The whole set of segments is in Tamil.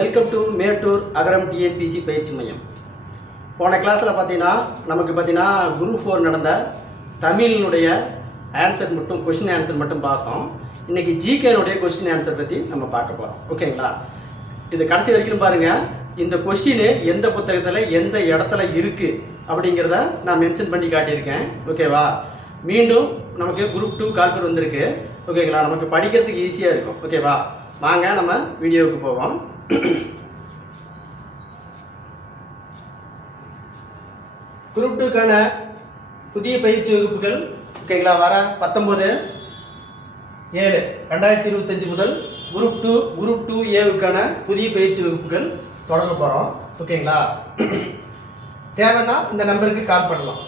Welcome to Mettur Agaram TNPSC பயிற்சி மையம். போன கிளாஸில் பார்த்தீங்கன்னா குரூப் 4 நடந்த தமிழினுடைய ஆன்சர் மட்டும் கொஸ்டின் ஆன்சர் மட்டும் பார்த்தோம். இன்றைக்கி ஜிகேனுடைய கொஸ்டின் ஆன்சர் பற்றி நம்ம பார்க்க போகிறோம். ஓகேங்களா? இது கடைசி வரைக்கும் பாருங்கள். இந்த கொஸ்டின் எந்த புத்தகத்தில் எந்த இடத்துல இருக்குது அப்படிங்கிறத நான் மென்ஷன் பண்ணி காட்டியிருக்கேன். ஓகேவா? மீண்டும் நமக்கு குரூப் 2 கால்பர் வந்திருக்கு. ஓகேங்களா? நமக்கு படிக்கிறதுக்கு ஈஸியாக இருக்கும். ஓகேவா? வாங்க நம்ம வீடியோவுக்கு போவோம். குரூப் 2க்கான புதிய பயிற்சி வகுப்புகள் ஓகேங்களா வர 19/7/2025 முதல் குரூப் 2A புதிய பயிற்சி வகுப்புகள் தொடங்க போகிறோம். ஓகேங்களா? தேவைன்னா இந்த நம்பருக்கு கால் பண்ணலாம்.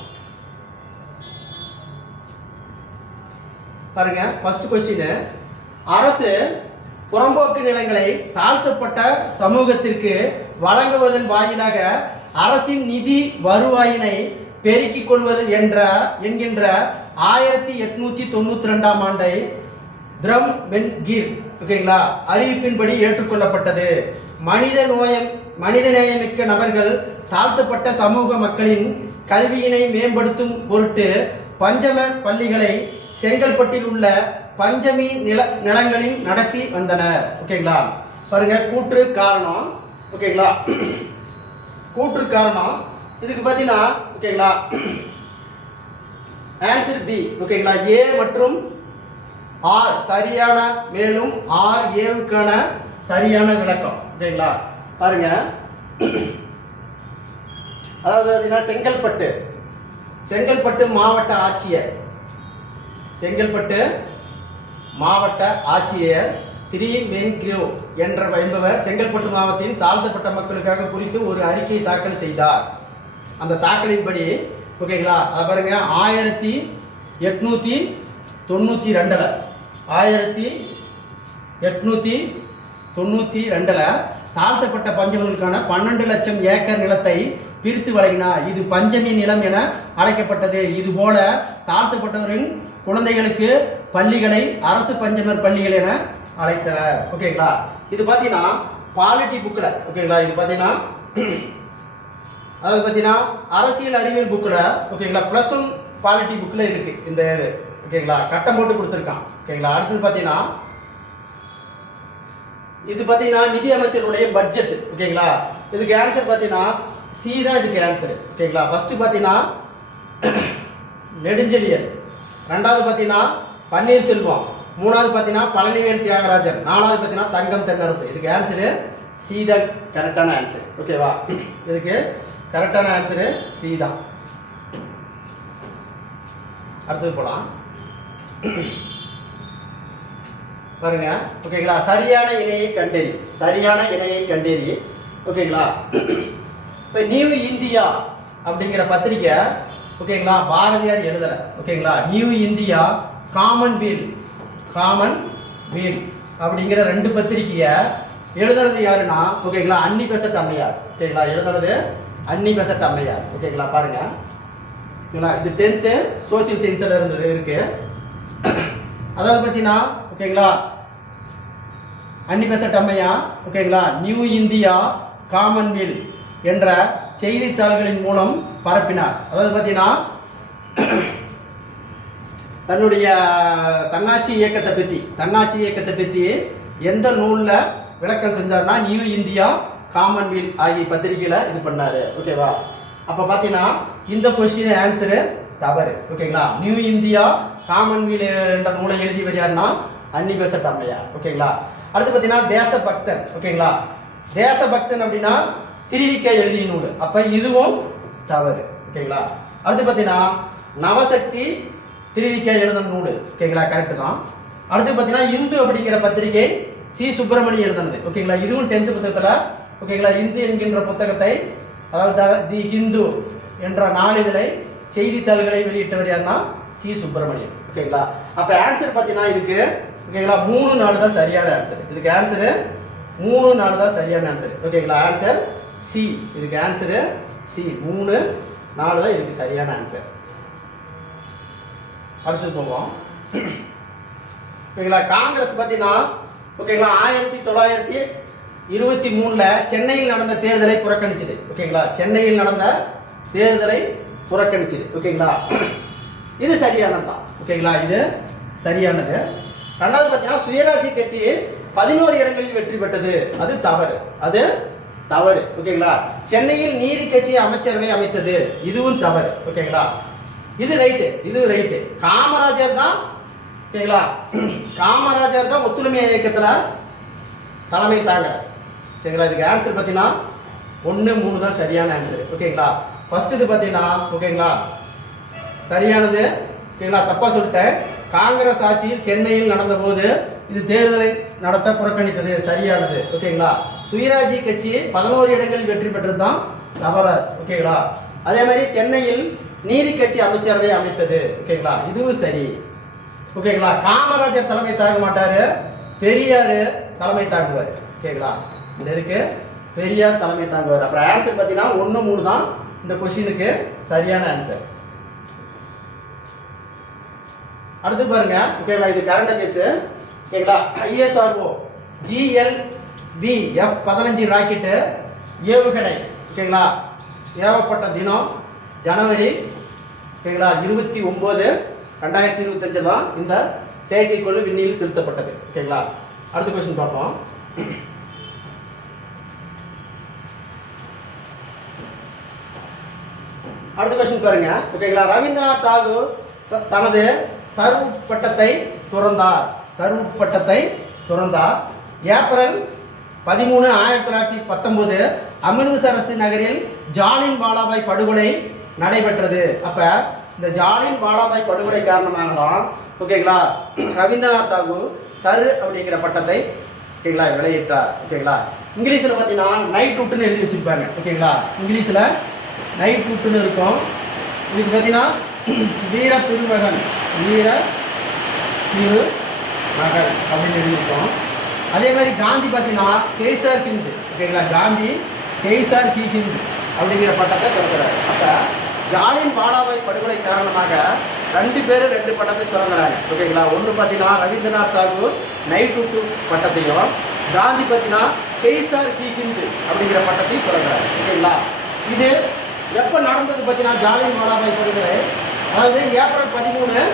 பாருங்க, ஃபர்ஸ்ட் கொஸ்டின். அரசு புறம்போக்கு நிலங்களை தாழ்த்தப்பட்ட சமூகத்திற்கு வழங்குவதன் வாயிலாக அரசின் நிதி வருவாயினை பெருக்கிக் கொள்வது என்கின்ற 1892ஆம் ஆண்டை திரம் மென்கிர் ஓகேங்களா அறிவிப்பின்படி ஏற்றுக்கொள்ளப்பட்டது. மனிதநேயமிக்க நபர்கள் தாழ்த்தப்பட்ட சமூக மக்களின் கல்வியினை மேம்படுத்தும் பொருட்டு பஞ்சமர் பள்ளிகளை செங்கல்பட்டில் உள்ள பஞ்சமி நிலங்களில் நடத்தி வந்தனர். ஓகேங்களா? பாருங்க, கூற்று காரணம். ஓகேங்களா? கூற்று காரணம் இதுக்கு பார்த்தீங்கன்னா ஓகேங்களா ஆன்சர் பி. ஓகேங்களா? ஏ மற்றும் ஆர் சரியான, மேலும் ஆர் ஏவுக்கான சரியான விளக்கம். ஓகேங்களா? பாருங்க, அதாவது பார்த்தீங்கன்னா செங்கல்பட்டு மாவட்ட ஆட்சியர் திரி மென்கிரோ என்பவர் செங்கல்பட்டு மாவட்டத்தின் தாழ்த்தப்பட்ட மக்களுக்காக குறித்து ஒரு அறிக்கை தாக்கல் செய்தார். அந்த தாக்கலின்படி ஓகேங்களா அதை பாருங்க 1892 தாழ்த்தப்பட்ட பஞ்சமர்களுக்கான 12 லட்சம் ஏக்கர் நிலத்தை பிரித்து வழங்கினார். இது பஞ்சமி நிலம் என அழைக்கப்பட்டது. இதுபோல தாழ்த்தப்பட்டவரின் குழந்தைகளுக்கு பள்ளிகளை அரசு பஞ்சமர் பள்ளிகள் என அழைத்தனர். ஓகேங்களா? இது பார்த்தீங்கன்னா பாலிட்டி புக்கில் ஓகேங்களா இது பார்த்தீங்கன்னா அதாவது பார்த்தீங்கன்னா அரசியல் அறிவியல் புக்கில் ஓகேங்களா +1 பாலிட்டி புக்கில் இருக்குது இந்த இது. ஓகேங்களா? கட்டம் போட்டு கொடுத்துருக்கான். ஓகேங்களா? அடுத்தது பார்த்தீங்கன்னா இது பார்த்தீங்கன்னா நிதி அமைச்சருடைய பட்ஜெட். ஓகேங்களா? இதுக்கு ஆன்சர் பார்த்தீங்கன்னா சி தான் இதுக்கு ஆன்சர். ஓகேங்களா? ஃபர்ஸ்ட் பார்த்தீங்கன்னா நெடுஞ்செழியன், ரெண்டாவது பார்த்தீங்கன்னா பன்னீர்செல்வம், மூணாவது பார்த்தீங்கன்னா பழனிவேல் தியாகராஜன், நாலாவது பார்த்தீங்கன்னா தங்கம் தென்னரசு. இதுக்கு ஆன்சரு சி தான் கரெக்டான ஆன்சர். ஓகேவா? இதுக்கு கரெக்டான ஆன்சரு சி தான். அடுத்தது போலாம் பாருங்க. ஓகேங்களா? சரியான இணையை கண்டறி. ஓகேங்களா? இப்போ நியூ இந்தியா அப்படிங்கிற பத்திரிக்கை ஓகேங்களா பாரதியார் எழுதலை. ஓகேங்களா? நியூ இந்தியா, காமன்வெல்த் அப்படிங்கிற 2 பத்திரிக்கையை எழுதுறது யாருன்னா ஓகேங்களா அன்னி பெசன்ட் அம்மையார். ஓகேங்களா? எழுதுறது அன்னி பெசன்ட் அம்மையார். ஓகேங்களா? பாருங்க, ஓகேங்களா இது 10th சோசியல் சயின்ஸில் இருக்கு. அதாவது பார்த்தீங்கன்னா ஓகேங்களா அன்னி பெசன்ட் அம்மையார் ஓகேங்களா நியூ இந்தியா, காமன்வெல்த் என்ற செய்தித்தாள்களின் மூலம் பரப்பினார். அதாவது பார்த்தீங்கன்னா தன்னுடைய தன்னாட்சி இயக்கத்தை பற்றி எந்த நூலில் விளக்கம் செஞ்சார்னா நியூ இந்தியா, காமன்வெல்த் ஆகிய பத்திரிகையில் இது பண்ணார். ஓகேவா? அப்போ பார்த்தீங்கன்னா இந்த கொஸ்டின் ஆன்சரு தவறு. ஓகேங்களா? நியூ இந்தியா, காமன்வெல்த் என்ற நூலை எழுதியவர் யாருன்னா அன்னி பெசன்ட் அம்மையார். ஓகேங்களா? அடுத்து பார்த்தீங்கன்னா தேசபக்தன். ஓகேங்களா? தேசபக்தன் அப்படின்னா திருவிக்க எழுதிய நூல். அப்போ இதுவும் தவறு. ஓகேங்களா? அடுத்து பார்த்தீங்கன்னா நவசக்தி திருவிக்க எழுதின நூல். ஓகேங்களா? கரெக்டு தான். அடுத்து பார்த்தீங்கன்னா இந்து அப்படிங்கிற பத்திரிகை சி சுப்பிரமணியம் எழுதினது. ஓகேங்களா? இதுவும் 10th புத்தகத்தில் ஓகேங்களா இந்து என்கின்ற புத்தகத்தை அதாவது தி ஹிந்து என்ற நாளிதழை செய்தித்தாள்களை வெளியிட்டவர் யாருன்னா சி சுப்பிரமணியம். ஓகேங்களா? அப்போ ஆன்சர் பார்த்தீங்கன்னா இதுக்கு ஓகேங்களா 3, 4 தான் சரியான ஆன்சர். இதுக்கு ஆன்சரு 3, 4 தான் சரியான ஆன்சர். ஓகேங்களா? Answer C. இதுக்கு ஆன்சரு சி 3, 4 தான் இதுக்கு சரியான ஆன்சர். அடுத்து போவோம். ஓகேங்களா? காங்கிரஸ் பார்த்தீங்கன்னா ஓகேங்களா 1900 23ல் சென்னையில் நடந்த தேர்தலை புறக்கணிச்சது. ஓகேங்களா, சென்னையில் நடந்த தேர்தலை புறக்கணிச்சது. ஓகேங்களா, இது சரியானது தான். ஓகேங்களா, இது சரியானது. ரெண்டாவது பார்த்தீங்கன்னா சுயராஜ்ய கட்சி 11 இடங்களில் வெற்றி பெற்றது. அது தவறு, அது தவறு. ஓகேங்களா, சென்னையில் நீதி கட்சி அமைச்சரவை அமைத்தது. இதுவும் தவறு. ஓகேங்களா, இது ரைட்டு, இது ரைட்டு. காமராஜர் தான், ஓகேங்களா, காமராஜர் தான் ஒத்துழைமை இயக்கத்தில் தலைமை தாங்க. சரிங்களா, இதுக்கு ஆன்சர் பார்த்தீங்கன்னா 1, 3 தான் சரியான ஆன்சர். ஓகேங்களா, ஃபர்ஸ்ட் இது பார்த்தீங்கன்னா, ஓகேங்களா, சரியானது. ஓகேங்களா, தப்பா சொல்லிட்டேன். காங்கிரஸ் ஆட்சியில் சென்னையில் நடந்த போது இது தேர்தலை நடத்த புறக்கணித்தது. சரியானது. ஓகேங்களா, சுயராஜ்ய கட்சி 11 இடங்களில் வெற்றி பெற்றது தான் தவறு. ஓகேங்களா, அதே மாதிரி சென்னையில் நீதி கட்சி அமைச்சரவை அமைத்தது. ஓகேங்களா, இதுவும் சரி. ஓகேங்களா, காமராஜர் தலைமை தாங்க மாட்டாரு, பெரியார் தலைமை தாங்குவார். ஓகேங்களா, இந்த இதுக்கு பெரியார் தலைமை தாங்குவார். அப்புறம் ஆன்சர் பார்த்தீங்கன்னா 1, 3 தான் இந்த கொஸ்டினுக்கு சரியான ஆன்சர். அடுத்து பாருங்க. ஓகேங்களா, இது கரண்ட் அஃபேர்ஸ். ஓகேங்களா, ISRO GLB F-15 ராக்கெட்டு ஏவுகணை, ஓகேங்களா, ஏவப்பட்ட தினம் ஜனவரி, ஓகேங்களா, 29, 2025 தான் இந்த செயற்கைக்கோள் விண்ணில் செலுத்தப்பட்டது. ஓகேங்களா, அடுத்த கொஸ்டின் பார்ப்போம். அடுத்த கொஸ்டின் பாருங்க. ஓகேங்களா, ரவீந்திரநாத் தாகூர் தனது சர்வ் பட்டத்தை துறந்தார். சர்வ் பட்டத்தை துறந்தார். ஏப்ரல் 13, 1919 அமிர்தசரஸ் நகரில் ஜாலியன் வாலாபாய் படுகொலை நடைபெற்றது. அப்ப இந்த ஜாலியன் வாலாபாய் படுகொலை காரணமாக தான், ஓகேங்களா, ரவீந்திரநாத் தாகூர் சர் அப்படிங்கிற பட்டத்தை, ஓகேங்களா, வெளியிட்டார். ஓகேங்களா, இங்கிலீஷில் பார்த்தீங்கன்னா நைட் ரூட்னு எழுதி வச்சிருப்பாங்க. ஓகேங்களா, இங்கிலீஷில் நைட் ரூட்னு இருக்கும். இதுக்கு பார்த்தீங்கன்னா வீர திருமகன், வீர திருமகன் அப்படின்னு எழுதியிருக்கோம். அதே மாதிரி காந்தி பார்த்தீங்கன்னா கேசர் ஹிந்த். ஓகேங்களா, காந்தி கேசர் கி ஹிந்த் அப்படிங்கிற பட்டத்தை திறக்கிறார். அப்போ ஜாலியன் வாலாபாய் படுகொலை காரணமாக 2 பேர் 2 பட்டத்தை திறக்கிறாங்க. ஓகேங்களா, ஒன்று பார்த்தீங்கன்னா ரவீந்திரநாத் தாகூர் நைட் ரூட் பட்டத்தையும், காந்தி பார்த்தீங்கன்னா கேசர் கி ஹிந்த் அப்படிங்கிற பட்டத்தையும் திறக்கிறார். ஓகேங்களா, இது எப்போ நடந்தது பார்த்தீங்கன்னா ஜாலியன் வாலாபாய் படுகொலை, அதாவது ஏப்ரல் 13,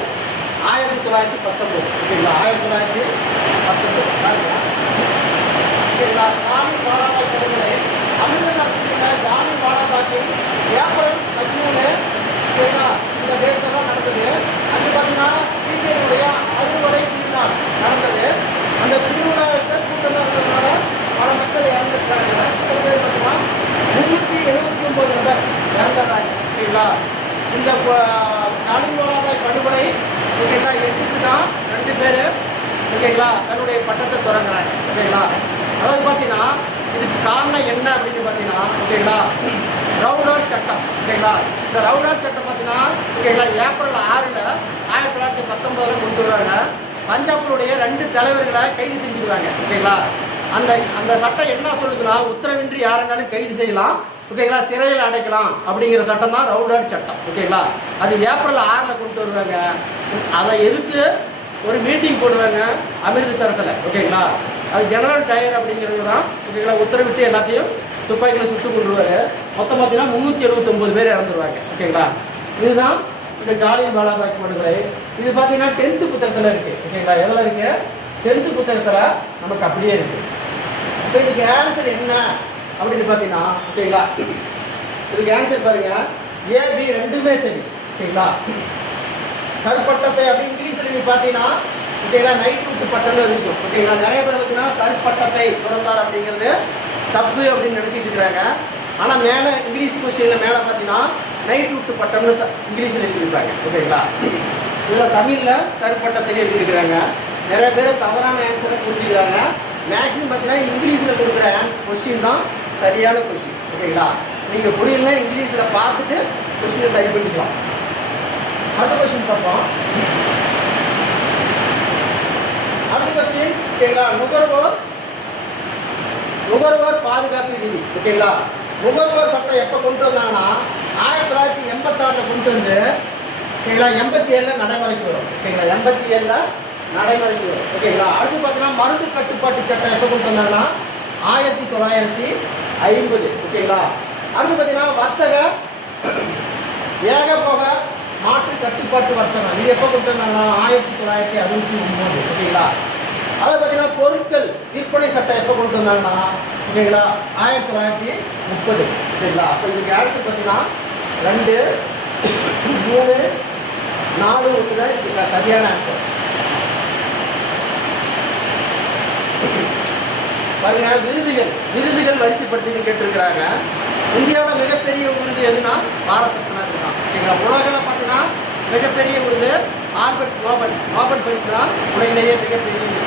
1919. ஓகேங்களா, 1919. ஓகேங்களா, ஜாலியன் வாலாபாய் படுகொலை அமிர்தசரஸில் ஜாலியன் வாலாபாய் ஏப்ரல் 13, ஓகேங்களா, இந்த டேட்டில் தான் நடந்தது. அங்கே பார்த்தீங்கன்னா சீக்கியருடைய அறுவடை திருநாள் நடந்தது. அந்த திருவிழாவுக்கு கூட்டமாக இருந்ததுனால பல மக்கள் இறந்துட்டாங்க. பார்த்தீங்கன்னா 379 நபர் இறந்துடுறாங்க. ஓகேங்களா, இந்த ஜாலியன் வாலாபாய் படுகொலை, ஓகேங்களா, எதுக்கு தான் 2 பேர், ஓகேங்களா, தன்னுடைய பட்டத்தை தொடங்குறாங்க. ஓகேங்களா, அதாவது பார்த்தீங்கன்னா இதுக்கு காரணம் என்ன அப்படின்னு பார்த்தீங்கன்னா, ஓகேங்களா, ரவுலாட் சட்டம். ஓகேங்களா, இந்த ரவுலாட் சட்டம் பார்த்தீங்கன்னா, ஓகேங்களா, ஏப்ரல் 6, 1919 கொண்டு வருவாங்க. பஞ்சாபுடைய 2 தலைவர்களை கைது செஞ்சுருவாங்க. ஓகேங்களா, அந்த சட்டம் என்ன சொல்லுதுன்னா, உத்தரவின்றி யாருனாலும் கைது செய்யலாம், ஓகேங்களா, சிறையில் அடைக்கலாம் அப்படிங்கிற சட்டம் தான் ரவுலாட் சட்டம். ஓகேங்களா, அது ஏப்ரல் 6 கொண்டு வருவாங்க. அதை எதிர்த்து ஒரு மீட்டிங் போடுவாங்க அமிர்தசரஸில். ஓகேங்களா, அது ஜெனரல் டயர் அப்படிங்கிறது தான். ஓகேங்களா, உத்தரவிட்டு எல்லாத்தையும் துப்பாக்கியில் சுட்டு கொண்டுருவார். மொத்தம் பார்த்தீங்கன்னா 379 பேர் இறந்துருவாங்க. ஓகேங்களா, இதுதான் இந்த ஜாலியன் வாலாபாய் படுகொலை. இது பார்த்தீங்கன்னா 10th புத்தகத்தில் இருக்குது. ஓகேங்களா, எதில் இருக்குது? 10th புத்தகத்தில் நமக்கு அப்படியே இருக்குது. இப்போ இதுக்கு ஆன்சர் என்ன அப்படின்னு பார்த்தீங்கன்னா, ஓகேங்களா, இதுக்கு ஆன்சர் பாருங்க, ஏபி ரெண்டுமே சரி. ஓகேங்களா, சர்பட்டத்தை அப்படி இங்கிலீஷில் நீங்கள் பார்த்தீங்கன்னா, ஓகேங்களா, நைட் ரூட் பட்டம்னு இருக்கும். ஓகேங்களா, நிறைய பேர் பார்த்தீங்கன்னா சர்பட்டத்தை துறந்தார் அப்படிங்கிறது தப்பு அப்படின்னு நினச்சிட்டு இருக்கிறாங்க. ஆனால் மேலே இங்கிலீஷ் கொஸ்டினில் மேலே பார்த்தீங்கன்னா நைட் ரூட் பட்டம்னு இங்கிலீஷில் எழுதியிருப்பாங்க. ஓகேங்களா, இதில் தமிழில் சர்பட்டத்தை எழுதியிருக்கிறாங்க. நிறைய பேர் தவறான ஆன்சரை புரிஞ்சுக்கிறாங்க. மேக்ஸிமம் பார்த்தீங்கன்னா இங்கிலீஷில் கொடுக்குற கொஸ்டின் தான் சரியான கொஸ்டின். ஓகேங்களா, நீங்கள் புரியல இங்கிலீஷில் பார்த்துட்டு கொஸ்டினை சரி பண்ணிக்கலாம். அடுத்த கொஸ்டின் பார்ப்போம். அடுத்த கொஸ்டின், ஓகேங்களா, நுகர்வோர் பாதுகாப்பு விதி. ஓகேங்களா, நுகர்வோர் சட்டம் எப்போ கொண்டு வந்தாங்கன்னா 1986 கொண்டு வந்து, ஓகேங்களா, 87 நடைமுறைக்கு வரும். ஓகேங்களா, 87 நடைமுறைக்கு வரும். ஓகேங்களா, அடுத்து பார்த்தீங்கன்னா மருந்து கட்டுப்பாட்டு சட்டம் எப்போ கொண்டு வந்தாங்கன்னா 1950. ஓகேங்களா. அடுத்து பார்த்தீங்கன்னா வர்த்தக ஏகபோக மாற்று கட்டுப்பாட்டு வர்த்தகம். இது எப்போ கொண்டு வந்தாங்கன்னா 1969. ஓகேங்களா. அதை பார்த்தீங்கன்னா பொருட்கள் விற்பனை சட்டம் எப்போ கொண்டு வந்தாங்கன்னா ஓகேங்களா 1930. ஓகேங்களா. அப்போ இதுக்கு ஆன்சர் பார்த்தீங்கன்னா 2, 3, 4 தான் இதுக்கு சரியான ஆன்சர். பாருங்க, விருதுகள் வரிசைப்படுத்தி கேட்டிருக்கிறாங்க. இந்தியாவோட மிகப்பெரிய விருது எதுனா பாரத் ரத்னா தான். ஓகேங்களா. உலகில் பார்த்தீங்கன்னா மிகப்பெரிய விருது ஆல்பர்ட் நோபல் பரிசு தான் உலகிலேயே மிகப்பெரிய விருது.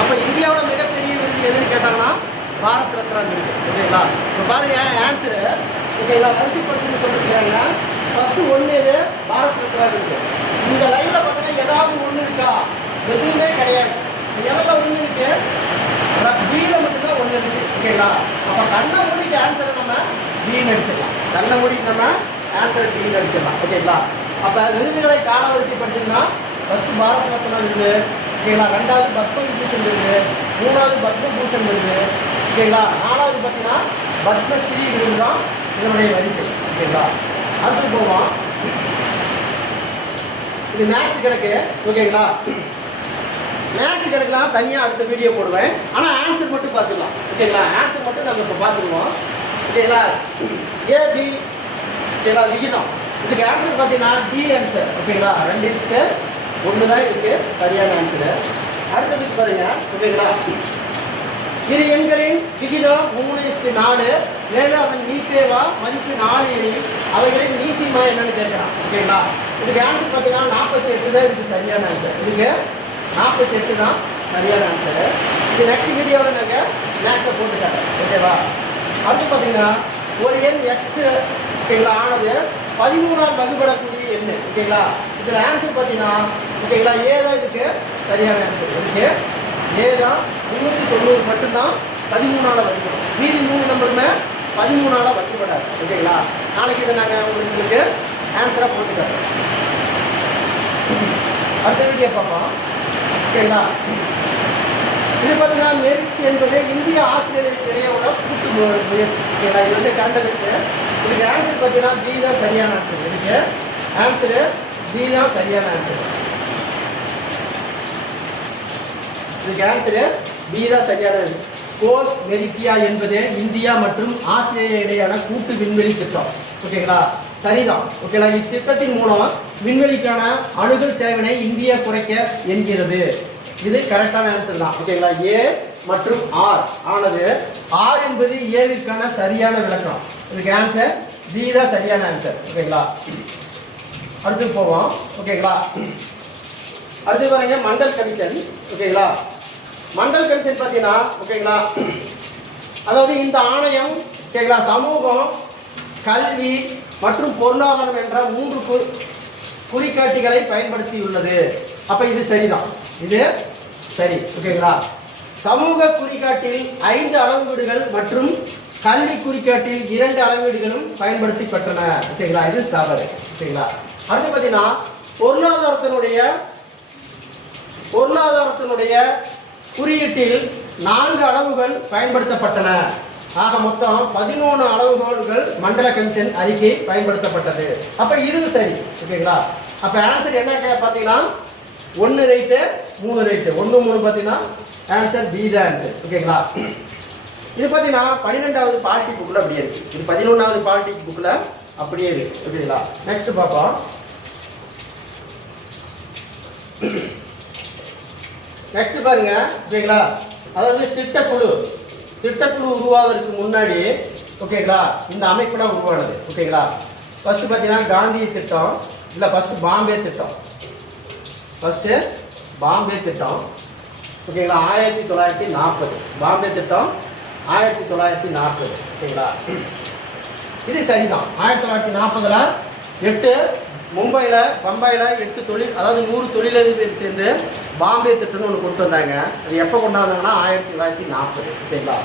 அப்போ இந்தியாவோட மிகப்பெரிய விருது எதுன்னு கேட்டாங்கன்னா பாரத் ரத்னா விருது. ஓகேங்களா. இப்போ பாருங்க ஆன்சரு. ஓகேங்களா. வரிசைப்படுத்தி சொல்லிருக்காங்க. ஃபர்ஸ்ட் ஒன்று இது பாரத் ரத்னா விருது. இந்த லைன்ல பார்த்தீங்கன்னா ஏதாவது ஒன்று இருக்கா? எதுவுமே கிடையாது. எதில் ஒன்று இருக்கு? பீல மட்டும்தான் ஒன்று இருக்கு. ஓகேங்களா. அப்போ கண்ணை மூடிக்கு ஆன்சரை நம்ம பீன்னு அடிச்சிடலாம். கண்ணை மூடிக்கு நம்ம ஆன்சரை பீன்னு அடிச்சிடலாம். ஓகேங்களா. அப்போ விருதுகளை காலவரிசைப்படுத்தினா ஃபர்ஸ்ட் பாரத் ரத்னா விருது. ஓகேங்களா. 2வது பத்ம விபூஷன் விருது. 3வது பத்மபூஷன் விருது. ஓகேங்களா. 4வது பார்த்தீங்கன்னா பத்மஸ்ரீ விருது தான் இதனுடைய வரிசை. ஓகேங்களா. அடுத்து போவோம். இது மேக்ஸ் கிடக்கு. ஓகேங்களா. மேக்ஸ் கிடக்கலாம் தனியாக அடுத்த வீடியோ போடுவேன். ஆனால் ஆன்சர் மட்டும் பார்த்துக்கலாம். ஓகேங்களா. ஆன்சர் மட்டும் நம்ம இப்போ பார்த்துக்குவோம். ஓகேங்களா. ஏபி ஓகேங்களா விகிதம். இதுக்கு ஆன்சர் பார்த்தீங்கன்னா டி ஆன்சர். ஓகேங்களா. 2:1 தான் இருக்குது சரியான ஆன்சரு. அடுத்ததுக்கு பாருங்க. ஓகேங்களா. இரு எண்களின் விகிதம் 3:4. மேலும் அதன் நீப்பேவா மதிப்பு 4 எனில் அவைகளின் நீசிமா என்னன்னு கேட்கலாம். ஓகேங்களா. இதுக்கு ஆன்சர் பார்த்தீங்கன்னா 48 தான் இதுக்கு சரியான ஆன்சர். இதுக்கு 48 தான் சரியான ஆன்சரு. இது நெக்ஸ்ட் வீடியோவில் நாங்கள் மேக்ஸை போட்டுக்காங்க. ஓகேவா. அடுத்து பார்த்தீங்கன்னா ஒரு எண் எக்ஸ் ஓகேங்களா ஆனது 13ஆல் வகுப்படக்கூடிய எண். ஓகேங்களா. இதில் ஆன்சர் பார்த்தீங்கன்னா ஓகேங்களா ஏ தான் இதுக்கு சரியான ஆன்சர். இதுக்கு ஏ தான் 390 மட்டும்தான் 13ஆல் வகுப்படும். மீதி 3 நம்பருமே 13ஆல் வகுப்படாது. ஓகேங்களா. நாளைக்கு இதை நாங்கள் உங்களுக்கு ஆன்சராக போட்டுக்காங்க. அடுத்த வீடியோ பார்ப்போம். ஓகேங்களா. இது பார்த்தீங்கன்னா மெரிட்ஸ் என்பது இந்திய ஆஸ்திரேலியாவுக்கு இடையே உள்ள கூட்டு முயற்சி. ஓகேங்களா. இது வந்து கரண்ட் அஃபேர்ஸ். இதுக்கு ஆன்சர் பார்த்தீங்கன்னா பி தான் சரியான ஆன்சர். இதுக்கு ஆன்சரு பி தான் சரியான ஆன்சர். இதுக்கு ஆன்சரு பி தான் சரியான ஆன்சர். கோஸ் மெரிட்டியா என்பது இந்தியா மற்றும் ஆஸ்திரேலியா இடையான கூட்டு விண்வெளி திட்டம். ஓகேங்களா. சரிதான். ஓகேங்களா. இத்திட்டத்தின் மூலம் விண்வெளிக்கான அணுகல் சேவனை இந்தியா குறைக்க என்கிறது. இது கரெக்டான ஆன்சர் தான். ஓகேங்களா. ஏ மற்றும் ஆர் ஆனது ஆர் என்பது ஏவிற்கான சரியான விளக்கம். இதுக்கு ஆன்சர் பி தான் சரியான ஆன்சர். ஓகேங்களா. அடுத்து போவோம். ஓகேங்களா. அடுத்து பாருங்க மண்டல் கமிஷன். ஓகேங்களா. மண்டல் கமிஷன் பார்த்தீங்கன்னா ஓகேங்களா அதாவது இந்த ஆணையம் ஓகேங்களா சமூகம், கல்வி மற்றும் பொருளாதாரம் என்ற 3 குறிகாட்டிகளை பயன்படுத்தியுள்ளது. அப்ப இது சரிதான். இது சரி. ஓகேங்களா. சமூக குறிகாட்டில் 5 அளவீடுகள் மற்றும் கல்வி குறிகாட்டில் 2 அளவீடுகளும் பயன்படுத்தப்பட்டன. ஓகேங்களா. இது தவறு. ஓகேங்களா. அடுத்து பார்த்தீங்கன்னா பொருளாதாரத்தினுடைய குறியீட்டில் 4 அளவுகள் பயன்படுத்தப்பட்டன. ஆக மொத்தம் 11 அளவுகோல்கள் மண்டல கமிஷன் அறிக்கை பயன்படுத்தப்பட்டது. அப்ப இது சரி. ஓகேங்களா. அப்ப ஆன்சர் என்ன பார்த்தீங்கன்னா 1 ரைட்டு 3 ரைட்டு 1 3 பார்த்தீங்கன்னா ஆன்சர் பி தான் ஆன்சர். ஓகேங்களா. இது பார்த்தீங்கன்னா 12வது பாலிட்டி புக்கில் அப்படியே இருக்கு. இது 11வது பாலிட்டி புக்கில் அப்படியே இருக்கு. ஓகேங்களா. நெக்ஸ்ட் பார்ப்போம். நெக்ஸ்ட் பாருங்க. ஓகேங்களா. அதாவது திட்டக்குழு உருவாவதற்கு முன்னாடி ஓகேங்களா இந்த அமைப்பு தான் உருவானது. ஓகேங்களா. ஃபர்ஸ்ட் பார்த்தீங்கன்னா காந்தி திட்டம் இல்லை ஃபர்ஸ்ட் பாம்பே திட்டம். ஓகேங்களா 1940 பாம்பே திட்டம் 1940. ஓகேங்களா. இது சரிதான். 1940ல் 8 மும்பையில் பம்பாயில் 8 தொழில் அதாவது 100 தொழிலதிபர் சேர்ந்து பாம்பே திட்டம்னு ஒன்று கொண்டு வந்தாங்க. அது எப்போ கொண்டாந்தாங்கன்னா 1940. ஓகேங்களா.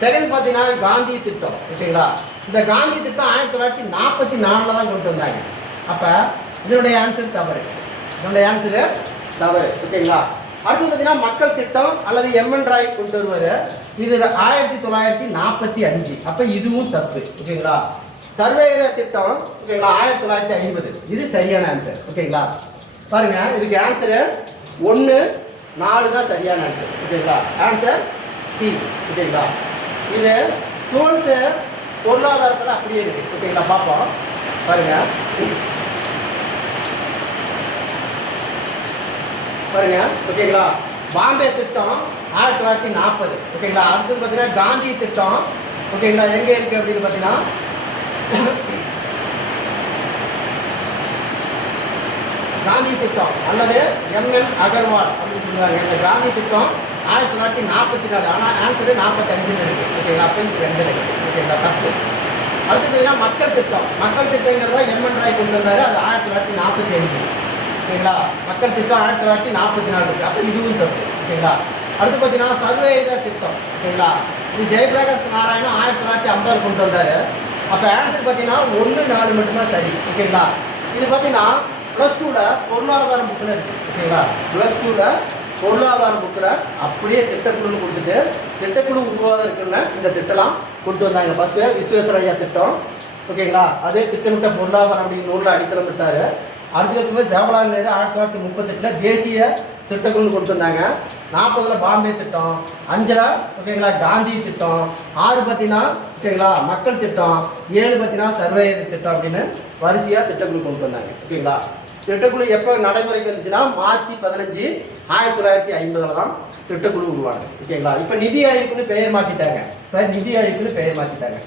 செகண்ட் பார்த்தீங்கன்னா காந்தி திட்டம். ஓகேங்களா. இந்த காந்தி திட்டம் 1944 தான் கொண்டு வந்தாங்க. அப்போ இதனுடைய ஆன்சர் தவறு. ஓகேங்களா. அடுத்து பார்த்தீங்கன்னா மக்கள் திட்டம் அல்லது எம்என் ராய் கொண்டு வருவார். இது 1945. அப்ப இதுவும் தப்பு. ஓகேங்களா? சர்வேத திட்டம் ஓகேங்களா 1950. இது சரியான ஆன்சர். ஓகேங்களா? பாருங்க, இதுக்கு ஆன்சர் 1 4 தான் சரியான ஆன்சர். ஓகேங்களா? Answer C. ஓகேங்களா? இது 12th பொருளாதாரத்தில் அப்படியே இருக்கு. ஓகேங்களா? பார்ப்போம். பாருங்க பாருங்க. ஓகேங்களா? பாம்பே திட்டம் 1940. ஓகேங்களா? அடுத்தது பார்த்தீங்கன்னா காந்தி திட்டம். ஓகேங்களா? எங்கே இருக்கு அப்படின்னு பார்த்தீங்கன்னா காந்தி திட்டம் அல்லது எம்என் அகர்வால் அப்படின்னு சொல்லுவாங்க. இந்த காந்தி திட்டம் 1944. ஆனால் ஆன்சரு 45 இருக்கு. ஓகேங்களா? அப்போ 2 இருக்கு. ஓகேங்களா? தப்பு. அடுத்து பார்த்தீங்கன்னா மக்கள் திட்டம். மக்கள் திட்டங்கிறத எம்என் ராய் கொண்டு வந்தாரு. அது 1945. ஓகேங்களா? மக்கள் திட்டம் 1944 இருக்கு. அப்போ இதுவும் தப்பு. ஓகேங்களா? அடுத்து பார்த்தீங்கன்னா சர்வேத திட்டம். ஓகேங்களா? இது ஜெயபிரகாஷ் நாராயணன் 1950 கொண்டு வந்தாரு. அப்போ ஆன்சர் பார்த்தீங்கன்னா 1 4 மட்டும்தான் சரி. ஓகேங்களா? இது பார்த்தீங்கன்னா +2ல் பொருளாதார புக்கில் இருக்குது. ஓகேங்களா? +2ல் பொருளாதார புக்கில் அப்படியே திட்டக்குழுன்னு கொடுத்துட்டு திட்டக்குழு உருவாவதற்குன்னு இந்த திட்டம்லாம் கொண்டு வந்தாங்க. ஃபஸ்ட்டு விஸ்வேஸ்வரய்யா திட்டம். ஓகேங்களா? அதே திட்டமிட்ட பொருளாதாரம் அப்படின்னு நூலில் அடித்தளம் விட்டார். அடுத்தது ஜவஹர்லால் நேரு 1938 தேசிய திட்டக்குழுன்னு கொண்டு வந்தாங்க. 40ல் பாம்பே திட்டம். 5ல் ஓகேங்களா காந்தி திட்டம். 6 பார்த்தீங்கன்னா ஓகேங்களா மக்கள் திட்டம். 7 பார்த்தீங்கன்னா சர்வே திட்டம் அப்படின்னு வரிசையாக திட்டக்குழு கொண்டு வந்தாங்க. ஓகேங்களா? திட்டக்குழு எப்போ நடைமுறைக்கு வந்துச்சுன்னா மார்ச் 15 1950 தான் திட்டக்குழு உருவானது. ஓகேங்களா? இப்போ நிதி ஆயோக்னு பெயர் மாற்றிட்டாங்க. இப்போ நிதி ஆயோக்னு பெயர் மாற்றிட்டாங்க.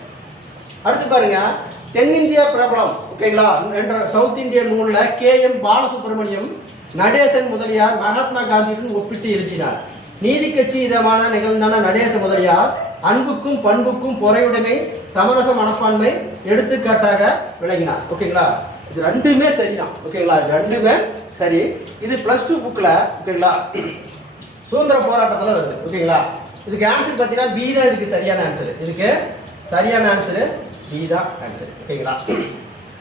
அடுத்து பாருங்க, தென்னிந்தியா பிரபலம். ஓகேங்களா? சவுத் இந்திய நூலில் KM பாலசுப்ரமணியம் நடேசன் முதலியார் மகாத்மா காந்தியுடன் ஒப்பிட்டு எழுதினார். நீதி கட்சி இதமான நிகழ்ந்தான நடேச முதலியார் அன்புக்கும் பண்புக்கும் பொறையுடைமை சமரச மனப்பான்மை எடுத்துக்காட்டாக விளங்கினார். ஓகேங்களா? இது ரெண்டுமே சரிதான். ஓகேங்களா? இது ரெண்டுமே சரி. இது +2 புக்கில் ஓகேங்களா சுதந்திர போராட்டத்தில் வருது. ஓகேங்களா? இதுக்கு ஆன்சர் பார்த்தீங்கன்னா பி தான் இதுக்கு சரியான ஆன்சர். இதுக்கு சரியான ஆன்சரு பி தான் ஆன்சர். ஓகேங்களா?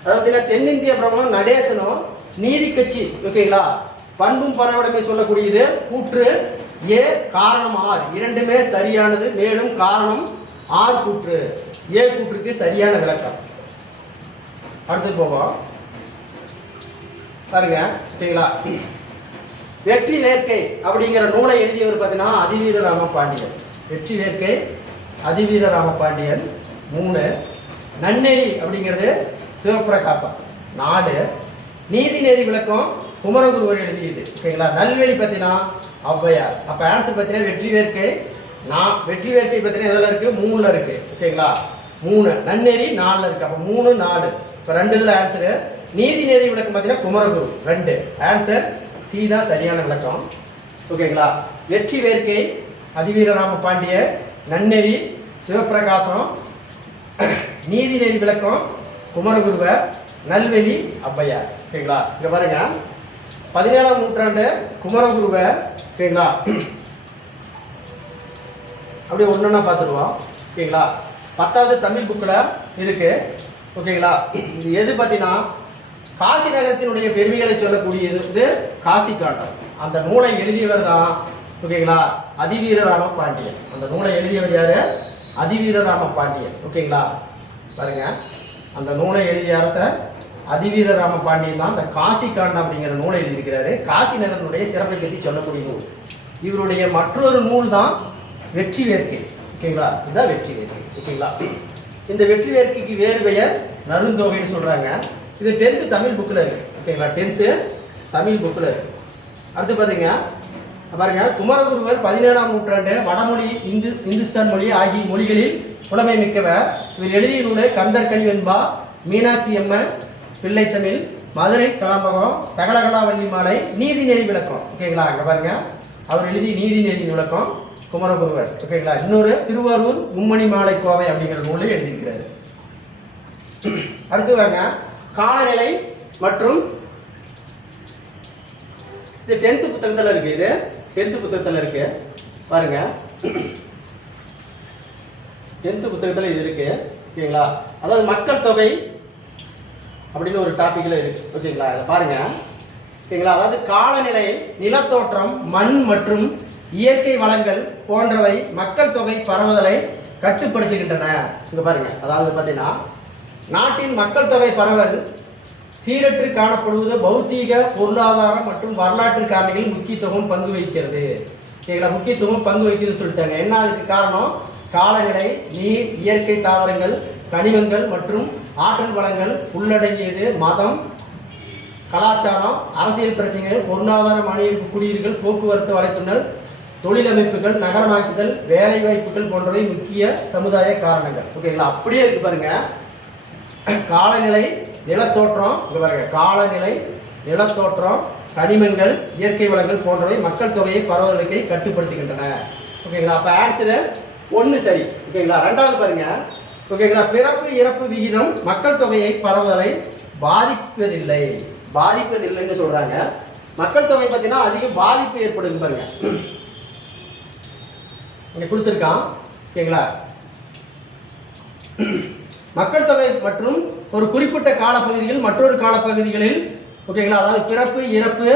அதாவது தென்னிந்திய பிரபலம் நடேசனும் நீதி கட்சி ஓகேங்களா பண்பும் பரவடமை சொல்லக்கூடியது கூற்று ஏ காரணம் ஆர் இரண்டுமே சரியானது. மேலும் காரணம் ஆர் கூற்று ஏ கூற்றுக்கு சரியான விளக்கம். அடுத்து போவோம் பாருங்க. சரிங்களா? வெற்றி வேர்க்கை அப்படிங்கிற நூலை எழுதியவர் பார்த்தீங்கன்னா அதிவீர ராமபாண்டியன். வெற்றி வேர்க்கை அதிவீர ராமபாண்டியன். 3 நன்னெறி அப்படிங்கிறது சிவபிரகாசம். 4 நீதிநெறி விளக்கம் குமரகுருவர் எழுதியது. ஓகேங்களா? நல்வெளி பார்த்தீங்கன்னா ஔவையார். அப்போ ஆன்சர் பார்த்தீங்கன்னா வெற்றி வேர்க்கை. வெற்றி வேர்க்கை பார்த்தீங்கன்னா எதில் இருக்குது? 3ல் இருக்குது. ஓகேங்களா? 3 நன்னெறி 4ல் இருக்குது. அப்போ 3 4 இப்போ 2 இதில் ஆன்சரு. நீதிநெறி விளக்கம் பார்த்தீங்கன்னா குமரகுரு 2 ஆன்சர் சி தான் சரியான விளக்கம். ஓகேங்களா? வெற்றி வேர்க்கை அதிவீரராம பாண்டிய, நன்னெறி சிவபிரகாசம், நீதிநெறி விளக்கம் குமரகுருவ, நல்வெளி ஔவையார். ஓகேங்களா? இங்க பாருங்க 17ஆம் நூற்றாண்டு குமரகுருவ. ஓகேங்களா? அப்படியே ஒன்னொன்னா பார்த்துருவோம். ஓகேங்களா? 10வது தமிழ் புக்கில் இருக்கு. ஓகேங்களா? இது எது பார்த்தீங்கன்னா காசி நகரத்தினுடைய பெருமைகளை சொல்லக்கூடியது இது காசி காண்டம். அந்த நூலை எழுதியவர் தான் ஓகேங்களா அதிவீரராம பாண்டியன். அந்த நூலை எழுதியவர் யாரு? அதிவீரராம பாண்டியன். ஓகேங்களா? பாருங்க, அந்த நூலை எழுதிய அரசர் அதிவீரராம பாண்டியன் தான் அந்த காசி காண்டம் அப்படிங்கிற நூலை எழுதியிருக்கிறாரு. காசி நகரத்தினுடைய சிறப்பை பற்றி சொல்லக்கூடிய நூல். இவருடைய மற்றொரு நூல் தான் வெற்றி வேர்க்கை. ஓகேங்களா? இதுதான் வெற்றி வேர்க்கை. ஓகேங்களா? இந்த வெற்றி வேர்க்கைக்கு வேறு பெயர் நருந்தோகைன்னு சொல்றாங்க. இது 10th தமிழ் புக்கில் இருக்கு. ஓகேங்களா? 10th தமிழ் புக்கில் இருக்கு. அடுத்து பாருங்க குமரகுருவர் 17ஆம் நூற்றாண்டு வடமொழி இந்துஸ்தான் மொழி ஆகிய மொழிகளில் புலமை மிக்கவர். இவர் எழுதிய நூலை கந்தர்கனி வெண்பா, மீனாட்சி அம்மன் பிள்ளைத்தமிழ், மதுரை கலாம்பகம், சகலகலாவல்லி மாலை, நீதிநெறி விளக்கம். ஓகேங்களா? அங்கே பாருங்க அவர் எழுதிய நீதிநெறி விளக்கம் குமரகுருவர். ஓகேங்களா? இன்னொரு திருவாரூர் மும்மணி மாலை கோவை அப்படிங்கிற நூலை எழுதியிருக்கிறாரு. அடுத்து வாங்க காலநிலை மற்றும் இது 10th புத்தகத்தில் இருக்கு. இது 10th புத்தகத்தில் இருக்கு. பாருங்க 10th புத்தகத்தில் இது இருக்கு. ஓகேங்களா? அதாவது மக்கள் தொகை அப்படின்னு ஒரு டாபிக்ல இருக்கு. ஓகேங்களா? இதை பாருங்க. ஓகேங்களா? அதாவது காலநிலை, நிலத்தோற்றம், மண் மற்றும் இயற்கை வளங்கள் போன்றவை மக்கள் தொகை பரவுதலை கட்டுப்படுத்துகின்றன. இங்க பாருங்க, அதாவது பார்த்தீங்கன்னா நாட்டின் மக்கள் தொகை பரவல் சீரற்று காணப்படுவது பௌத்தீக, பொருளாதார மற்றும் வரலாற்று காரணிகள் முக்கியத்துவம் பங்கு வகிக்கிறது. சரிங்களா, முக்கியத்துவம் பங்கு வகிக்குதுன்னு சொல்லிட்டாங்க. என்ன அதுக்கு காரணம்? காலநிலை, நீர், இயற்கை தாவரங்கள், கனிமங்கள் மற்றும் ஆற்றல் வளங்கள் உள்ளடங்கியது. மதம், கலாச்சாரம், அரசியல் பிரச்சனைகள், பொருளாதார, மனித குடியிருப்புகள், போக்குவரத்து வலைப்பின்னல், தொழிலமைப்புகள், நகரமாக்குதல், வேலை வாய்ப்புகள் போன்றவை முக்கிய சமுதாய காரணங்கள். ஓகேங்களா, அப்படியே இருக்கு பாருங்க. காலநிலை, நிலத்தோற்றம், இங்க பாருங்க, காலநிலை, நிலத்தோற்றம், கனிமங்கள், இயற்கை வளங்கள் போன்றவை மக்கள் தொகையை பரவலுக்கை கட்டுப்படுத்துகின்றன. ஓகேங்களா, அப்ப ஆன்சர் 1 சரி. ஓகேங்களா, ரெண்டாவது பாருங்க. ஓகேங்களா, பிறப்பு இறப்பு விகிதம் மக்கள் தொகையை பரவலை பாதிப்பதில்லை. பாதிப்பதில்லைன்னு சொல்றாங்க. மக்கள் தொகை பார்த்தீங்கன்னா அதிக பாதிப்பு ஏற்படுது பாருங்க. இங்க கொடுத்துருக்கான். ஓகேங்களா, மக்கள் தொகை மற்றும் ஒரு குறிப்பிட்ட காலப்பகுதியில் மற்றொரு காலப்பகுதிகளில், ஓகேங்களா, அதாவது பிறப்பு இறப்பு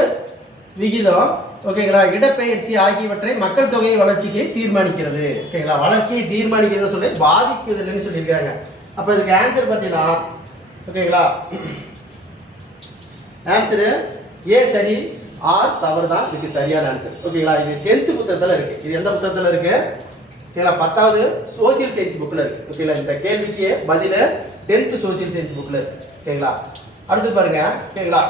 விகிதம், ஓகேங்களா, இடப்பெயர்ச்சி ஆகியவற்றை மக்கள் தொகை வளர்ச்சிக்கு தீர்மானிக்கிறது. ஓகேங்களா, வளர்ச்சியை தீர்மானிக்கிறது சொல்லி பாதிக்குதில்லைன்னு சொல்லியிருக்காங்க. அப்போ இதுக்கு ஆன்சர் பார்த்தீங்கன்னா, ஓகேங்களா, ஆன்சரு ஏ சரி, ஆர் தவறு தான் இதுக்கு சரியான ஆன்சர். ஓகேங்களா, இது 10th புத்தகத்தில் இருக்கு. இது எந்த புத்தகத்தில் இருக்கு? ஓகேங்களா, 10வது சோசியல் சயின்ஸ் புக்கில் இருக்கு. ஓகேங்களா, இந்த கேள்விக்கு பதில் 10th சோசியல் சயின்ஸ் புக்கில் இருக்கு. ஓகேங்களா, அடுத்து பாருங்க. ஓகேங்களா,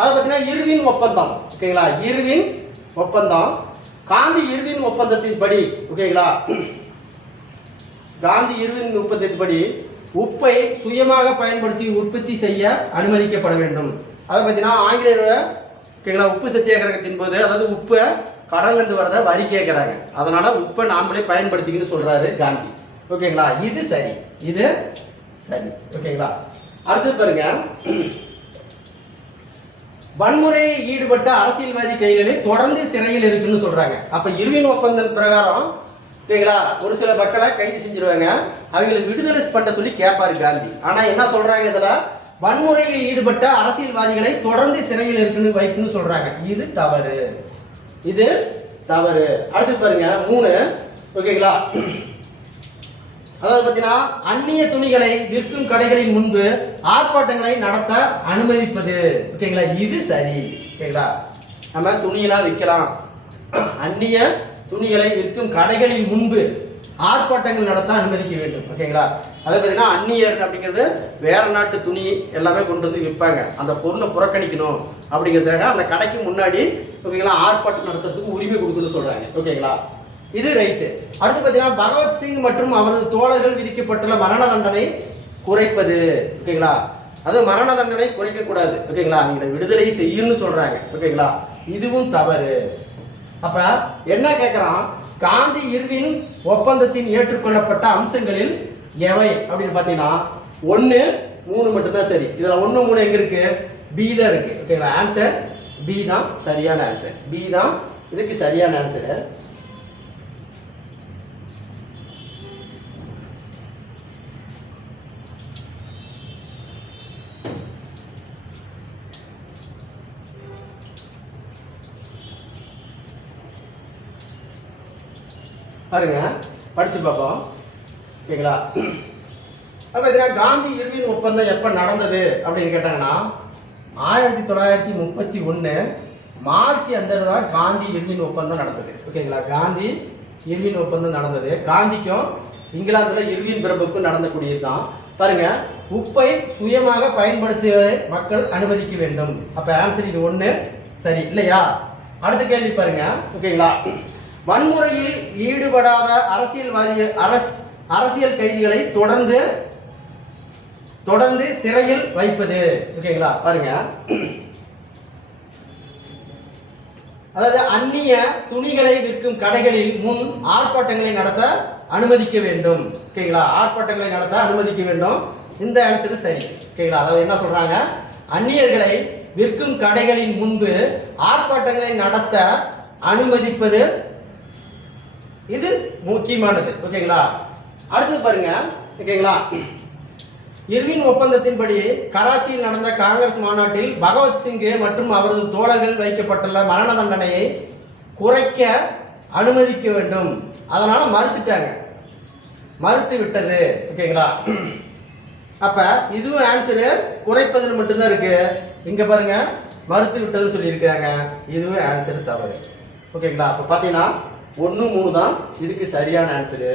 அதை பார்த்தீங்கன்னா இர்வின் ஒப்பந்தம். ஓகேங்களா, இர்வின் ஒப்பந்தம், காந்தி இர்வின் ஒப்பந்தத்தின் படி, ஓகேங்களா, காந்தி இர்வின் ஒப்பந்தத்தின் படி உப்பை சுயமாக பயன்படுத்தி உற்பத்தி செய்ய அனுமதிக்கப்பட வேண்டும். அதை பார்த்தீங்கன்னா ஆங்கிலேயர், ஓகேங்களா, உப்பு சத்தியாகிரகத்தின் போது, அதாவது உப்பை கடல்ல இருந்து வரத வரி கேட்கறாங்க, அதனால உப்பை நாமளே பயன்படுத்திக்கணும்னு சொல்றாரு காந்தி. ஓகேங்களா, இது சரி, இது சரி. ஓகேங்களா, அடுத்து பாருங்க. வன்முறையில் ஈடுபட்ட அரசியல்வாதி கைகளில் தொடர்ந்து சிறையில் இருக்குன்னு சொல்றாங்க. அப்ப இர்வின் ஒப்பந்தம் பிரகாரம், ஓகேங்களா, ஒரு சில மக்களை கைது செஞ்சிருவாங்க, அவங்களுக்கு விடுதலை பண்ண சொல்லி கேட்பாரு காந்தி. ஆனா என்ன சொல்றாங்க, இதுல வன்முறையில் ஈடுபட்ட அரசியல்வாதிகளை தொடர்ந்து சிறையில் இருக்குன்னு வைப்புன்னு சொல்றாங்க. இது தவறு, இது தவறு. அடுத்து பாருங்க 3. ஓகேங்களா, அதாவது பார்த்தீங்கன்னா அந்நிய துணிகளை விற்கும் கடைகளின் முன்பு ஆர்ப்பாட்டங்களை நடத்த அனுமதிப்பது. ஓகேங்களா, இது சரி. ஓகேங்களா, நம்ம துணியெல்லாம் விற்கலாம், அந்நிய துணிகளை விற்கும் கடைகளின் முன்பு ஆர்ப்பாட்டங்கள் நடத்த அனுமதிக்க வேண்டும். ஓகேங்களா, அதை பார்த்தீங்கன்னா அந்நியர் அப்படிங்கிறது வேற நாட்டு துணி எல்லாமே கொண்டு வந்து விற்பாங்க, அந்த பொருளை புறக்கணிக்கணும் அப்படிங்கிறதுக்காக அந்த கடைக்கு முன்னாடி, ஓகேங்களா, ஆர்ப்பாட்டம் நடத்துறதுக்கு உரிமை கொடுக்கணும்னு சொல்றாங்க. ஓகேங்களா, இது ரைட்டு. அடுத்து பார்த்தீங்கன்னா பகவத்சிங் மற்றும் அவரது தோழர்கள் விதிக்கப்பட்டுள்ள மரண தண்டனை குறைப்பது. ஓகேங்களா, அது மரண தண்டனை குறைக்க கூடாது. ஓகேங்களா, நீங்க விடுதலை செய்யணும்னு சொல்றாங்க. ஓகேங்களா, இதுவும் தவறு. அப்ப என்ன கேட்கிறான், காந்தி இர்வின் ஒப்பந்தத்தின் ஏற்றுக்கொள்ளப்பட்ட அம்சங்களில் எவை அப்படின்னு பார்த்தீங்கன்னா 1, 3 மட்டும்தான் சரி. இதுல 1, 3 எங்க இருக்கு? பி தான் இருக்கு. ஓகேங்களா, ஆன்சர் பி தான் சரியான ஆன்சர். பி தான் இதுக்கு சரியான ஆன்சர். பாருங்க, படிச்சு பார்ப்போம். ஓகேங்களா, அப்ப இதெல்லாம் காந்தி இர்வின் ஒப்பந்தம் எப்ப நடந்தது அப்படின்னு கேட்டாங்கன்னா 1931 மார்ச் தான் காந்தி இர்வின் ஒப்பந்தம் நடந்தது. ஓகேங்களா, காந்தி இர்வின் ஒப்பந்தம் நடந்தது. காந்திக்கும் இங்கிலாந்துல இர்வின் பிரபுக்கும் நடந்தக்கூடியது தான். பாருங்க, உப்பை சுயமாக பயன்படுத்துவதை மக்கள் அனுமதிக்க வேண்டும். அப்ப ஆன்சர் இது 1 சரி இல்லையா? அடுத்த கேள்வி பாருங்க. ஓகேங்களா, வன்முறையில் ஈடுபடாத அரசியல் கைதிகளை தொடர்ந்து சிறையில் வைப்பது. ஓகேங்களா, பாருங்க, அதாவது அந்நிய துணிகளை விற்கும் கடைகளில் முன் ஆர்ப்பாட்டங்களை நடத்த அனுமதிக்க வேண்டும். ஓகேங்களா, ஆர்ப்பாட்டங்களை நடத்த அனுமதிக்க வேண்டும். இந்த ஆன்சர் சரி. ஓகேங்களா, அதாவது என்ன சொல்றாங்க, அந்நியர்களை விற்கும் கடைகளின் முன்பு ஆர்ப்பாட்டங்களை நடத்த அனுமதிப்பது, இது முக்கியமானது. ஓகேங்களா, அடுத்து பாருங்க. ஓகேங்களா, இர்வின் ஒப்பந்தத்தின்படி கராச்சியில் நடந்த காங்கிரஸ் மாநாட்டில் பகவத்சிங் மற்றும் அவரது தோழர்கள் வைக்கப்பட்டுள்ள மரண தண்டனையை குறைக்க அனுமதிக்க வேண்டும். அதனால மறுத்துட்டாங்க, மறுத்து விட்டது. ஓகேங்களா? அப்ப இதுவும் ஆன்சரு குறைப்பதுன்னு மட்டும்தான் இருக்கு. இங்க பாருங்க மறுத்து விட்டதுன்னு சொல்லி இருக்கிறாங்க. இதுவும் ஆன்சர் தவறு. ஓகேங்களா? அப்ப பாத்தீங்கன்னா 1, 3 தான் இதுக்கு சரியான ஆன்சரு.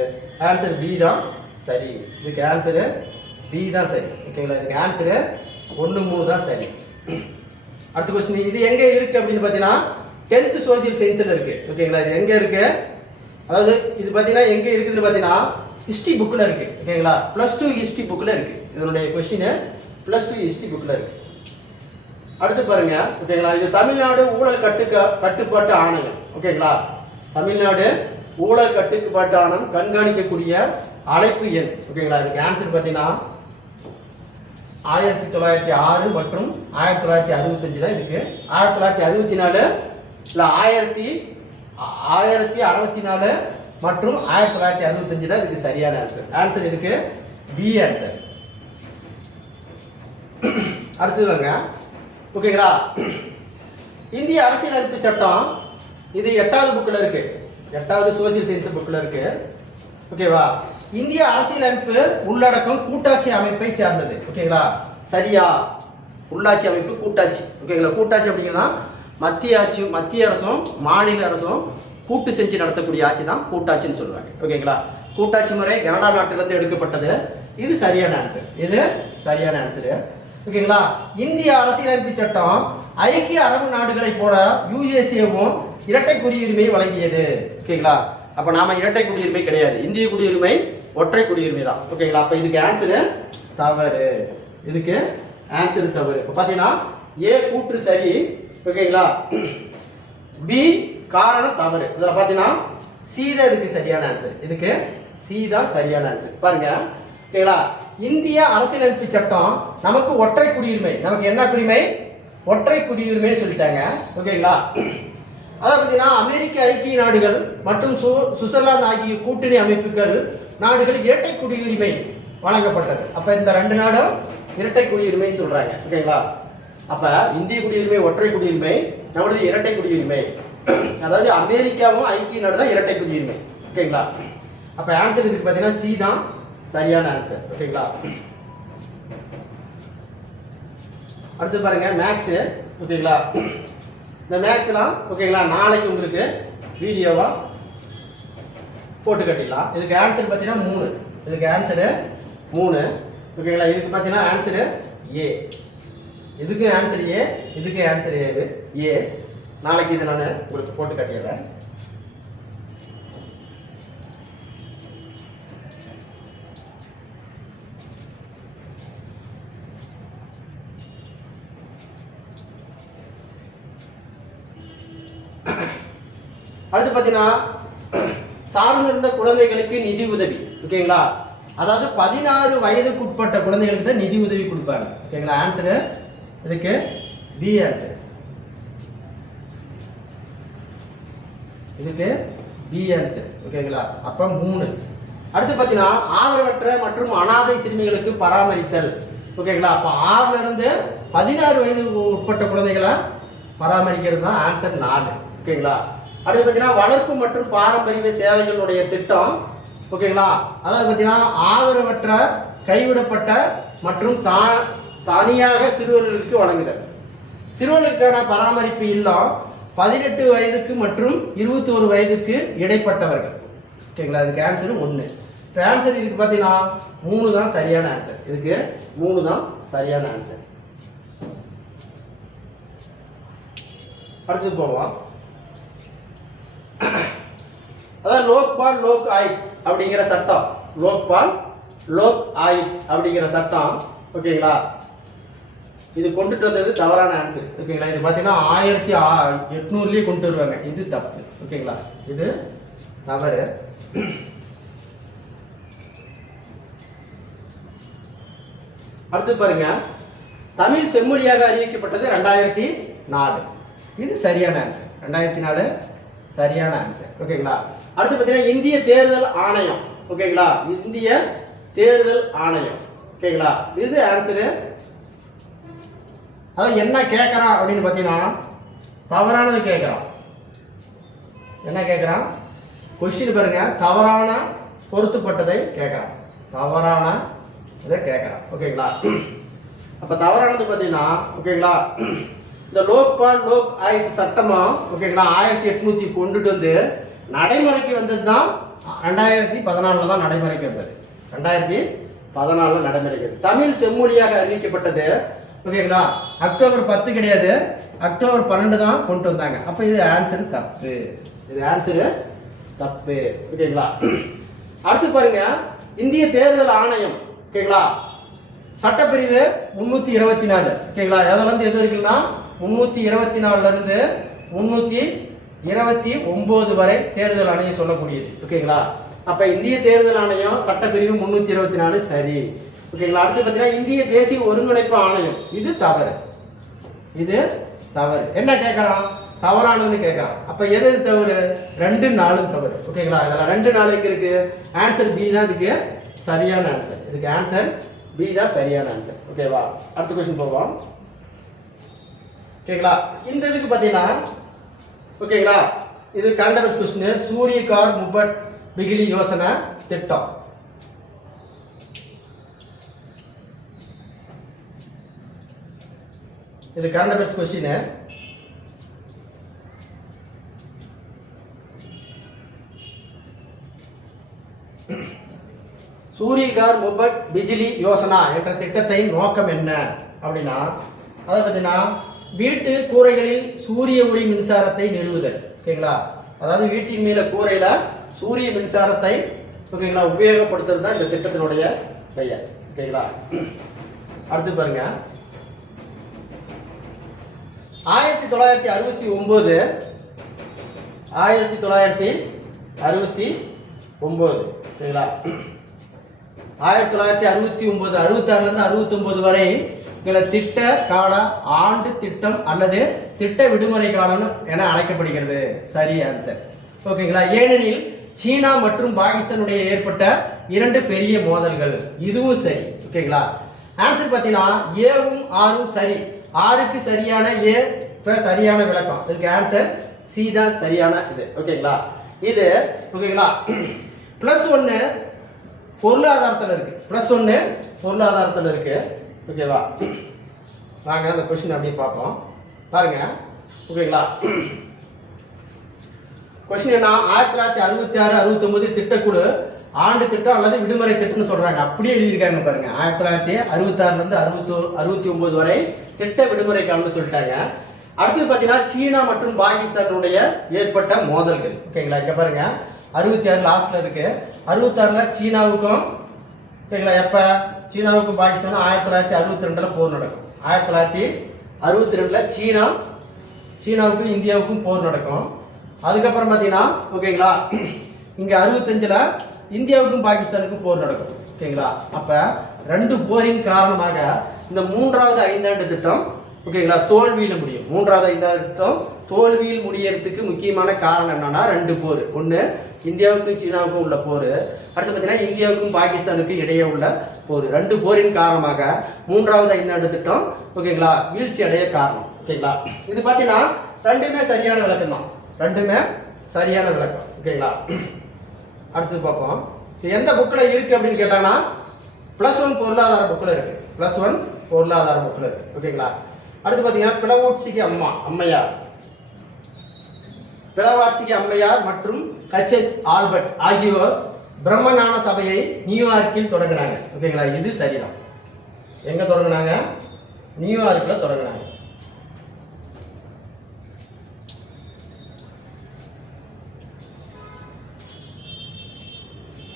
ஆன்சர் பி தான் சரி. இதுக்கு ஆன்சரு பி தான் சரி. ஓகேங்களா? இதுக்கு ஆன்சரு 1, 3 தான் சரி. அடுத்த கொஸ்டின், இது எங்க இருக்கு அப்படின்னு பாத்தீங்கன்னா 10th சோசியல் சயின்ஸ்ல இருக்கு. ஓகேங்களா? இது எங்க இருக்கு, அதாவது இது பாத்தீங்கன்னா எங்க இருக்குதுன்னு பாத்தீங்கன்னா ஹிஸ்டரி புக்ல இருக்கு. ஓகேங்களா? +2 ஹிஸ்டரி புக்ல இருக்கு. இதனுடைய கொஸ்டின் +2 ஹிஸ்டரி புக்ல இருக்கு. அடுத்து பாருங்க. ஓகேங்களா? இது தமிழ்நாடு ஊழல் கட்டுப்பாட்டு ஆணையம். ஓகேங்களா? தமிழ்நாடு ஊழல் கட்டுப்பாட்டு ஆணையம் கண்காணிக்கக்கூடிய அழைப்பு எண். ஓகேங்களா? இதுக்கு ஆன்சர் பாத்தீங்கன்னா 1906 மற்றும் 1965 தான் இதுக்கு. 1964 இல்ல 1064 மற்றும் 1965 தான் இதுக்கு சரியான ஆன்சர். ஆன்சர் இதுக்கு பி ஆன்சர். அடுத்து வாங்க. ஓகேங்களா? இந்திய அரசியலமைப்பு சட்டம் இது 8வது புக்ல இருக்கு. 8வது சோசியல் சயின்ஸ் புக்ல இருக்கு. ஓகேவா? இந்திய அரசியலமைப்பு உள்ளடக்கம் கூட்டாட்சி அமைப்பை சார்ந்தது. ஓகேங்களா? சரியா? உள்ளாட்சி அமைப்பு கூட்டாட்சி. ஓகேங்களா? கூட்டாட்சி அப்படிங்கிறதா மத்திய அரசும் மாநில அரசும் கூட்டு செஞ்சு நடத்தக்கூடிய ஆட்சி தான் கூட்டாட்சின்னு சொல்லுவாங்க. ஓகேங்களா? கூட்டாட்சி முறை கனடா நாட்டிலிருந்து எடுக்கப்பட்டது. இது சரியான ஆன்சர். இது சரியான ஆன்சர். ஓகேங்களா? இந்திய அரசியலமைப்பு சட்டம் ஐக்கிய அரபு நாடுகளை போல யுஎஸ்ஏவும் இரட்டை குடியுரிமை வழங்கியது. ஓகேங்களா? அப்ப நாம இரட்டை குடியுரிமை கிடையாது. இந்திய குடியுரிமை ஒற்றை குடியுரிமை தான். ஓகேங்களா? அப்ப இதுக்கு ஆன்சர் தவறு. இதுக்கு ஆன்சர் தவறு. இப்ப பாத்தீங்கன்னா ஏ கூற்று சரி. ஓகேங்களா? பி காரணம் தவறு. இதுல பாத்தீங்கன்னா சி தான் இதுக்கு சரியான ஆன்சர். இதுக்கு சி தான் சரியான ஆன்சர். பாருங்க. ஓகேங்களா? இந்திய அரசியலமைப்பு சட்டம் நமக்கு ஒற்றை குடியுரிமை, நமக்கு என்ன குடிமை? ஒற்றை குடியுரிமை சொல்லிட்டாங்க. ஓகேங்களா? அதாவது பார்த்தீங்கன்னா அமெரிக்க ஐக்கிய நாடுகள் மற்றும் சுவிட்சர்லாந்து ஆகிய கூட்டணி அமைப்புகள் நாடுகள் இரட்டை குடியுரிமை வழங்கப்பட்டது. அப்ப இந்த 2 நாடும் இரட்டை குடியுரிமை சொல்றாங்க. ஓகேங்களா? அப்ப இந்திய குடியுரிமை ஒற்றை குடியுரிமை, நம்மளது இரட்டை குடியுரிமை. அதாவது அமெரிக்காவும் ஐக்கிய நாடு தான் இரட்டை குடியுரிமை. ஓகேங்களா? அப்ப ஆன்சர் இதுக்கு பார்த்தீங்கன்னா சி தான் சரியான ஆன்சர். ஓகேங்களா? அடுத்து பாருங்க மேக்ஸ். ஓகேங்களா? இந்த மேக்ஸ்லாம் ஓகேங்களா நாளைக்கு உங்களுக்கு வீடியோவா போட்டு கட்டிடலாம். இதுக்கு ஆன்சர் பார்த்தீங்கன்னா 3. இதுக்கு ஆன்சரு 3. ஓகேங்களா? இதுக்கு பார்த்தீங்கன்னா ஆன்சரு ஏ. இதுக்கு ஆன்சர் ஏ, இதுக்கு ஆன்சர் ஏ. நாளைக்கு இதை நான் உங்களுக்கு போட்டு கட்டிடுறேன். அடுத்து பார்த்தீங்கன்னா சார்ந்திருந்த குழந்தைகளுக்கு நிதி உதவி. ஓகேங்களா? அதாவது 16 வயதுக்கு உட்பட்ட குழந்தைகளுக்கு தான் நிதி உதவி கொடுப்பாங்க. ஓகேங்களா? ஆன்சரு இதுக்கு பி ஆன்சர். இதுக்கு பி ஆன்சர். ஓகேங்களா? அப்ப 3. அடுத்து பார்த்தீங்கன்னா ஆதரவற்ற மற்றும் அனாதை சிறுமிகளுக்கு பராமரித்தல். ஓகேங்களா? அப்ப 6ல இருந்து 16 வயதுக்கு உட்பட்ட குழந்தைகளை பராமரிக்கிறது தான் ஆன்சர் 4. ஓகேங்களா? அடுத்து பார்த்தீங்கன்னா வளர்ப்பு மற்றும் பாரம்பரிய சேவைகளுடைய திட்டம். ஓகேங்களா? அதாவது பார்த்தீங்கன்னா ஆதரவற்ற கைவிடப்பட்ட மற்றும் தனியாக சிறுவர்களுக்கு வழங்குதல். சிறுவர்களுக்கான பராமரிப்பு இல்லம் 18 வயதுக்கு மற்றும் 21 வயதுக்கு இடைப்பட்டவர்கள். ஓகேங்களா? இதுக்கு ஆன்சர் 1. இப்போ ஆன்சர் இதுக்கு பார்த்தீங்கன்னா 3 தான் சரியான ஆன்சர். இதுக்கு 3 தான் சரியான ஆன்சர். அடுத்து போவோம். அதாவது லோக்பால் லோக் ஆயுத் அப்படிங்கிற சட்டம். லோக்பால் லோக் ஆயுத் அப்படிங்கிற சட்டம். ஓகேங்களா? இது கொண்டுட்டு வந்தது தவறான ஆன்சர். ஓகேங்களா? இது பார்த்தீங்கன்னா 1800லயே கொண்டு வருவாங்க. இது தப்பு. ஓகேங்களா? இது தவறு. அடுத்து பாருங்க. தமிழ் செம்மொழியாக அறிவிக்கப்பட்டது 2004. இது சரியான ஆன்சர். 2004 சரியான ஆன்சர். ஓகேங்களா? அடுத்து பார்த்தீங்கன்னா இந்திய தேர்தல் ஆணையம். ஓகேங்களா? இந்திய தேர்தல் ஆணையம். ஓகேங்களா? இது ஆன்சரு. அதான் என்ன கேட்கறான் அப்படின்னு பார்த்தீங்கன்னா தவறானது கேட்கறான். என்ன கேட்குறான் கொஸ்டின் பாருங்க, தவறான பொருத்தப்பட்டதை கேட்குறான், தவறான இதை கேட்குறான். ஓகேங்களா? அப்போ தவறானது பார்த்தீங்கன்னா ஓகேங்களா, இந்த லோக்பால் லோக் ஆயுத் சட்டமா ஓகேங்களா 1800 கொண்டுட்டு வந்து நடைமுறைக்கு வந்தது தான் 2014 தான் நடைமுறைக்கு வந்தது. 2014 நடைமுறைக்கு தமிழ் செம்மொழியாக அறிவிக்கப்பட்டது ஓகேங்களா அக்டோபர் 10 கிடையாது, அக்டோபர் 12 தான் கொண்டு வந்தாங்க. அப்போ இது ஆன்சரு தப்பு, இது ஆன்சரு தப்பு. ஓகேங்களா? அடுத்து பாருங்க, இந்திய தேர்தல் ஆணையம் ஓகேங்களா சட்டப்பிரிவு 324 ஓகேங்களா, அதில் வந்து எது வரைக்கும்னா 324 இருந்து 329 வரை தேர்தல் ஆணையம் சொல்லக்கூடியது. ஓகேங்களா? அப்ப இந்திய தேர்தல் ஆணையம் சட்டப்பிரிவு 324 சரி. ஓகேங்களா? அடுத்து பார்த்தீங்கன்னா இந்திய தேசிய ஒருங்கிணைப்பு ஆணையம், இது தவறு, இது தவறு. என்ன கேட்கறான், தவறானதுன்னு கேட்கறான். அப்ப எது தவறு, 2 4 தவறு. ஓகேங்களா? இதெல்லாம் 2 4 இருக்கு, ஆன்சர் பி தான் இதுக்கு சரியான ஆன்சர். இதுக்கு ஆன்சர் பி தான் சரியான ஆன்சர். ஓகேவா? அடுத்த கொஸ்டின் போவோம். ஓகேங்களா? இந்த இதுக்கு பார்த்தீங்கன்னா ஓகேங்களா, இது கரண்ட் அஃபேர்ஸ் கொஸ்டின். சூரிய கார் முபட் பிகிலி யோசனை திட்டம். இது கரண்ட் அஃபேர்ஸ் கொஸ்டின். சூரியகார் முபட் பிஜிலி யோசனா என்ற திட்டத்தின் நோக்கம் என்ன அப்படின்னா, அதை பார்த்தீங்கன்னா வீட்டு கூரைகளில் சூரிய ஒளி மின்சாரத்தை நிறுவுதல். ஓகேங்களா? அதாவது வீட்டின் மேல கூரையில சூரிய மின்சாரத்தை ஓகேங்களா உபயோகப்படுத்துறது தான் இந்த திட்டத்தினுடைய பெயர். ஓகேங்களா? அடுத்து பாருங்க, 1969 ஓகேங்களா 1969 66 இருந்து 69 வரை திட்ட கால ஆண்டு திட்டம் அல்லது திட்ட விடுமுறை காலம் என அழைக்கப்படுகிறது. சரி ஆன்சர். ஓகேங்களா? ஏனெனில் சீனா மற்றும் பாகிஸ்தானுடைய ஏற்பட்ட 2 பெரிய மோதல்கள், இதுவும் சரி. ஓகேங்களா? ஆன்சர் பார்த்தீங்கன்னா ஏவும் ஆரும் சரி. ஆருக்கு சரியான ஏ சரியான விளக்கம், இதுக்கு ஆன்சர் சி தான் சரியான இது. ஓகேங்களா? இது ஓகேங்களா +1 பொருளாதாரத்தில் இருக்கு, +1 பொருளாதாரத்தில் இருக்கு. ஓகேவா? வாங்க அந்த கொஸ்டின் அப்படியே பார்ப்போம். பாருங்க. ஓகேங்களா? கொஸ்டின் என்ன, 1966 69 திட்டக்குழு ஆண்டு திட்டம் அல்லது விடுமுறை திட்டம்னு சொல்றாங்க, அப்படியே எழுதியிருக்காங்க பாருங்க. 1966 இருந்து 69 வரை திட்ட விடுமுறை காலம்னு சொல்லிட்டாங்க. அடுத்து பார்த்தீங்கன்னா சீனா மற்றும் பாகிஸ்தானுடைய ஏற்பட்ட மோதல்கள். ஓகேங்களா? இங்க பாருங்க 66 லாஸ்ட்ல இருக்கு. 66ல சீனாவுக்கும் ஓகேங்களா எப்ப சீனாவுக்கும் பாகிஸ்தானும் 1962 போர் நடக்கும். 1962 சீனாவுக்கும் இந்தியாவுக்கும் போர் நடக்கும். அதுக்கப்புறம் பார்த்தீங்கன்னா ஓகேங்களா இங்க 65ல இந்தியாவுக்கும் பாகிஸ்தானுக்கும் போர் நடக்கும். ஓகேங்களா? அப்ப 2 போரின் காரணமாக இந்த 3வது ஐந்தாண்டு திட்டம் ஓகேங்களா தோல்வியில் முடியும். 3வது ஐந்தாண்டு திட்டம் தோல்வியில் முடியறதுக்கு முக்கியமான காரணம் என்னன்னா 2 போர். ஒன்று இந்தியாவுக்கும் சீனாவுக்கும் உள்ள போர், அடுத்து பார்த்தீங்கன்னா இந்தியாவுக்கும் பாகிஸ்தானுக்கும் இடையே உள்ள போர். 2 போரின் காரணமாக 3வது ஐந்தாண்டு திட்டம் ஓகேங்களா வீழ்ச்சி அடைய காரணம். ஓகேங்களா? இது பார்த்தீங்கன்னா 2மே சரியான விளக்கம் தான், 2மே சரியான விளக்கம். ஓகேங்களா? அடுத்தது பார்ப்போம். எந்த புக்கில் இருக்கு அப்படின்னு கேட்டாங்கன்னா +1 பொருளாதார புக்கில் இருக்கு, +1 பொருளாதார புக்கில் இருக்கு. ஓகேங்களா? அடுத்து பார்த்தீங்கன்னா பிளவோட்சிக்கு அம்மையார், பிளவாட்சிக்கு அம்மையார் மற்றும் H.S. ஆல்பர்ட் ஆகியோர் பிரம்மஞான சபையை நியூயார்க்கில் தொடங்கினாங்க. ஓகேங்களா? இது சரிதான். எங்க தொடங்கினாங்க? நியூயார்க்கில் தொடங்கினாங்க.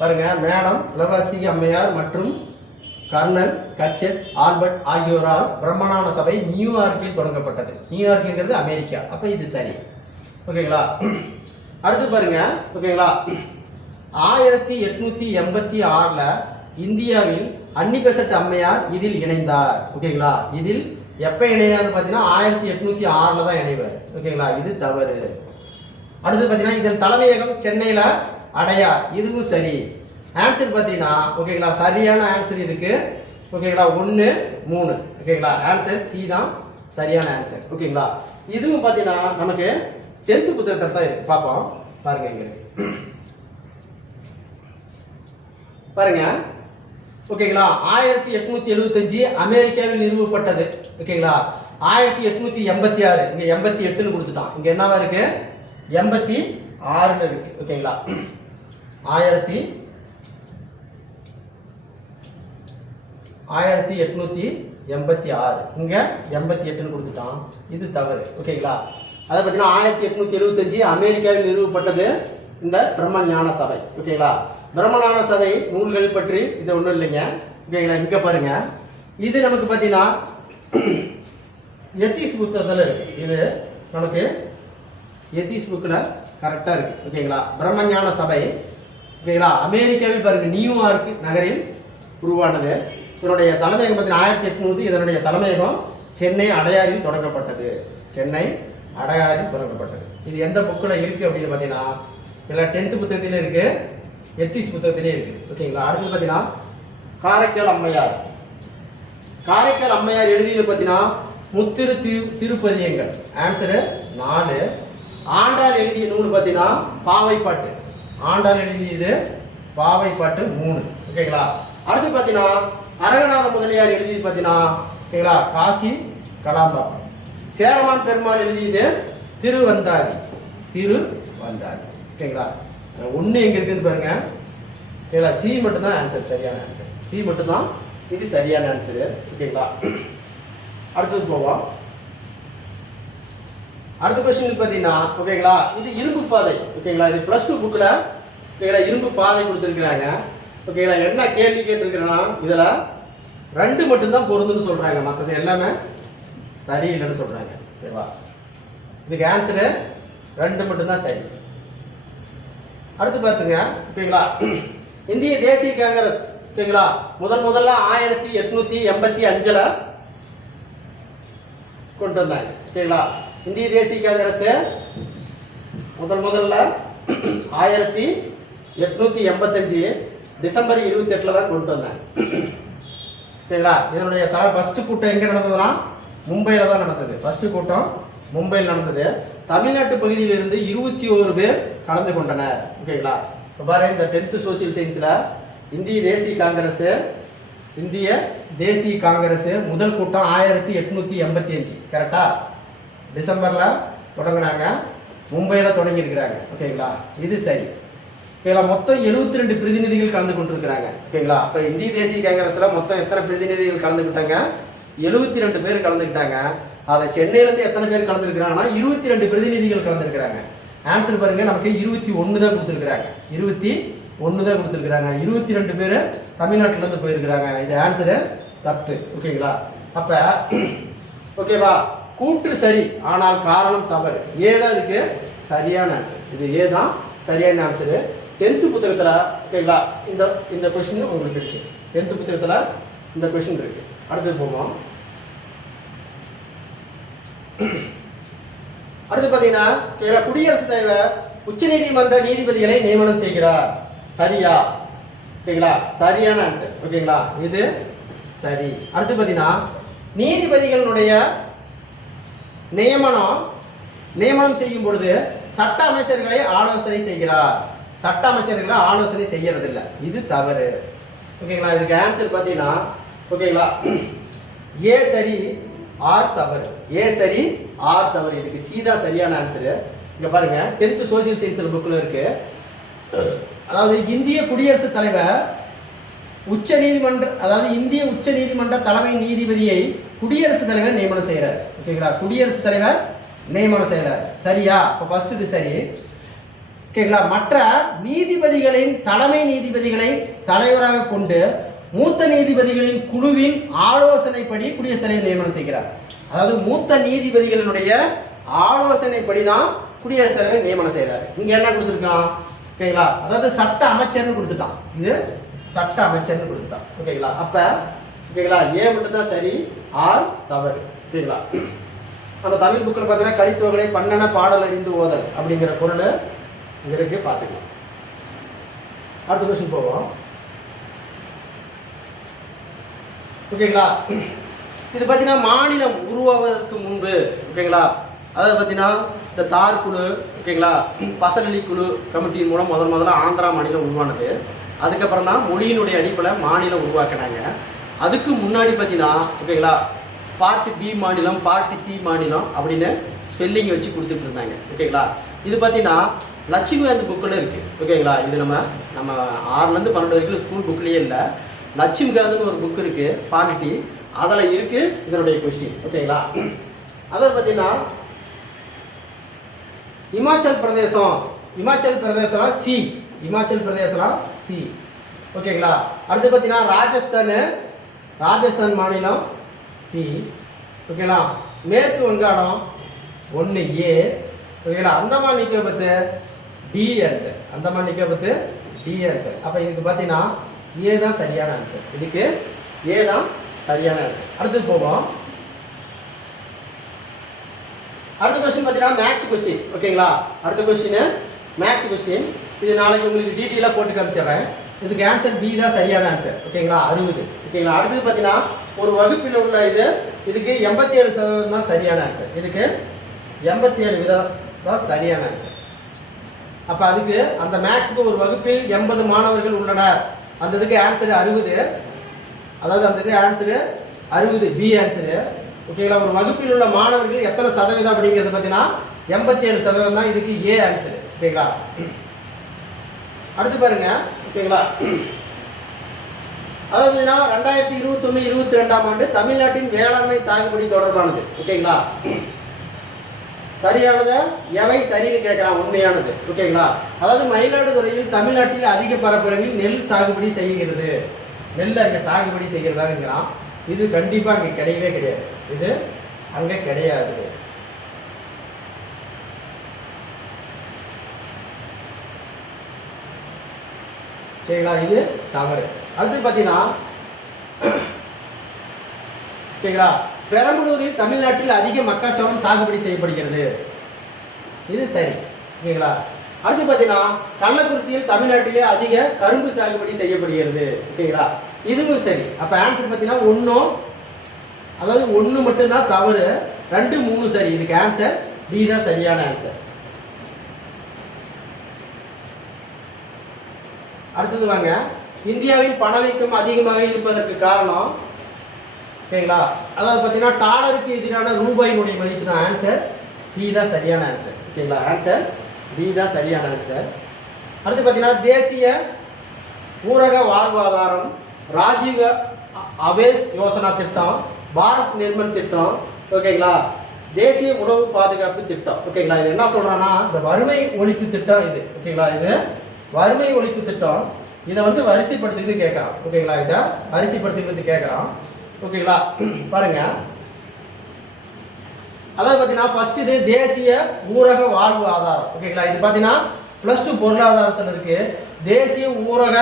பாருங்க, மேடம் பிளவாட்சிக்கு அம்மையார் மற்றும் கர்னல் H.S. ஆல்பர்ட் ஆகியோரால் பிரம்மஞான சபை நியூயார்க்கில் தொடங்கப்பட்டது. நியூயார்க்குங்கிறது அமெரிக்கா. அப்ப இது சரி. ஓகேங்களா? அடுத்து பாருங்க. ஓகேங்களா? 1886ல இந்தியாவில் அன்னி பெசன்ட் அம்மையார் இதில் இணைந்தார். ஓகேங்களா? இதில் எப்ப இணைந்தார் பார்த்தீங்கன்னா 1806ல தான் இணைவார். ஓகேங்களா? இது தவறு. அடுத்து பார்த்தீங்கன்னா இதன் தலைமையகம் சென்னையில அடையார், இதுவும் சரி. ஆன்சர் பார்த்தீங்கன்னா ஓகேங்களா சரியான ஆன்சர் இதுக்கு ஓகேங்களா 1 3. ஓகேங்களா? ஆன்சர் சி தான் சரியான ஆன்சர். ஓகேங்களா? இதுவும் பார்த்தீங்கன்னா நமக்கு 10th புத்தகத்தில் தான் இருக்கு. பார்ப்போம். பாருங்க இங்க இருக்கு பாருங்க. ஓகேங்களா, 1875 அமெரிக்காவில் நிறுவப்பட்டது. ஓகேங்களா, 1886 இங்க 88ன்னு கொடுத்துட்டான். இங்க என்னவா இருக்கு 86ன்னு இருக்கு. ஓகேங்களா, 1886 இங்க 88ன்னு கொடுத்துட்டான். இது தவறு. ஓகேங்களா, அதை பார்த்தீங்கன்னா 1875 அமெரிக்காவில் நிறுவப்பட்டது இந்த பிரம்ம ஞான சபை. ஓகேங்களா, பிரம்ம ஞான சபை நூல்கள் பற்றி இது ஒன்றும் இல்லைங்க. ஓகேங்களா, இங்க பாருங்க, இது நமக்கு பார்த்தீங்கன்னா எத்திஸ் புத்தகத்தில் இருக்கு. இது நமக்கு எத்திஸ் புக்கில் கரெக்டாக இருக்கு. ஓகேங்களா, பிரம்ம ஞான சபை. ஓகேங்களா, அமெரிக்காவில் பாருங்க நியூயார்க் நகரில் உருவானது. இதனுடைய தலைமையகம் பார்த்தீங்கன்னா 1800. இதனுடைய தலைமையகம் சென்னை அடையாறில் தொடங்கப்பட்டது. சென்னை அடையாறில் தொடங்கப்பட்டது. இது எந்த புக்கில் இருக்கு அப்படின்னு பார்த்தீங்கன்னா இல்லை 10th புத்தகத்திலே இருக்கு, எத்திஸ் புத்தகத்திலே இருக்கு. ஓகேங்களா, அடுத்தது பார்த்தீங்கன்னா காரைக்கால் அம்மையார். காரைக்கால் அம்மையார் எழுதியது பார்த்தீங்கன்னா முத்திரு திருப்பதியங்கள். ஆன்சரு 4. ஆண்டாள் எழுதிய நூல் பார்த்தீங்கன்னா பாவைப்பாட்டு. ஆண்டாள் எழுதியது பாவைப்பாட்டு 3. ஓகேங்களா, அடுத்து பார்த்தீங்கன்னா அரங்கநாத முதலியார் எழுதியது பார்த்தீங்கன்னா ஓகேங்களா காசி கலாம்பா. சேரமான் பெருமாள் எழுதியது திருவந்தாதி. திருவந்தாதி. ஓகேங்களா, ஒன்று எங்க இருக்குன்னு பாருங்க. ஓகேங்களா, சி மட்டும்தான் ஆன்சர், சரியான ஆன்சர். சி மட்டும்தான் இது சரியான ஆன்சரு. ஓகேங்களா, அடுத்தது போவோம். அடுத்த கொஸ்டின் பார்த்தீங்கன்னா ஓகேங்களா இது இரும்பு பாதை. ஓகேங்களா, இது +2 புக்கில் ஓகேங்களா இரும்பு பாதை கொடுத்துருக்குறாங்க. ஓகேங்களா, என்ன கேள்வி கேட்டிருக்கிறேன்னா இதில் 2 மட்டும்தான் பொருந்துன்னு சொல்கிறாங்க, மற்றது எல்லாமே சரியில்லைன்னு சொல்கிறாங்க. ஓகேவா, இதுக்கு ஆன்சரு 2 மட்டும்தான் சரி. அடுத்து பார்த்துங்க. ஓகேங்களா, இந்திய தேசிய காங்கிரஸ் ஓகேங்களா முதல்ல 1885 கொண்டு வந்தாங்க. ஓகேங்களா, இந்திய தேசிய காங்கிரஸ் முதல்ல 1885 டிசம்பர் 28 தான் கொண்டு வந்தாங்க. ஓகேங்களா, இதனுடைய ஃபர்ஸ்ட் கூட்டம் எங்க நடந்ததுன்னா மும்பையில் தான் நடந்தது. ஃபர்ஸ்ட் கூட்டம் மும்பையில் நடந்தது. தமிழ்நாட்டு பகுதியில் இருந்து 21 பேர் கலந்து கொண்டனர். ஓகேங்களா, இப்போ பாருங்க இந்த 10th சோசியல் சயின்ஸில் இந்திய தேசிய காங்கிரஸ் முதல் கூட்டம் 1885 கரெக்டா டிசம்பரில் தொடங்கினாங்க, மும்பையில் தொடங்கி இருக்கிறாங்க. ஓகேங்களா, இது சரி. ஓகேங்களா, மொத்தம் 72 பிரதிநிதிகள் கலந்து கொண்டிருக்கிறாங்க. ஓகேங்களா, அப்போ இந்திய தேசிய காங்கிரஸில் மொத்தம் எத்தனை பிரதிநிதிகள் கலந்துக்கிட்டாங்க 72 பேர் கலந்துக்கிட்டாங்க. அதை சென்னையிலேருந்து எத்தனை பேர் கலந்துருக்கிறாங்கன்னா 22 பிரதிநிதிகள் கலந்துருக்கிறாங்க. ஆன்சர் பாருங்க, நமக்கு 21 தான் கொடுத்துருக்குறாங்க. 21 தான் கொடுத்துருக்குறாங்க. 22 பேர் தமிழ்நாட்டிலேருந்து போயிருக்கிறாங்க. இது ஆன்சரு தப்பு. ஓகேங்களா, அப்போ ஓகேவா கூற்று சரி ஆனால் காரணம் தவறு. ஏதான் இருக்கு சரியான ஆன்சர். இது ஏதான் சரியான ஆன்சரு. 10th புத்தகத்தில் ஓகேங்களா இந்த கொஸ்டின் உங்களுக்கு இருக்கு. 10th புத்தகத்தில் இந்த கொஸ்டின் இருக்கு. அடுத்து போவோம். அடுத்து பார்த்தீங்கன்னா குடியரசுத் தலைவர் உச்சநீதிமன்ற நீதிபதிகளை நியமனம் செய்கிறார். சரியா? ஓகேங்களா, சரியான ஆன்சர். ஓகேங்களா, இது சரி. அடுத்து பார்த்தீங்கன்னா நீதிபதிகளுடைய நியமனம் செய்யும் பொழுது சட்ட அமைச்சர்களை ஆலோசனை செய்கிறார். சட்ட அமைச்சர்களை ஆலோசனை செய்யறதில்லை. இது தவறு. ஓகேங்களா, இதுக்கு ஆன்சர் பார்த்தீங்கன்னா ஓகேங்களா ஏ சரி ஆர் தவறு. ஏ சரி ஆர் தவறு. இதுக்கு சி தான் சரியான ஆன்சரு. இங்க பாருங்க 10th சோசியல் சயின்ஸ் புக்கில் இருக்கு. அதாவது இந்திய குடியரசுத் தலைவர் இந்திய உச்ச நீதிமன்ற தலைமை நீதிபதியை குடியரசுத் தலைவர் நியமனம் செய்கிறார். ஓகேங்களா, குடியரசுத் தலைவர் நியமனம் செய்கிறார். சரியா? இப்போ ஃபர்ஸ்ட் இது சரி. ஓகேங்களா, மற்ற நீதிபதிகளின் தலைமை நீதிபதிகளை தலைவராக கொண்டு மூத்த நீதிபதிகளின் குழுவின் ஆலோசனைப்படி குடியரசுத் தலைவர் நியமனம் செய்கிறார். அதாவது மூத்த நீதிபதிகளினுடைய ஆலோசனைப்படி தான் குடியரசுத் தலைவர் நியமனம் செய்கிறார். இங்க என்ன கொடுத்துருக்கான்? ஓகேங்களா, அதாவது சட்ட அமைச்சர்னு கொடுத்துட்டான். இது சட்ட அமைச்சர்னு கொடுத்துட்டான். ஓகேங்களா, அப்ப ஓகேங்களா ஏ மட்டும் தான் சரி, ஆர் தவறு. ஓகேங்களா, நம்ம தமிழ் புக்கில் பார்த்தீங்கன்னா கலித்தொகை பண்ணன பாடல் அறிந்து ஓதல் அப்படிங்கிற பொருள் இருக்கு, பார்த்துக்கலாம். அடுத்த கொஸ்டின் போவோம். ஓகேங்களா, இது பார்த்தீங்கன்னா மாநிலம் உருவாவதற்கு முன்பு ஓகேங்களா, அதாவது பார்த்தீங்கன்னா இந்த தார் குழு ஓகேங்களா, பசலி குழு கமிட்டியின் மூலம் முதல்ல ஆந்திரா மாநிலம் உருவானது. அதுக்கப்புறம் தான் மொழியினுடைய அடிப்படையில் மாநிலம் உருவாக்கினாங்க. அதுக்கு முன்னாடி பார்த்தீங்கன்னா ஓகேங்களா, பார்ட் பி மாநிலம், பார்ட் சி மாநிலம் அப்படின்னு ஸ்பெல்லிங் வச்சு கொடுத்துட்டு இருந்தாங்க. ஓகேங்களா, இது பார்த்தீங்கன்னா லட்சுமிகாந்த் புக்கில் இருக்குது. ஓகேங்களா, இது நம்ம 6லேருந்து 12 வரைக்கும் ஸ்கூல் புக்லேயே இல்லை. லட்சுமிகாந்த்னு ஒரு புக் இருக்குது பார்ட்டி, அதில் இருக்குது இதனுடைய கொஸ்டின். ஓகேங்களா, அதை பார்த்தீங்கன்னா இமாச்சல் பிரதேசம் சி, இமாச்சல் பிரதேசம் சி. ஓகேங்களா, அடுத்து பார்த்தீங்கன்னா ராஜஸ்தான் மாநிலம் பி. ஓகேங்களா, மேற்கு வங்காளம் 1A. ஓகேங்களா, அந்தமான் நிக்கோபத்து டி ஆன்சர், அந்தமான் நிக்கோபத்து டி ஆன்சர். அப்போ இதுக்கு பார்த்தீங்கன்னா ஏ தான் சரியான ஆன்சர், இதுக்கு ஏ தான் சரியான ஆன்சர். அடுத்து போவோம். அடுத்த கொஸ்டின் பார்த்தீங்கன்னா மேக்ஸ் கொஸ்டின். ஓகேங்களா, அடுத்த கொஸ்டின் மேக்ஸ் கொஸ்டின். இது நாளைக்கு உங்களுக்கு டீட்டெயிலாக போட்டு காமிச்சிடுறேன். இதுக்கு ஆன்சர் பி தான் சரியான ஆன்சர். ஓகேங்களா, 60. ஓகேங்களா, அடுத்தது பார்த்தீங்கன்னா ஒரு வகுப்பில் உள்ள இதுக்கு 87% தான் சரியான ஆன்சர். இதுக்கு 87 தான் சரியான ஆன்சர். அப்போ அதுக்கு அந்த மேக்ஸுக்கு ஒரு வகுப்பில் 80 மாணவர்கள் உள்ளனர். அந்த இதுக்கு ஆன்சரு 60. அதாவது அந்த இது ஆன்சரு 60, பி ஆன்சரு. ஓகேங்களா, ஒரு வகுப்பில் உள்ள மாணவர்கள் எத்தனை சதவீதம் அப்படிங்கிறது பார்த்தீங்கன்னா 87% தான் இதுக்கு ஏ ஆன்சரு. ஓகேங்களா, அடுத்து பாருங்க. ஓகேங்களா, அதாவது 2021-22ஆம் ஆண்டு தமிழ்நாட்டின் வேளாண்மை சாகுபடி தொடர்பானது. ஓகேங்களா, சரியானதை எவை சரின்னு கேட்குறான், உண்மையானது. ஓகேங்களா, அதாவது மயிலாடுதுறையில் தமிழ்நாட்டில் அதிக பரப்பளவில் நெல் சாகுபடி செய்கிறது. நெல் அங்கே சாகுபடி செய்கிறதாங்கிறான். இது கண்டிப்பாக அங்கே கிடையவே கிடையாது, இது அங்கே கிடையாது. சரிங்களா, இது தவறு. அடுத்து பார்த்தீங்கன்னா ஓகேங்களா, பெரம்பலூரில் தமிழ்நாட்டில் அதிக மக்காச்சோளம் சாகுபடி செய்யப்படுகிறது. இது சரி. ஓகேங்களா, அடுத்து பார்த்தீங்கன்னா கள்ளக்குறிச்சியில் தமிழ்நாட்டிலே அதிக கரும்பு சாகுபடி செய்யப்படுகிறது. ஓகேங்களா, இதுவும் சரி. அப்போ ஆன்சர் பார்த்தீங்கன்னா 1, அதாவது 1 மட்டும்தான் தவறு, 2, 3 சரி. இதுக்கு ஆன்சர் டி தான் சரியான ஆன்சர். அடுத்தது வாங்க. இந்தியாவின் பணவீக்கம் அதிகமாக இருப்பதற்கு காரணம். ஓகேங்களா, அதாவது பார்த்தீங்கன்னா டாலருக்கு எதிரான ரூபாயினுடைய மதிப்பு தான். ஆன்சர் பி தான் சரியான ஆன்சர். ஓகேங்களா, ஆன்சர் பி தான் சரியான ஆன்சர். அடுத்து பார்த்தீங்கன்னா தேசிய ஊரக வாழ்வாதாரம், ராஜீவ் அவேஸ் யோசனா திட்டம், பாரத் நிர்மல் திட்டம். ஓகேங்களா, தேசிய உணவு பாதுகாப்பு திட்டம். ஓகேங்களா, இது என்ன சொல்றான்னா இந்த வறுமை ஒழிப்பு திட்டம் இது. ஓகேங்களா, இது வறுமை ஒழிப்பு திட்டம். இதை வந்து வரிசைப்படுத்திக்கிட்டு கேட்குறான். ஓகேங்களா, இதை வரிசைப்படுத்திக்கிட்டு கேட்குறான். ஓகேங்களா, பாருங்க. அதாவது பார்த்தீங்கன்னா ஃபர்ஸ்ட் இது தேசிய ஊரக வாழ்வு ஆதாரம். ஓகேங்களா, இது பார்த்தீங்கன்னா +2 பொருளாதாரத்தில் இருக்கு. தேசிய ஊரக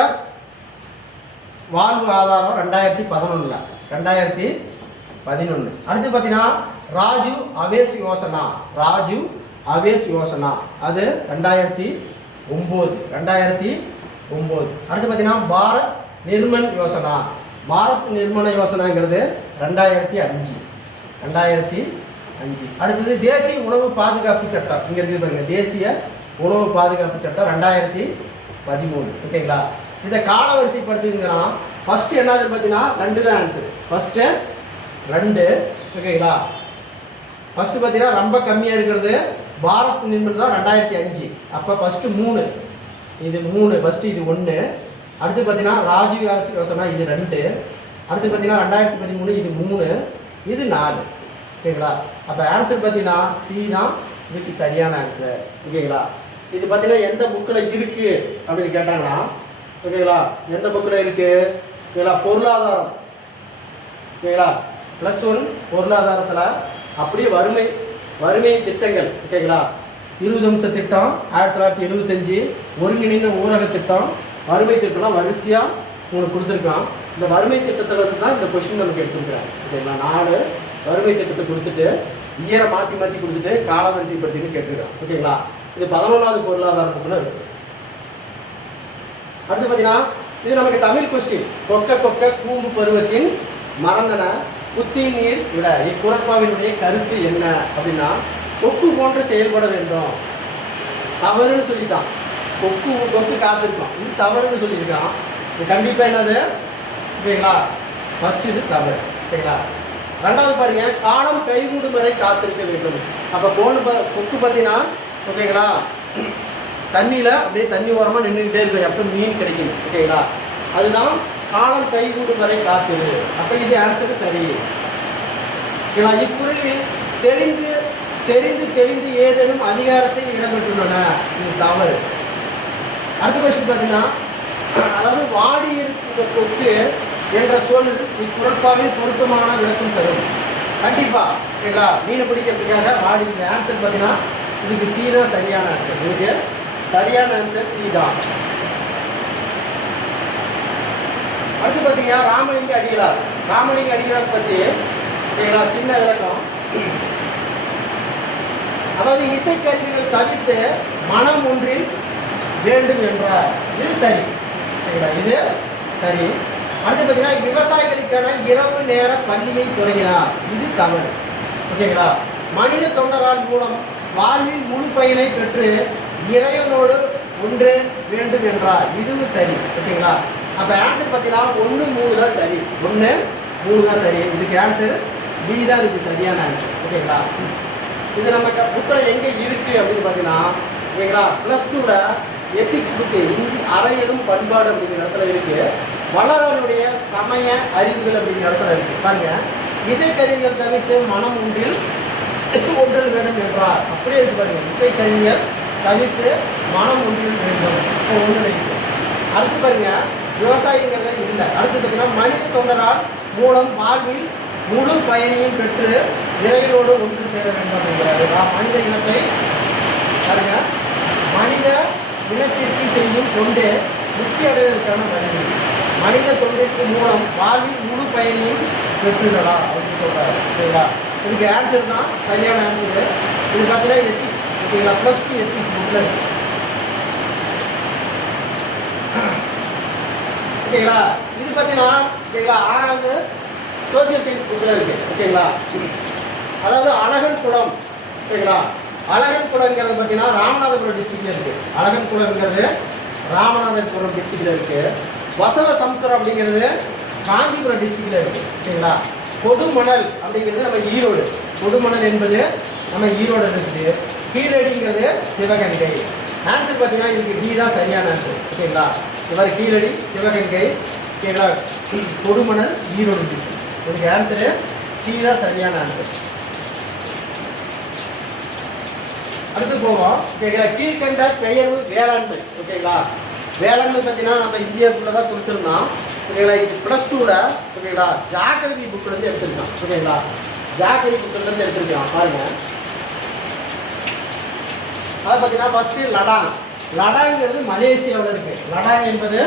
வாழ்வு ஆதாரம் 2011. அடுத்து பார்த்தீங்கன்னா ராஜீவ் அவேஸ் யோசனா, அது 2009. அடுத்து பார்த்தீங்கன்னா பாரத் நிர்மல் யோசனா, யோசனாங்கிறது 2005. அடுத்தது தேசிய உணவு பாதுகாப்பு சட்டம். இங்க இருக்குது பாருங்க, தேசிய உணவு பாதுகாப்பு சட்டம் 2013. ஓகேங்களா, இதை கால வரிசைப்படுத்திங்கன்னா ஃபர்ஸ்ட் என்னது பார்த்தீங்கன்னா 2 தான் ஆன்சர். ஃபர்ஸ்ட் 2. ஓகேங்களா, ஃபர்ஸ்ட் பார்த்தீங்கன்னா ரொம்ப கம்மியாக இருக்கிறது பாரத் நிர்மல் தான் 2005. அப்போ ஃபர்ஸ்ட் 3, இது 3, ஃபர்ஸ்ட் இது 1. அடுத்து பார்த்தீங்கன்னா ராஜீவ் யோசனா இது 2. அடுத்து பார்த்தீங்கன்னா 2013 இது 3, இது 4. ஓகேங்களா, அப்போ ஆன்சர் பார்த்தீங்கன்னா சி தான் இதுக்கு சரியான ஆன்சர். ஓகேங்களா, இது பார்த்தீங்கன்னா எந்த புக்கில் இருக்குது அப்படின்னு கேட்டாங்கன்னா ஓகேங்களா, எந்த புக்கில் இருக்குது? ஓகேங்களா, பொருளாதாரம். ஓகேங்களா, +1 பொருளாதாரத்தில் அப்படியே வறுமை திட்டங்கள். ஓகேங்களா, 20 அம்ச திட்டம் 1975, ஒருங்கிணைந்த ஊரக திட்டம், வறுமை திட்டம்லாம் வரிசையாக உங்களுக்கு கொடுத்துருக்கான். இந்த வறுமை திட்டத்தில் வந்து தான் இந்த கொஸ்டின் நமக்கு எடுத்துருக்குறாங்க. ஓகேங்களா, 4 வறுமை திட்டத்தை கொடுத்துட்டு இயரை மாற்றி கொடுத்துட்டு காலவரிசைப்படுத்தின்னு கேட்டுருக்கான். ஓகேங்களா, இது 11வது பொருளாதாரத்துக்குள்ள இருக்கு. அடுத்து பார்த்தீங்கன்னா இது நமக்கு தமிழ் கொஸ்டின். கொக்க கூம்பு பருவத்தின் மறந்தன புத்தி நீர் விட இக்குறட்பாவினுடைய கருத்து என்ன அப்படின்னா கொக்கு போன்று செயல்பட வேண்டும். தவறுன்னு சொல்லிட்டான். கொக்கு காத்திருக்கான், இது தவறுன்னு சொல்லியிருக்கான். இது கண்டிப்பாக என்னது? ஓகேங்களா, ஃபர்ஸ்ட் இது தவறு. ஓகேங்களா, ரெண்டாவது பாருங்க, காலம் கைகூடும் வரை காத்திருக்க வேண்டும். அப்போ கொக்கு பார்த்தீங்கன்னா ஓகேங்களா தண்ணியில் அப்படியே தண்ணி ஓரமாக நின்றுக்கிட்டே இருக்கும், எப்போ மீன் கிடைக்கும். ஓகேங்களா, அதுதான் காலம் கைகூடும் வரை காத்துரு. அப்போ இது ஆன்சர் சரி. ஓகேவா, இக்குறளில் தெரிந்து ஏதேனும் அதிகாரத்தில் இடம்பெற்றுள்ளன, இது தவறு. அடுத்த கொஸ்டின் பார்த்தீங்கன்னா, அதாவது வாடி இருக்கிற கொக்கு என்ற சொல் இக்குறட்பாவில் பொருத்தமான விளக்கம் தரும். கண்டிப்பாக ஓகேங்களா, மீனை பிடிக்கிறதுக்காக வாடி. ஆன்சர் பார்த்தீங்கன்னா இதுக்கு சி தான் சரியான ஆன்சர். இதுக்கு சரியான ஆன்சர் சி தான். அடுத்து பார்த்தீங்கன்னா ராமலிங்க அடிகளார் பற்றி ஓகேங்களா சின்ன விளக்கம். அதாவது இசைக்கருவிகள் தவிர்த்து மனம் ஒன்றில் வேண்டும் என்றார், இது சரி. ஓகேங்களா, இது சரி. அடுத்து பார்த்தீங்கன்னா விவசாயிகளுக்கான இரவு நேர பள்ளியை தொடங்கினார், இது தவறு. ஓகேங்களா, மனித தொண்டரால் மூலம் வாழ்வில் முழு பயனை பெற்று இறைவனோடு ஒன்று வேண்டும் என்றார், இதுவும் சரி. ஓகேங்களா, அப்போ ஆன்சர் பார்த்தீங்கன்னா 1, 3 தான் சரி. 1, 3 தான் சரி. இதுக்கு ஆன்சர் பி தான் இதுக்கு சரியான ஆன்சர். ஓகேங்களா, இது நம்ம புக்கில் எங்கே இருக்குது அப்படின்னு பார்த்தீங்கன்னா ஓகேங்களா +2ல் எத்திக்ஸ் புக்கு இந்தி அறையலும் பண்பாடு அப்படிங்கிற இடத்துல இருக்குது. வள்ளலாருடைய சமய அறிவுகள் அப்படிங்கிற இடத்துல இருக்குது. பாருங்க, இசைக்கருவிகள் தவிர்த்து மனம் ஒன்றில் வேண்டும் என்றார், அப்படியே இருக்கு பாருங்க. இசைக்கருவிகள் தவிர்த்து மனம் ஒன்றில் வேண்டும், இப்போ ஒன்று இருக்குது. அடுத்து பாருங்க, விவசாயிங்கிறத இல்லை. அடுத்து பார்த்தீங்கன்னா மனித தொண்டரால் மூலம் வாழ்வில் முழு பயனையும் பெற்று இறைவனோடு ஒன்று சேர வேண்டும் அப்படிங்கிறாரு. மனித இனத்தை பாருங்க, மனித இனத்திற்கு செய்யும் தொண்டு முக்தி அடைவதற்கான வழி. மனித தொண்டிற்கு மூலம் வாழ்வில் முழு பயனையும் பெற்றுள்ளலாம் அப்படின்னு சொல்றாரு. ஓகேங்களா, இதுக்கு ஆன்சர் தான் சரியான ஆன்சர். இது பார்த்தீங்கன்னா எத்திக்ஸ். ஓகேங்களா, +2 எத்திக்ஸ் புக்கில். ஓகேங்களா, இது பார்த்தீங்கன்னா ஓகேங்களா 6வது சோசியல் சயின்ஸ் புக்கில் இருக்குது. ஓகேங்களா, அதாவது அழகன் குளம். ஓகேங்களா, அழகன் குளங்கிறது பார்த்தீங்கன்னா ராமநாதபுரம் டிஸ்ட்ரிக்டில் இருக்குது. அழகன் குளங்கிறது ராமநாதபுரம் டிஸ்ட்ரிக்டில் இருக்குது. வசவ சமுத்திரம் அப்படிங்கிறது காஞ்சிபுரம் டிஸ்ட்ரிக்டில் இருக்குது. ஓகேங்களா, கொடுமணல் அப்படிங்கிறது நம்ம ஈரோடு. கொடுமணல் என்பது நம்ம ஈரோடு இருக்குது. கீழடிங்கிறது சிவகங்கை. ஆன்சர் பார்த்தீங்கன்னா இதுக்கு டி தான் சரியான ஆன்சர். ஓகேங்களா, இவர் கீழடி சிவகங்கை. ஓகேங்களா, கொடுமணல் ஈரோடு டிஸ்ட்ரிக்ட். இதுக்கு ஆன்சரு சி தான் சரியான ஆன்சர். அடுத்து போவோம். ஓகேங்களா, கீழ்கண்ட பெயர்வு வேளாண்மை. ஓகேங்களா, வேளாண்மை பார்த்தீங்கன்னா நம்ம இந்தியாவுக்குள்ள தான் கொடுத்துருந்தோம். ஓகேங்களா, இது +2ல் ஓகேங்களா ஜாக்கிரதை புக்கிலேருந்து எடுத்துருக்கோம். ஓகேங்களா, ஜாக்கிரதை புக்கிலேருந்து எடுத்துருக்கோம். பாருங்க, அதை பார்த்தீங்கன்னா ஃபஸ்ட்டு லடாங்கிறது மலேசியாவில் இருக்குது. லடாங் என்பது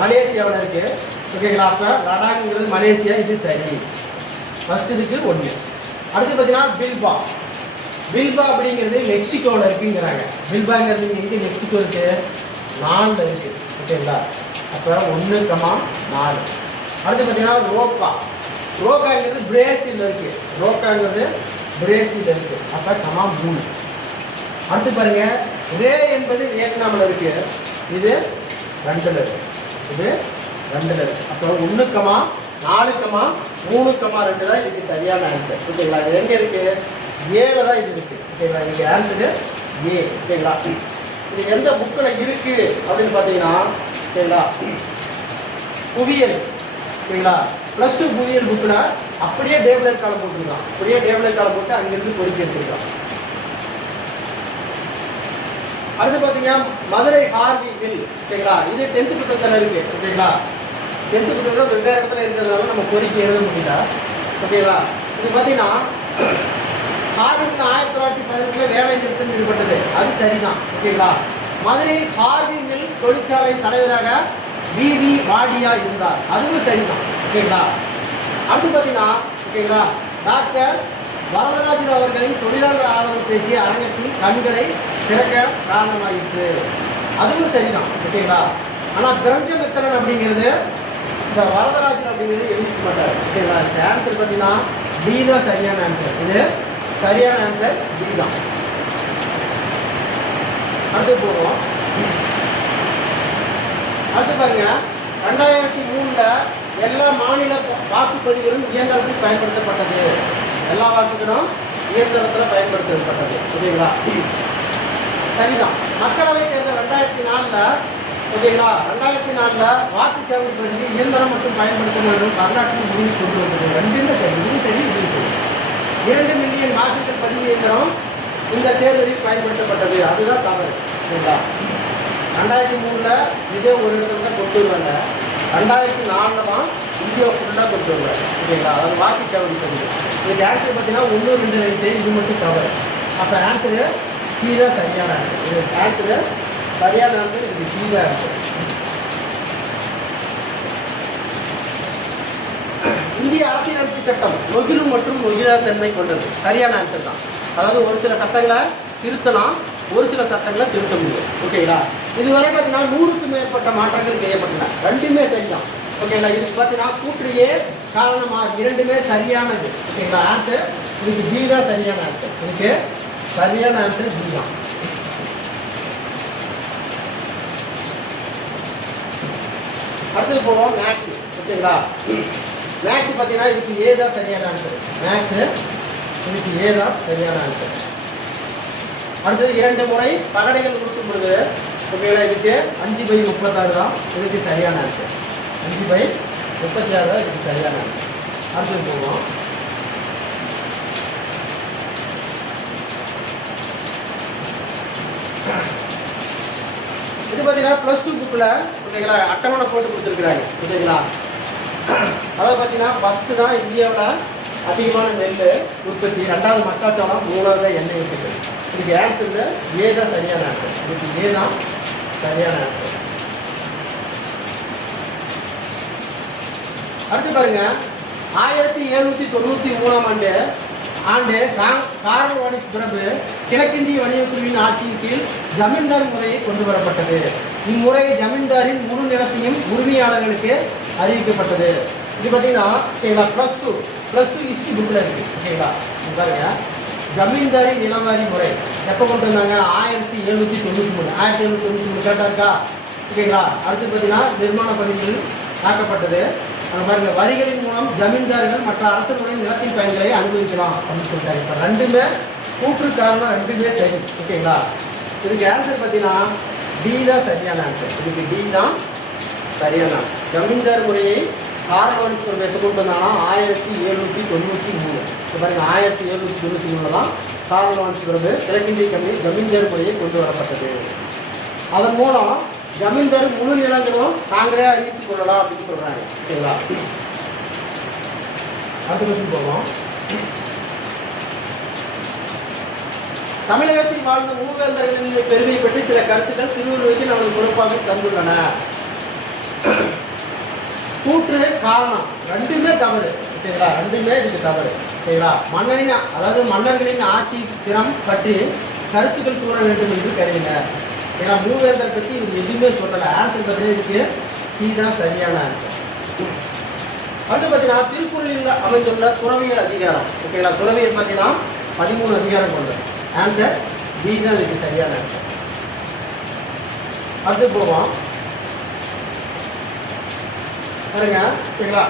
மலேசியாவில் இருக்குது. ஓகேங்களா, அப்போ லடாங்கிறது மலேசியா, இது சரி. ஃபஸ்ட்டு இதுக்கு 1. அடுத்து பார்த்தீங்கன்னா பில்பா அப்படிங்கிறது மெக்சிகோவில் இருக்குங்கிறாங்க. பில்பாங்கிறது எங்கே மெக்சிகோ இருக்குது? 4ல் இருக்குது. ஓகேங்களா, அப்போ 1,4. அடுத்து பார்த்தீங்கன்னா ரோக்காங்கிறது பிரேசிலில் இருக்குது. ரோக்காங்கிறது பிரேசிலில் இருக்குது. அப்போ 3. அடுத்து பாருங்க, ரே என்பது வியட்நாமில் இருக்குது. இது 2ல் இருக்குது. இது 2ல் இருக்குது. அப்போ 1,4,3,2 தான் இதுக்கு சரியான ஆன்சர். ஓகேங்களா, இது எங்கே இருக்குது? 7ல் தான் இது இருக்குது. ஓகேங்களா, இதுக்கு ஆன்சரு ஏ. ஓகேங்களா, இது எந்த புக்கில் இருக்குது அப்படின்னு பார்த்தீங்கன்னா ஓகேங்களா புவியியல். ஓகேங்களா, +2 புவியியல் புக்கில் அப்படியே டேபிளர் காலம் போட்டுருக்கான். அப்படியே டேபிளர் காலம் போட்டு அங்கேருந்து பொறுக்கி எடுத்துருக்கான். அடுத்து பார்த்தீங்கன்னா மதுரை ஹார்வி வில். ஓகேங்களா, இது 10th புத்தகத்தில் இருக்குது. ஓகேங்களா, 10th புத்தகத்தில் வெவ்வேறு இடத்துல இருக்கிறதுனால நம்ம பொறுக்கி எழுத முடியல. ஓகேங்களா, இது பார்த்தீங்கன்னா ஹார்வி 1918 வேலை நிறுத்தம் ஈடுபட்டது, அது சரிதான். ஓகேங்களா, மதுரை ஹார்வி மில் தொழிற்சாலை தலைவராக வி வாடியா இருந்தார், அதுவும் சரிதான். ஓகேங்களா, அடுத்து பார்த்தீங்கன்னா ஓகேங்களா டாக்டர் வரதராஜன் அவர்களின் தொழிலாளர் ஆதரவு பேச்சு அரங்கத்தில் கண்களை திறக்க காரணமாயிற்று, அதுவும் சரிதான். ஓகேங்களா, ஆனால் பிரஞ்சமித்திரன் அப்படிங்கிறது இந்த வரதராஜன் அப்படிங்கிறது எழுதிக்க மாட்டார். ஓகேங்களா, இந்த ஆன்சர் பார்த்தீங்கன்னா டி தான் சரியான ஆன்சர். இது சரியான ஆன்சர் பி தான். அடுத்து போவோம். அடுத்து பாருங்க, 2003 எல்லா மாநில வாக்குப்பதிவுகளும் இயந்திரத்தில் பயன்படுத்தப்பட்டது. எல்லா வாக்குகளும் இயந்திரத்தில் பயன்படுத்தப்பட்டது. ஓகேங்களா? சரிதான். மக்களவை தேர்தல் 2004 ஓகேங்களா, 2004 வாக்குச்சாவடி பதிவு இயந்திரம் மட்டும் பயன்படுத்த வேண்டும் கர்நாடக முடிவு கொண்டு வந்தது. ரெண்டுமே சரி, இதுவும் சரி, இதுவும் சரி. 2 மில்லியன் வாக்குகள் பதிவு இயந்திரம் இந்த தேர்தலில் பயன்படுத்தப்பட்டது. அதுதான் தவறு. ஓகேங்களா? 2003 இதே ஒரு இடத்துல தான் கொண்டு வருவாங்க. 2004 தான் இந்தியா ஃபுல்லாக கொண்டு வருவாங்க. ஓகேங்களா? அதாவது வாக்குச்சாவடி பதிவு. இதுக்கு ஆன்சர் பார்த்தீங்கன்னா 1, 2, 5 இது மட்டும் தவறு. அப்போ ஆன்சரு சி தான் சரியான ஆன்சர். இது ஆன்சரு சரியான ஆன்சர். இதுக்கு சி தான் ஆன்சர். இந்திய அரசியலமைப்பு சட்டம் நொகிலு மற்றும் நொகிலா தன்மை கொண்டது. சரியான ஆன்சர் தான். அதாவது ஒரு சில சட்டங்களை திருத்தலாம், ஒரு சில சட்டங்களை திருத்த முடியும். ஓகேங்களா? இதுவரை பார்த்தீங்கன்னா 100க்கும் மேற்பட்ட மாற்றங்கள் செய்யப்பட்டன. ரெண்டுமே சரிதான். ஓகேங்களா? இதுக்கு பார்த்தீங்கன்னா கூற்றியே காரணமாக இரண்டுமே சரியானது. ஓகேங்களா? ஆன்சர் இதுக்கு பி தான் சரியான ஆன்சர். இதுக்கு சரியான ஆன்சர் பி தான். அடுத்தது போவோம் மேக்ஸ். ஓகேங்களா? மேக்ஸ் பார்த்தீங்கன்னா இதுக்கு ஏ தான் சரியான ஆன்சர். மேக்ஸு இதுக்கு ஏ தான் சரியான ஆன்சர். அடுத்தது 2 முறை பகடைகள் கொடுக்கும் பொழுது ஓகேங்களா, இதுக்கு 5/36 தான் இதுக்கு சரியான ஆன்சர். 5/36 தான் இதுக்கு சரியான ஆன்சர். அடுத்தது போவோம். இது பார்த்தீங்கன்னா +2 புக்கில் ஓகேங்களா அட்டவணை போட்டு கொடுத்துருக்குறாங்க. ஓகேங்களா? அதாவது பார்த்தீங்கன்னா ஃபஸ்ட்டு தான் இந்தியாவில் அதிகமான நெல் உற்பத்தி, 2வது மக்காச்சோளம், 3வது எண்ணெய் உற்பத்தி. இதுக்கு ஆன்சர் ஏ தான் சரியான ஆன்சர். இதுக்கு ஏ தான் சரியான ஆன்சர். அடுத்து பாருங்க, 1793 ஆண்டு காரன்வாலிஸ் பிரபு கிழக்கிந்திய வணிகக் குழுவின் ஆட்சியின் கீழ் ஜமீன்தார் முறையை கொண்டு வரப்பட்டது. இம்முறை ஜமீன்தாரின் முழு நிலத்தையும் உரிமையாளர்களுக்கு அறிவிக்கப்பட்டது. இது பார்த்தீங்கன்னா ஓகேங்களா +2 ஹிஸ்ட்ரி புக்கில் இருக்குது. ஓகேங்களா? பாருங்க, ஜமீன்தாரி நிலவாரி முறை எப்போ கொண்டு வந்தாங்க? 1793. 1793 கரெக்டாக இருக்கா? ஓகேங்களா? அடுத்து பார்த்தீங்கன்னா நிர்மாண பணிகள் ஆக்கப்பட்டது. பாருங்க, வரிகளின் மூலம் ஜமீன்தார்கள் மற்ற அரசர்களின் நிலத்தின் பயன்களை அனுபவிக்கலாம் அப்படின்னு சொல்லிட்டாங்க. இப்போ ரெண்டுமே கூற்று காரணம், ரெண்டுமே சரி. ஓகேங்களா? இதுக்கு ஆன்சர் பார்த்தீங்கன்னா டி தான் சரியான ஆன்சர். இதுக்கு டி தான் சரியான. ஜமீன்தார் முறையை காரன்வாலிஸ் எப்போ கொண்டு வந்தாங்கன்னா 1793. இப்போ பாருங்க, 1793 தான் காரன்வாலிஸ் பிரபு கிழக்கிந்திய கம்பெனி ஜமீன்தார் முறையை கொண்டு வரப்பட்டது. அதன் மூலம் ஜமீன்தார் முழு நிலங்களும் நாங்களே அறிவித்துக் கொள்ளலாம் அப்படின்னு சொல்றாங்க. ஓகேங்களா? அடுத்து போவோம். தமிழகத்தில் வாழ்ந்த மூவேந்தர்களின் பெருமை பற்றி சில கருத்துக்கள் திருவள்ளுவருக்கு நமது பொறுப்பாக தந்துள்ளன. கூற்று காரணம் ரெண்டுமே தவறு. ஓகேங்களா? ரெண்டுமே இதுக்கு தவறு. ஓகேங்களா? அதாவது மன்னர்களின் ஆட்சி திறம் பற்றி கருத்துக்கள் கூற வேண்டும் என்று கருதினர். ஏன்னா மூவேந்தர் பற்றி இவங்க எதுவுமே சொல்லலை. ஆன்சர் பார்த்தீங்கன்னா இதுக்கு சி தான் சரியான ஆன்சர். அடுத்து பார்த்தீங்கன்னா திருக்குறளில் அமைந்துள்ள துறவியல் அதிகாரம். ஓகேங்களா? துறவியல் பார்த்தீங்கன்னா 13 அதிகாரம் கொண்டது. ஆன்சர் பி தான் இதுக்கு சரியான ஆன்சர். அடுத்து போவோம். பாருங்க, ஓகேங்களா?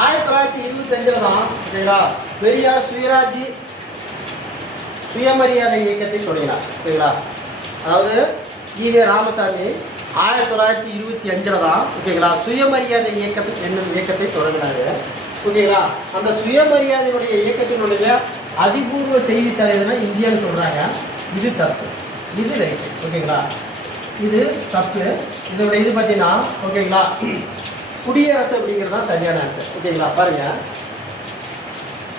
1925 தான் ஓகேங்களா பெரியார் சுயமரியாதை இயக்கத்தை தொடங்கினார். ஓகேங்களா? அதாவது ஈவே ராமசாமி 1925 தான் ஓகேங்களா சுயமரியாதை என்னும் இயக்கத்தை தொடங்கினாரு. ஓகேங்களா? அந்த சுயமரியாதையுடைய இயக்கத்தினுடைய அதிபூர்வ செய்தித்தாள்னா இந்தியான்னு சொல்கிறாங்க. இது தப்பு, இது ரைட்டு. ஓகேங்களா? இது தப்பு. இதோட இது பார்த்தீங்கன்னா ஓகேங்களா குடியரசு அப்படிங்கிறது தான் சரியான ஆன்சர். ஓகேங்களா? பாருங்கள்,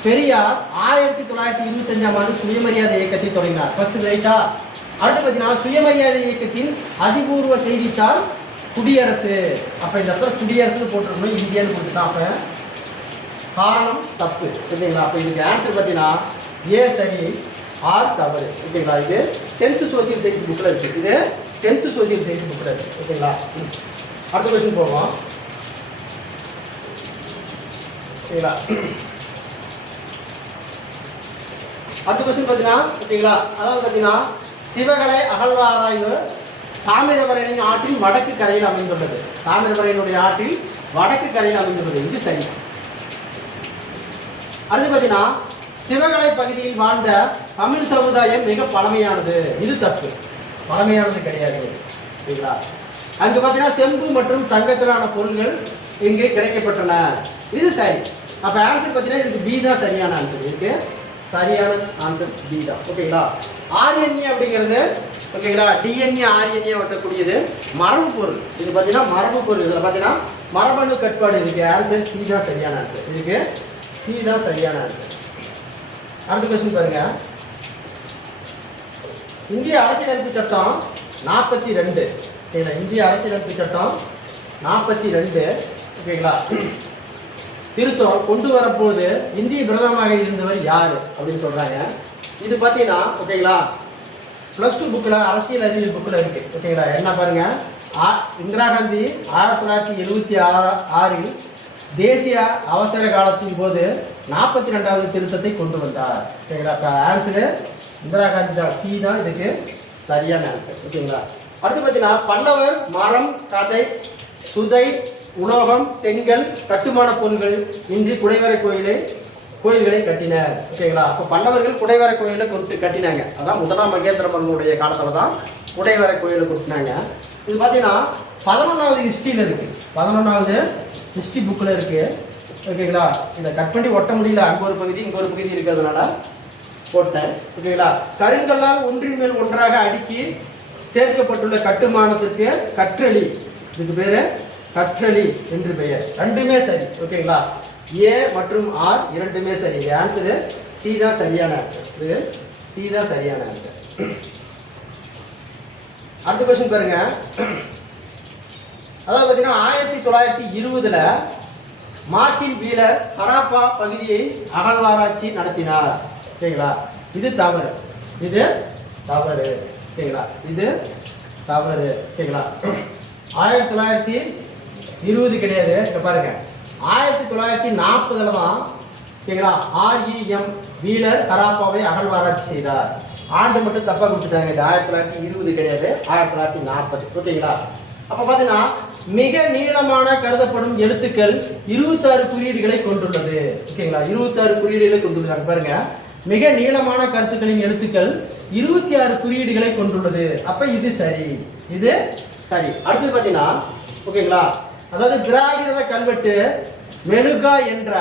பெரியார் 1925 ஆண்டு சுயமரியாதை இயக்கத்தை தொடங்கினார். ஃபர்ஸ்ட் ரைட்டா? அடுத்து பார்த்தீங்கன்னா சுயமரியாதை இயக்கத்தின் அதிபூர்வ செய்தித்தாள் குடியரசு. அப்போ இந்த இடத்துல குடியரசுன்னு போட்டிருக்கணும், இந்தியான்னு போட்டுட்டான். அப்போ காரணம் தப்பு. ஓகேங்களா? அப்போ இதுக்கு ஆன்சர் பார்த்தீங்கன்னா ஏ சரி, ஆர் தவறு. ஓகேங்களா? இது 10th சோசியல் சயின்ஸ் புக்கில் இருக்குது. இது 10th சோசியல் சயின்ஸ் புக்கில் இருக்குது. ஓகேங்களா? அடுத்த கொஸ்டின் போவோம். ஓகேங்களா? அடுத்த கொஸ்டின் பார்த்தீங்கன்னா ஓகேங்களா, அதாவது பார்த்தீங்கன்னா சிவகலை அகழ்வாராய்வு தாமிரபரணி ஆற்றின் வடக்கு கரையில் அமைந்துள்ளது. தாமிரபரணியினுடைய ஆற்றில் வடக்கு கரையில் அமைந்துள்ளது. இது சரி. அடுத்து பார்த்தீங்கன்னா சிவகலை பகுதியில் வாழ்ந்த தமிழ் சமுதாயம் மிக பழமையானது. இது தப்பு, பழமையானது கிடையாது. சரிங்களா, அங்கு பார்த்தீங்கன்னா செம்பு மற்றும் தங்கத்திலான பொருள்கள் இங்கு கிடைக்கப்பட்டன. இது சரி. அப்போ ஆன்சர் பார்த்தீங்கன்னா இதுக்கு பி தான் சரியான ஆன்சர். இதுக்கு சரியான ஆன்சர் பி தான். ஓகேங்களா, ஆர்என்ஏ அப்படிங்கிறது ஓகேங்களா, டிஎன்ஏ ஆர்என்ஏ ஒட்டக்கூடியது மரபு பொருள். இது பார்த்தீங்கன்னா மரபு பொருள். இதில் பார்த்தீங்கன்னா மரபணு கட்டுப்பாடு இருக்கு. ஆன்சர் சி தான் சரியான ஆன்சர். இதுக்கு சி தான் சரியான ஆன்சர். அடுத்த கொஸ்டின் பாருங்க. இந்திய அரசியலமைப்பு சட்டம் 42. ஓகேங்களா, இந்திய அரசியலமைப்பு சட்டம் 42 ஓகேங்களா திருத்தம் கொண்டு வரப்போது இந்திய பிரதமராக இருந்தவர் யார் அப்படின்னு சொல்றாங்க. இது பார்த்தீங்கன்னா ஓகேங்களா +2 புக்கில் அரசியல் அறிவியல் புக்கில் இருக்கு. ஓகேங்களா, என்ன பாருங்க, இந்திரா காந்தி 1976 தேசிய அவசர காலத்தின் போது 42வது திருத்தத்தை கொண்டு வந்தார். ஓகேங்களா, இப்போ ஆன்சரு இந்திரா காந்தி தான். சி தான் இதுக்கு சரியான ஆன்சர். ஓகேங்களா, அடுத்து பார்த்தீங்கன்னா பல்லவர் மரம், கதை, சுதை, உலோகம், செங்கல், கட்டுமான பொருள்கள் இன்றி குடைவரை கோயில்களை கட்டினர். ஓகேங்களா, அப்போ பல்லவர்கள் குடைவரை கோயிலை கட்டினாங்க. அதான் முதலாம் மகேந்திர மன்னனுடைய காலத்தில் தான் குடைவரை கோயிலை கட்டினாங்க. இது பார்த்தீங்கன்னா 11வது ஹிஸ்ட்ரியில் இருக்குது. 11வது ஹிஸ்ட்ரி புக்கில் இருக்குது. ஓகேங்களா, இதை கட் பண்ணி ஒட்ட முடியல. அங்கே ஒரு பகுதி இங்கே ஒரு பகுதி இருக்கிறதுனால போட்டேன். ஓகேங்களா, கருங்கல்லால் ஒன்றின் மேல் ஒன்றாக அடுக்கி சேர்க்கப்பட்டுள்ள கட்டுமானத்திற்கு கற்றளி, இதுக்கு பேர் கற்றளி என்று பெயர். ரெண்டுமே சரி. ஓகேங்களா, ஏ மற்றும் ஆர் இரண்டுமே சரி. ஆன்சரு சி தான் சரியான ஆன்சர். இது சி தான் சரியான ஆன்சர். அடுத்த கொஸ்டின் பாருங்க. அதாவது பார்த்தீங்கன்னா 1920 மார்ட்டின் வீலர் ஹராப்பா பகுதியை அகழ்வாராய்ச்சி நடத்தினார். சரிங்களா, இது தவறு. இது தவறு. சரிங்களா, இது தவறு. சரிங்களா, 1920 கிடையாது. இப்போ பாருங்க 1940 தான் சரிங்களா REM வீலர் ஹராப்பாவை அகழ்வாராய்ச்சி செய்தார். ஆண்டு மட்டும் தப்பாக கொடுத்துட்டாங்க. இது 1920 கிடையாது, 1940. ஓகேங்களா, அப்போ பார்த்தீங்கன்னா மிக நீளமான கருதப்படும் எழுத்துக்கள் 26 குறியீடுகளை கொண்டுள்ளது. ஓகேங்களா, 26 குறியீடுகளை கொண்டுள்ளாங்க. பாருங்க, மிக நீளமான கருத்துக்களின் எழுத்துக்கள் 26 குறியீடுகளை கொண்டுள்ளது. அப்ப இது சரி, இது சரி. அடுத்தது பார்த்தீங்கன்னா ஓகேங்களா, அதாவது பிராகிருத கல்வெட்டு மெழுகா என்ற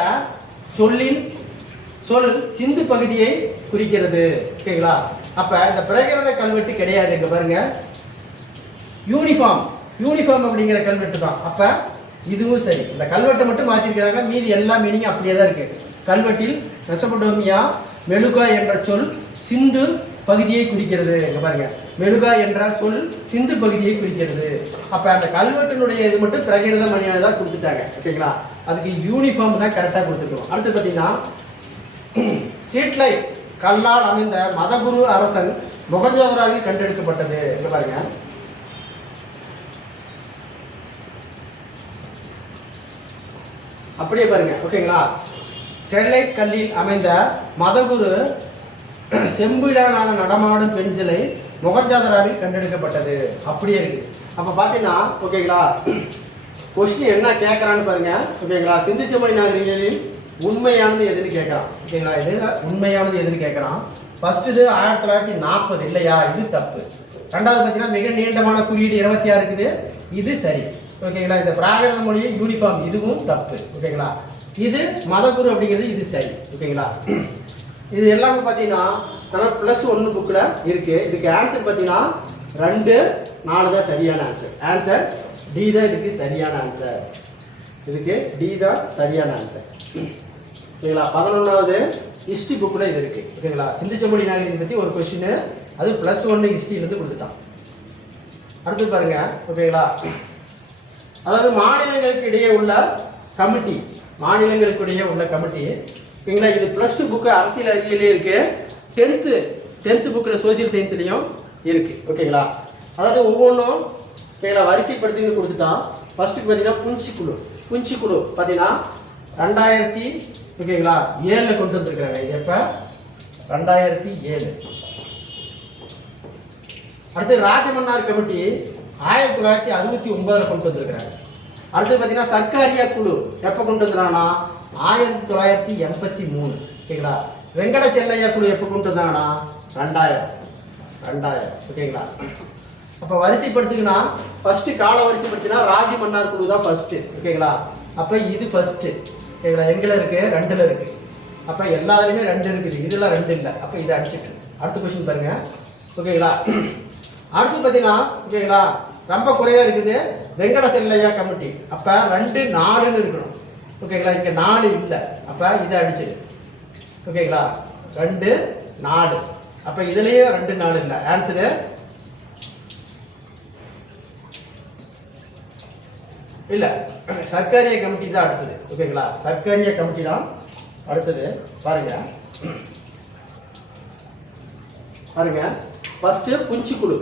சொல் சிந்து பகுதியை குறிக்கிறது. ஓகேங்களா, அப்ப இந்த பிராகிருத கல்வெட்டு கிடையாது. இங்க பாருங்க, யூனிஃபார்ம் அப்படிங்கிற கல்வெட்டு தான். அப்ப இதுவும் சரி. இந்த கல்வெட்டை மட்டும் மாத்திருக்கிறாங்க, மீதி எல்லா மீனிங்கும் அப்படியே தான் இருக்கு. கல்வெட்டில் மெசபடோமியா மெழுகா என்ற சொல் சிந்து பகுதியை குறிக்கிறது. இங்க பாருங்க, மெழுகா என்ற சொல் சிந்து பகுதியை குறிக்கிறது. அப்ப அந்த கல்வெட்டினுடைய இது மட்டும் பிரகிருத மணியாக தான் கொடுத்துட்டாங்க. ஓகேங்களா, அதுக்கு யூனிஃபார்ம் தான் கரெக்டா கொடுத்துருக்கோம். அடுத்து பார்த்தீங்கன்னா ஸ்ட்ரீட் கல்லால் அமைந்த மதகுரு அரசன் மொகஞ்சதாரோவில் கண்டெடுக்கப்பட்டது. இங்க பாருங்க, அப்படியே பாருங்க. ஓகேங்களா, ஸ்டெர்லைட் கல்லில் அமைந்த மதகுரு செம்பிடான நடமாடும் பெண் சிலை மொகஞ்சதாரோவில் கண்டெடுக்கப்பட்டது. அப்படியே இருக்கு. அப்ப பாத்தீங்கன்னா ஓகேங்களா, கொஸ்டின் என்ன கேட்கறான்னு பாருங்க. ஓகேங்களா, சிந்து சமணி நாகரிகங்களில் உண்மையானது எதுன்னு கேட்கறான். ஓகேங்களா, இதுல உண்மையானது எதுன்னு கேட்கறான். ஃபர்ஸ்ட் இது 1940 இல்லையா, இது தப்பு. ரெண்டாவது பார்த்தீங்கன்னா மிக நீண்டமான குறியீடு 26 இருக்குது, இது சரி. ஓகேங்களா, இந்த பிராகிருத மொழி யூனிஃபார்ம், இதுவும் தப்பு. ஓகேங்களா, இது மதகுரு அப்படிங்கிறது இது சரி. ஓகேங்களா, இது எல்லாமே பார்த்தீங்கன்னா நம்ம +1 புக்கில் இருக்கு. இதுக்கு ஆன்சர் பார்த்தீங்கன்னா 2, 4 தான் சரியான ஆன்சர். ஆன்சர் டி தான் இதுக்கு சரியான ஆன்சர். இதுக்கு டி தான் சரியான ஆன்சர். ஓகேங்களா, 11வது ஹிஸ்ட்ரி புக்கில் இது இருக்கு. ஓகேங்களா, சிந்து சமணி நாகரிகத்தை பற்றி ஒரு கொஸ்டின், அது +1 ஹிஸ்ட்ரியிலேருந்து கொடுத்துட்டான். அடுத்து பாருங்க. ஓகேங்களா, அதாவது மாநிலங்களுக்கு இடையே உள்ள கமிட்டி, ஓகேங்களா, இது +2 புக்கு அரசியல் அறிவியலே இருக்கு, 10th புக்கில் சோசியல் சயின்ஸ்லையும் இருக்கு. ஓகேங்களா, அதாவது ஒவ்வொன்றும் ஓகேங்களா வரிசைப்படுத்தி கொடுத்துட்டான். ஃபர்ஸ்ட்டுக்கு பார்த்தீங்கன்னா புஞ்சிக்குழு பார்த்தீங்கன்னா 2000 ஓகேங்களா 7 கொண்டு வந்துருக்காங்க. இது எப்போ 2007. அடுத்து ராஜமன்னார் கமிட்டி 1969 கொண்டு வந்திருக்கிறாங்க. அடுத்து பார்த்தீங்கன்னா சர்க்காரியா குழு எப்போ கொண்டு வந்துறாங்கன்னா 1983. ஓகேங்களா. வெங்கட செல்லையா குழு எப்போ கொண்டு வந்தாங்கன்னா 2000. ஓகேங்களா. அப்போ வரிசைப்படுத்திங்கன்னா ஃபர்ஸ்ட் கால வரிசைப்படுத்தினா ராஜமன்னார் குழு தான் ஃபர்ஸ்ட். ஓகேங்களா. அப்போ இது ஃபர்ஸ்ட். ஓகேங்களா. எங்கில் இருக்கு 2ல் இருக்கு. அப்போ எல்லாத்துலேயுமே 2 இருக்குது, இதெல்லாம் 2 இல்லை. அப்போ இதை அடிச்சுட்டு அடுத்த கொஸ்டின் பாருங்க. ஓகேங்களா. அடுத்து பார்த்தீங்கன்னா ஓகேங்களா ரொம்ப குறைவாக இருக்குது வெங்கட செல்லையா கமிட்டி. அப்போ 2 4ன்னு இருக்கணும். ஓகேங்களா. இங்கே 4 இல்லை. அப்போ இதை அடிச்சுடு. ஓகேங்களா. 2 4. அப்போ இதுலேயே 2 4 இல்லை. ஆன்சரு இல்லை, சர்க்காரிய கமிட்டி தான் அடுத்தது. ஓகேங்களா. சர்க்காரிய கமிட்டி தான் அடுத்தது. பாருங்க பாருங்க ஃபர்ஸ்ட் புஞ்சிக்குழு.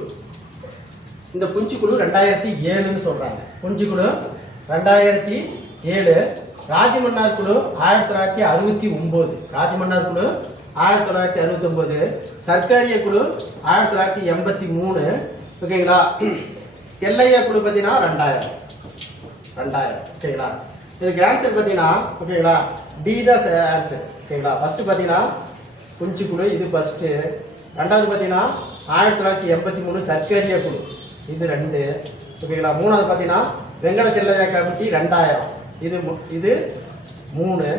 இந்த புஞ்சிக்குழு 2007ன்னு சொல்றாங்க. புஞ்சிக்குழு 2007. ராஜமன்னார் குழு 1969. ராஜமன்னார் குழு 1969. சர்க்காரிய குழு 1983. ஓகேங்களா. செல்லையா குழு பார்த்தீங்கன்னா 2000. ஓகேங்களா. இதுக்கு ஆன்சர் பார்த்தீங்கன்னா ஓகேங்களா டி தான் ஆன்சர். ஓகேங்களா. ஃபர்ஸ்ட் பார்த்தீங்கன்னா புஞ்சிக்குழு இது ஃபர்ஸ்ட். ரெண்டாவது பார்த்தீங்கன்னா 1983 சர்க்காரிய குழு இது 2. ஓகேங்களா. மூணாவது பார்த்தீங்கன்னா வெங்கட செல்லையா கமிட்டி 2000 இது 3.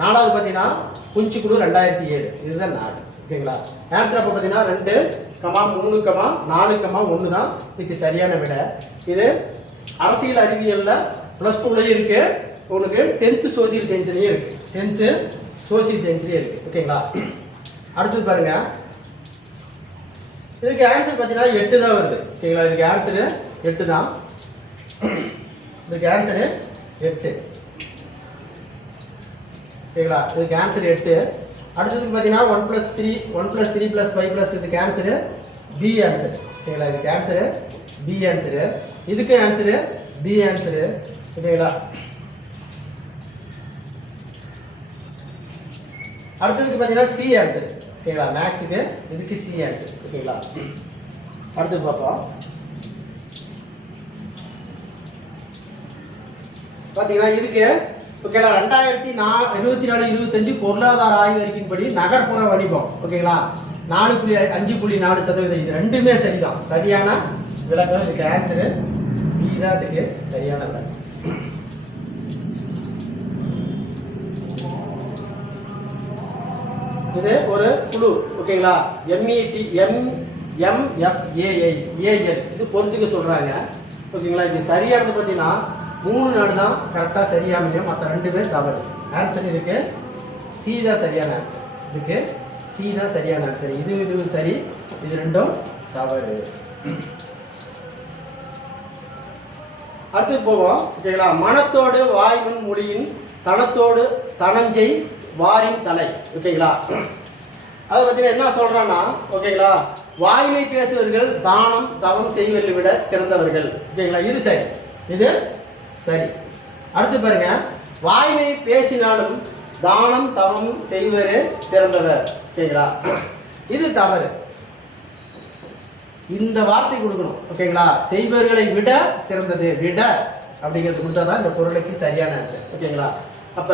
நாலாவது பார்த்தீங்கன்னா புஞ்சிக்குழு 2007 இதுதான் 4. ஓகேங்களா. ஆன்சர் அப்போ பார்த்தீங்கன்னா 2, 3, 4, 1 தான் இதுக்கு சரியான விட. இது அரசியல் அறிவியலில் +2லையும் இருக்கு, உங்களுக்கு 10th சோசியல் சயின்ஸ்லையும் இருக்கு. 10th சோசியல் சயின்ஸ்லையும் இருக்கு. ஓகேங்களா. அடுத்தது பாருங்க. இதுக்கு ஆன்சர் பார்த்தீங்கன்னா 8 தான் வருது. ஓகேங்களா. இதுக்கு ஆன்சரு 8 தான். இதுக்கு ஆன்சரு 8. ஓகேங்களா. இதுக்கு ஆன்சர் 8. அடுத்ததுக்கு பார்த்தீங்கன்னா 1 + 3 1 + 3 + 5 இதுக்கு ஆன்சரு பி ஆன்சர். ஓகேங்களா. இதுக்கு ஆன்சரு பி ஆன்சரு. இதுக்கு ஆன்சரு பி ஆன்சரு. ஓகேங்களா. அடுத்ததுக்கு பார்த்தீங்கன்னா சி ஆன்சர். ஓகேங்களா. மேக்ஸுக்கு இதுக்கு சி ஆன்சர். ஓகேங்களா. அடுத்து பார்ப்போம். பார்த்தீங்கன்னா இதுக்கு ஓகேங்களா 2024-25 பொருளாதார ஆய்வறிக்கையின்படி நகர்ப்புற வணிகம் ஓகேங்களா 4.5.4% இது ரெண்டுமே சரிதான். சரியான விளக்கம். இதுக்கு ஆன்சரு பி தான் இதுக்கு சரியான விளக்கம். இது ஒரு குழு. ஓகேங்களா. METMFAIAL இது பொறுத்துக்க சொல்றாங்க. ஓகேங்களா. இது சரியானது பார்த்தீங்கன்னா 3 நாடு தான் கரெக்டாக சரியாமையும், மற்ற 2 பேர் தவறு. ஆன்சர் இதுக்கு சி தான் சரியான ஆன்சர். இதுக்கு சி தான் சரியான ஆன்சர். இது சரி, இது 2ம் தவறு. அடுத்து போவோம். ஓகேங்களா. மனத்தோடு வாய்மண் மொழியின் தனத்தோடு தனஞ்சை வாரின் தலை. ஓகேங்களா. அதை பற்றி என்ன சொல்றான்னா ஓகேங்களா வாய்மை பேசுவர்கள் தானம் தவம் செய்வதை விட சிறந்தவர்கள். ஓகேங்களா. இது சரி, இது சரி. அடுத்து பாருங்க. வாய்மை பேசினாலும் தானம் தவம் செய்வரே சிறந்தவர். ஓகேங்களா. இது தவறு. இந்த வார்த்தை கொடுக்கணும். ஓகேங்களா. செய்வர்களை விட சிறந்தது, விட அப்படிங்கிறது கொடுத்தாதான் இந்த பொருளுக்கு சரியான ஆன்சர். ஓகேங்களா. அப்ப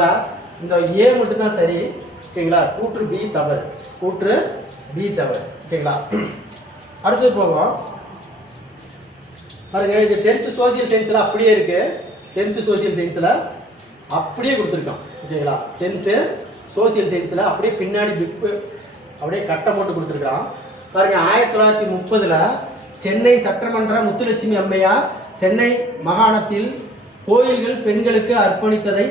இந்த ஏ மட்டும் தான் சரி. ஓகேங்களா. கூற்று பி தவறு. கூற்று பி தவறு. ஓகேங்களா. அடுத்து போவோம். பாருங்க. இது 10th சோசியல் சயின்ஸ்ல அப்படியே இருக்கு. 10th சோசியல் சயின்ஸ்ல அப்படியே கொடுத்துருக்கோம். ஓகேங்களா. 10th சோசியல் சயின்ஸ்ல அப்படியே பின்னாடி பிப்பு அப்படியே கட்டை போட்டு கொடுத்துருக்கான். பாருங்க. 1930 சென்னை சட்டமன்ற முத்துலட்சுமி அம்மையார் சென்னை மாகாணத்தில் கோயில்கள் பெண்களுக்கு அர்ப்பணித்ததை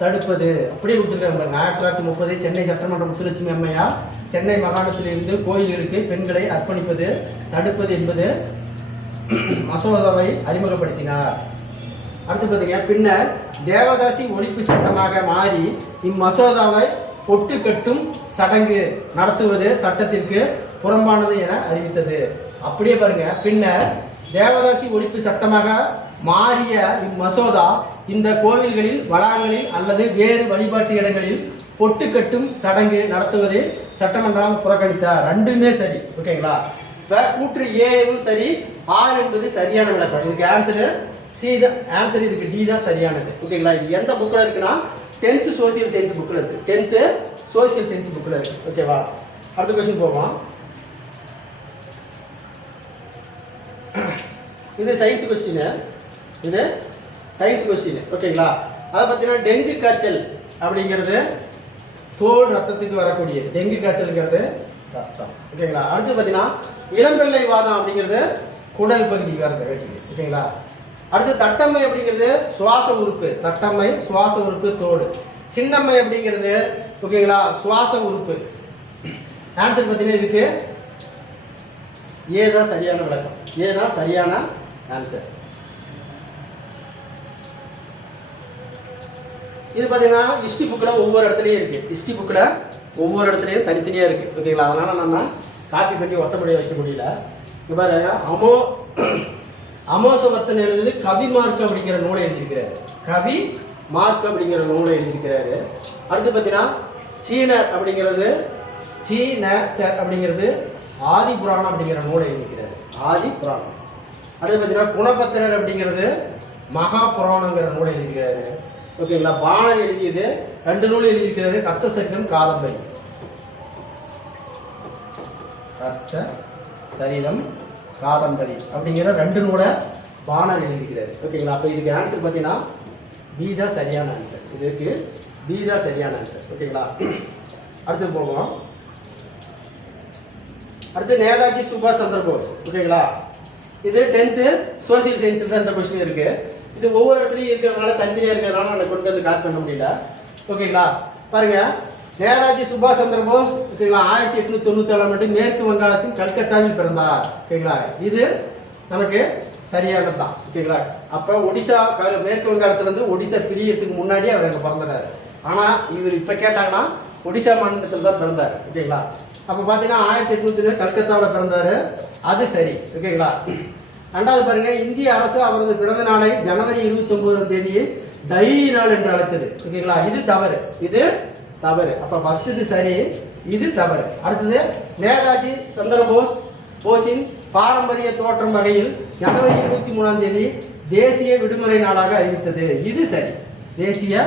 தடுப்பது அப்படியே கொடுத்துருக்காங்க. 1930 சென்னை சட்டமன்ற முத்துலட்சுமி அம்மையார் சென்னை மாகாணத்தில் இருந்து கோயில்களுக்கு பெண்களை அர்ப்பணிப்பது தடுப்பது என்பது மசோதாவை அறிமுகப்படுத்தினார். அடுத்து பார்த்தீங்க. பின்னர் தேவதாசி ஒழிப்பு சட்டமாக மாறி இம்மசோதாவை பொட்டு கட்டும் சடங்கு நடத்துவது சட்டத்திற்கு புறம்பானது என அறிவித்தது. அப்படியே பாருங்க. பின்னர் தேவதாசி ஒழிப்பு சட்டமாக மாறிய இம்மசோதா இந்த கோவில்களில் வளாகங்களில் அல்லது வேறு வழிபாட்டு இடங்களில் பொட்டு கட்டும் சடங்கு நடத்துவதை சட்டமன்றம் புறக்கணித்தார். ரெண்டுமே சரி. ஓகேங்களா? இப்போ கூற்று ஏவும் சரி, ஆர் என்பது சரியான விளக்கம். இதுக்கு ஆன்சரு சி தான் ஆன்சர். இதுக்கு டி தான் சரியானது. ஓகேங்களா? இது எந்த புக்கில் இருக்குன்னா 10th சோசியல் சயின்ஸ் புக்கில் இருக்கு. 10th சோசியல் சயின்ஸ் புக்கில் இருக்கு. ஓகேவா? அடுத்த கொஸ்டின் போவோம். இது சயின்ஸ் கொஸ்டின். இது சயின்ஸ் கொஸ்டின். ஓகேங்களா? அதை பார்த்தீங்கன்னா டெங்கு காய்ச்சல் அப்படிங்கிறது தோல் ரத்தத்துக்கு வரக்கூடியது. டெங்கு காய்ச்சல்ங்கிறது ரத்தம். ஓகேங்களா? அடுத்து பார்த்தீங்கன்னா இளம்பிள்ளை வாதம் அப்படிங்கிறது குடல் பகுதி வரது வேண்டியது. ஓகேங்களா? அடுத்து தட்டம்மை அப்படிங்கிறது சுவாச உறுப்பு. தட்டம்மை சுவாச உறுப்பு தோடு. சின்னம்மை அப்படிங்கிறது ஓகேங்களா சுவாச உறுப்பு. ஆன்சர் பார்த்தீங்கன்னா இதுக்கு ஏ தான் சரியான விளக்கம். ஏ தான் சரியான ஆன்சர். இது பார்த்தீங்கன்னா ஹிஸ்ட்ரி புக்கில் ஒவ்வொரு இடத்துலையும் இருக்கு. ஹிஸ்ட்ரி புக்கில் ஒவ்வொரு இடத்துலையும் தனித்தனியாக இருக்கு. ஓகேங்களா? அதனால நம்ம காப்பி பண்ணி ஒட்டப்படியாக வைக்க முடியல. இங்கே பாருங்க, அமோசவர்த்தன் எழுதுது கவி மார்க் அப்படிங்கிற நூலை எழுதியிருக்கிறாரு. கவி மார்க் அப்படிங்கிற நூலை எழுதியிருக்கிறாரு. அடுத்து பார்த்தீங்கன்னா சீனர் அப்படிங்கிறது சீனசர் அப்படிங்கிறது ஆதி புராணம் அப்படிங்கிற நூலை எழுதியிருக்கிறாரு. ஆதி புராணம். அடுத்து பார்த்தீங்கன்னா குணபத்திரர் அப்படிங்கிறது மகா புராணங்கிற நூலை எழுதியிருக்கிறாரு. ஓகேங்களா? பாணர் எழுதியது 2 நூல் எழுதியிருக்கிறாரு. கர்ச சரிதம் காதம்பரி. கர்ச சரிதம் காதம்பரி அப்படிங்கிற 2 நூலை பாணர் எழுதியிருக்கிறாரு. ஓகேங்களா? அப்போ இதுக்கு ஆன்சர் பார்த்தீங்கன்னா பி தான் சரியான ஆன்சர். இதுக்கு பி தான் சரியான ஆன்சர். ஓகேங்களா? அடுத்து போவோம். அடுத்து நேதாஜி சுபாஷ் சந்திர போஸ். ஓகேங்களா? இது 10th சோசியல் சயின்ஸில் தான் இந்த கொஸ்டின் இருக்கு. இது ஒவ்வொரு இடத்துலையும் இருக்கிறதுனால தனித்தனியாக இருக்கிறதுனால நான் கொண்டு வந்து காட் பண்ண முடியல. ஓகேங்களா? பாருங்க, நேதாஜி சுபாஷ் சந்திர போஸ் ஓகேங்களா 1897 மேற்கு வங்காளத்தின் கல்கத்தாவில் பிறந்தார். ஓகேங்களா? இது நமக்கு சரியானது தான். ஓகேங்களா? அப்போ ஒடிசா மேற்கு வங்காளத்துலேருந்து ஒடிசா பிரியறதுக்கு முன்னாடி அவர் அங்கே பிறந்தார். ஆனால் இவர் இப்போ கேட்டாங்கன்னா ஒடிசா மாநிலத்தில் தான் பிறந்தார். ஓகேங்களா? அப்போ பார்த்தீங்கன்னா 1800 கல்கத்தாவில் பிறந்தார். அது சரி. ஓகேங்களா? ரெண்டாவது பாருங்க, இந்திய அரசு அவரது பிறந்த நாளை ஜனவரி 29ஆம் தேதியை டைரி நாள் என்று அழைத்தது. ஓகேங்களா? இது தவறு. இது தவறு. அப்போ ஃபர்ஸ்ட் இது சரி, இது தவறு. அடுத்தது நேதாஜி சந்திர போஸின் பாரம்பரிய தோற்றம் வகையில் ஜனவரி 23ஆம் தேதி தேசிய விடுமுறை நாளாக அறிவித்தது. இது சரி. தேசிய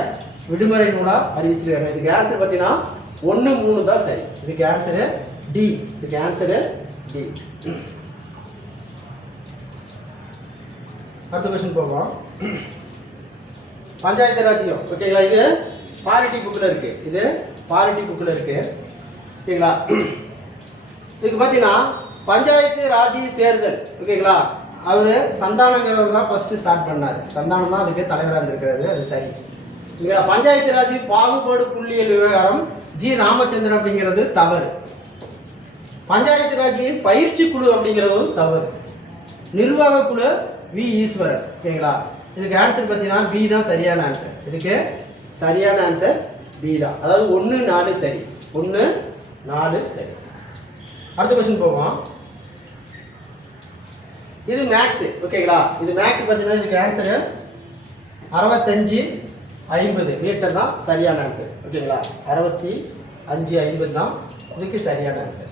விடுமுறை நாளாக அறிவிச்சிருக்காங்க. இதுக்கு ஆன்சர் பார்த்தீங்கன்னா 1, 3 தான் சரி. இதுக்கு ஆன்சரு டி. இதுக்கு ஆன்சரு டி. அடுத்த கொஸ்டின் போவோம். பஞ்சாயத்து ராஜ்யம். ஓகேங்களா? இது பாலிட்டி புக்கில் இருக்கு. இது பாலிட்டி புக்கில் இருக்கு. ஓகேங்களா? இதுக்கு பார்த்தீங்கன்னா பஞ்சாயத்து ராஜ்ய தேர்தல். ஓகேங்களா? அவரு சந்தானங்கிறவர் தான் ஃபர்ஸ்ட் ஸ்டார்ட் பண்ணார். சந்தானம் தான் அதுக்கு தலைவராக இருந்திருக்கிறாரு. அது சரி. இல்லைங்களா? பஞ்சாயத்து ராஜ் பாகுபாடு புள்ளியியல் விவகாரம் ஜி ராமச்சந்திரன் அப்படிங்கிறது தவறு. பஞ்சாயத்து ராஜ் பயிற்சி குழு அப்படிங்கிறது தவறு. நிர்வாக குழு வி ஈஸ்வரன். ஓகேங்களா? இதுக்கு ஆன்சர் பார்த்தீங்கன்னா பி தான் சரியான ஆன்சர். இதுக்கு சரியான ஆன்சர் பி தான். அதாவது 1, 4 சரி. 1, 4 சரி. அடுத்த கொஸ்டின் போவோம். இது மேக்ஸ். ஓகேங்களா? இது மேக்ஸ் பார்த்தீங்கன்னா இதுக்கு ஆன்சரு 65, 50 மீட்டர் தான் சரியான ஆன்சர். ஓகேங்களா? 65, 50 தான் இதுக்கு சரியான ஆன்சர்.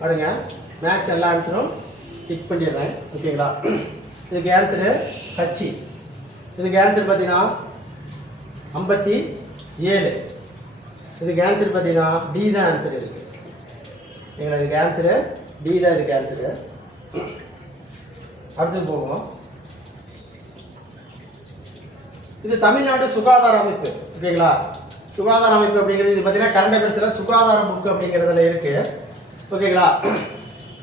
பாருங்க, மேக்ஸ் எல்லா ஆன்சரும் டிக் பண்ணிடுறேன். ஓகேங்களா? இதுக்கு ஆன்சரு ஹச்சி. இதுக்கு ஆன்சர் பார்த்தீங்கன்னா 57. இதுக்கு ஆன்சர் பார்த்தீங்கன்னா டி தான் ஆன்சர் இருக்கு. ஓகேங்களா? இதுக்கு ஆன்சரு டி தான் இருக்கு ஆன்சரு. அடுத்து போவோம். இது தமிழ்நாடு சுகாதார அமைப்பு. ஓகேங்களா? சுகாதார அமைப்பு அப்படிங்கிறது இது பார்த்தீங்கன்னா கரண்ட் அஃபேர்ஸில் சுகாதார புக்கு அப்படிங்கிறதுல இருக்கு. ஓகேங்களா?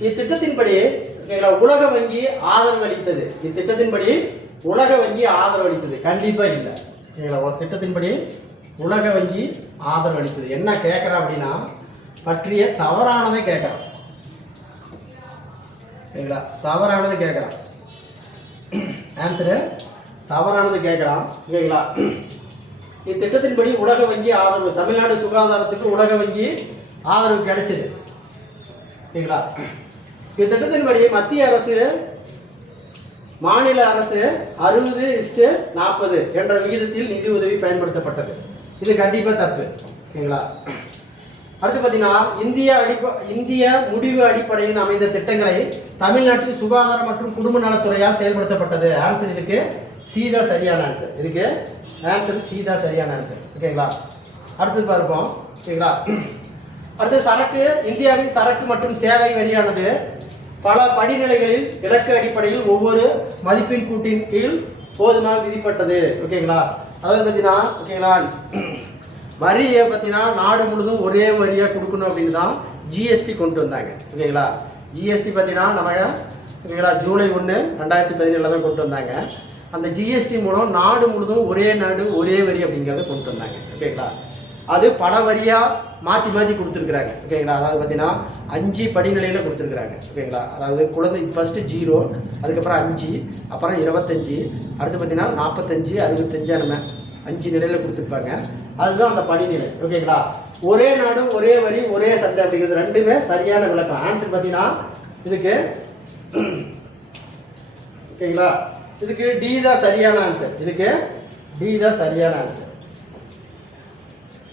இத்திட்டத்தின்படி ஓகேங்களா உலக வங்கி ஆதரவு அளித்தது. இத்திட்டத்தின்படி உலக வங்கி ஆதரவு அளித்தது கண்டிப்பா இல்லை. ஓகேங்களா? ஒரு திட்டத்தின்படி உலக வங்கி ஆதரவு அளித்தது. என்ன கேட்குறா அப்படின்னா பற்றிய தவறானதை கேட்குறான். ஓகேங்களா? தவறானது கேட்குறான். ஆன்சரு தவறானது கேட்குறான். ஓகேங்களா? இத்திட்டத்தின்படி உலக வங்கி ஆதரவு தமிழ்நாடு சுகாதாரத்துக்கு உலக வங்கி ஆதரவு கிடைச்சது. ஓகேங்களா? இத்திட்டத்தின்படி மத்திய அரசு மாநில அரசு 60:40 என்ற விகிதத்தில் நிதி உதவி பயன்படுத்தப்பட்டது. இது கண்டிப்பாக தப்பு. ஓகேங்களா? அடுத்து பார்த்தீங்கன்னா இந்திய முடிவு அடிப்படையில் அமைந்த திட்டங்களை தமிழ்நாட்டில் சுகாதார மற்றும் குடும்ப நலத்துறையால் செயல்படுத்தப்பட்டது. ஆன்சர் இதுக்கு சீதா சரியான ஆன்சர். இதுக்கு ஆன்சர் சீதா சரியான ஆன்சர். ஓகேங்களா? அடுத்து பார்ப்போம். ஓகேங்களா? அடுத்து சரக்கு. இந்தியாவின் சரக்கு மற்றும் சேவை வரியானது பல படிநிலைகளில் இலக்கு அடிப்படையில் ஒவ்வொரு மதிப்பீன் கூட்டின் கீழ் போதுமால் விதிப்பட்டது. ஓகேங்களா? அதாவது பார்த்தீங்கன்னா ஓகேங்களா, வரியை பார்த்தீங்கன்னா நாடு முழுதும் ஒரே வரியாக கொடுக்கணும் அப்படின்னு தான் ஜிஎஸ்டி கொண்டு வந்தாங்க. ஓகேங்களா? ஜிஎஸ்டி பார்த்தீங்கன்னா நமக்கு ஓகேங்களா ஜூலை 1, 2017 தான் கொண்டு வந்தாங்க. அந்த ஜிஎஸ்டி மூலம் நாடு முழுதும் ஒரே நாடு ஒரே வரி அப்படிங்கிறத கொண்டு வந்தாங்க. ஓகேங்களா? அது பல வரியாக மாற்றி மாற்றி கொடுத்துருக்குறாங்க. ஓகேங்களா? அதாவது பார்த்தீங்கன்னா 5 படிநிலையில் கொடுத்துருக்குறாங்க. ஓகேங்களா? அதாவது குழந்தை ஃபஸ்ட்டு 0, அதுக்கப்புறம் 5, அப்புறம் 25, அடுத்து பார்த்தீங்கன்னா 45, 65 நம்ம 5 நிலையில் கொடுத்துருப்பாங்க. அதுதான் அந்த படிநிலை. ஓகேங்களா? ஒரே நாடு ஒரே வரி ஒரே சந்தை அப்படிங்கிறது ரெண்டுமே சரியான விளக்கம். ஆன்சர் பார்த்தீங்கன்னா இதுக்கு ஓகேங்களா, இதுக்கு டி தான் சரியான ஆன்சர். இதுக்கு டி தான் சரியான ஆன்சர்.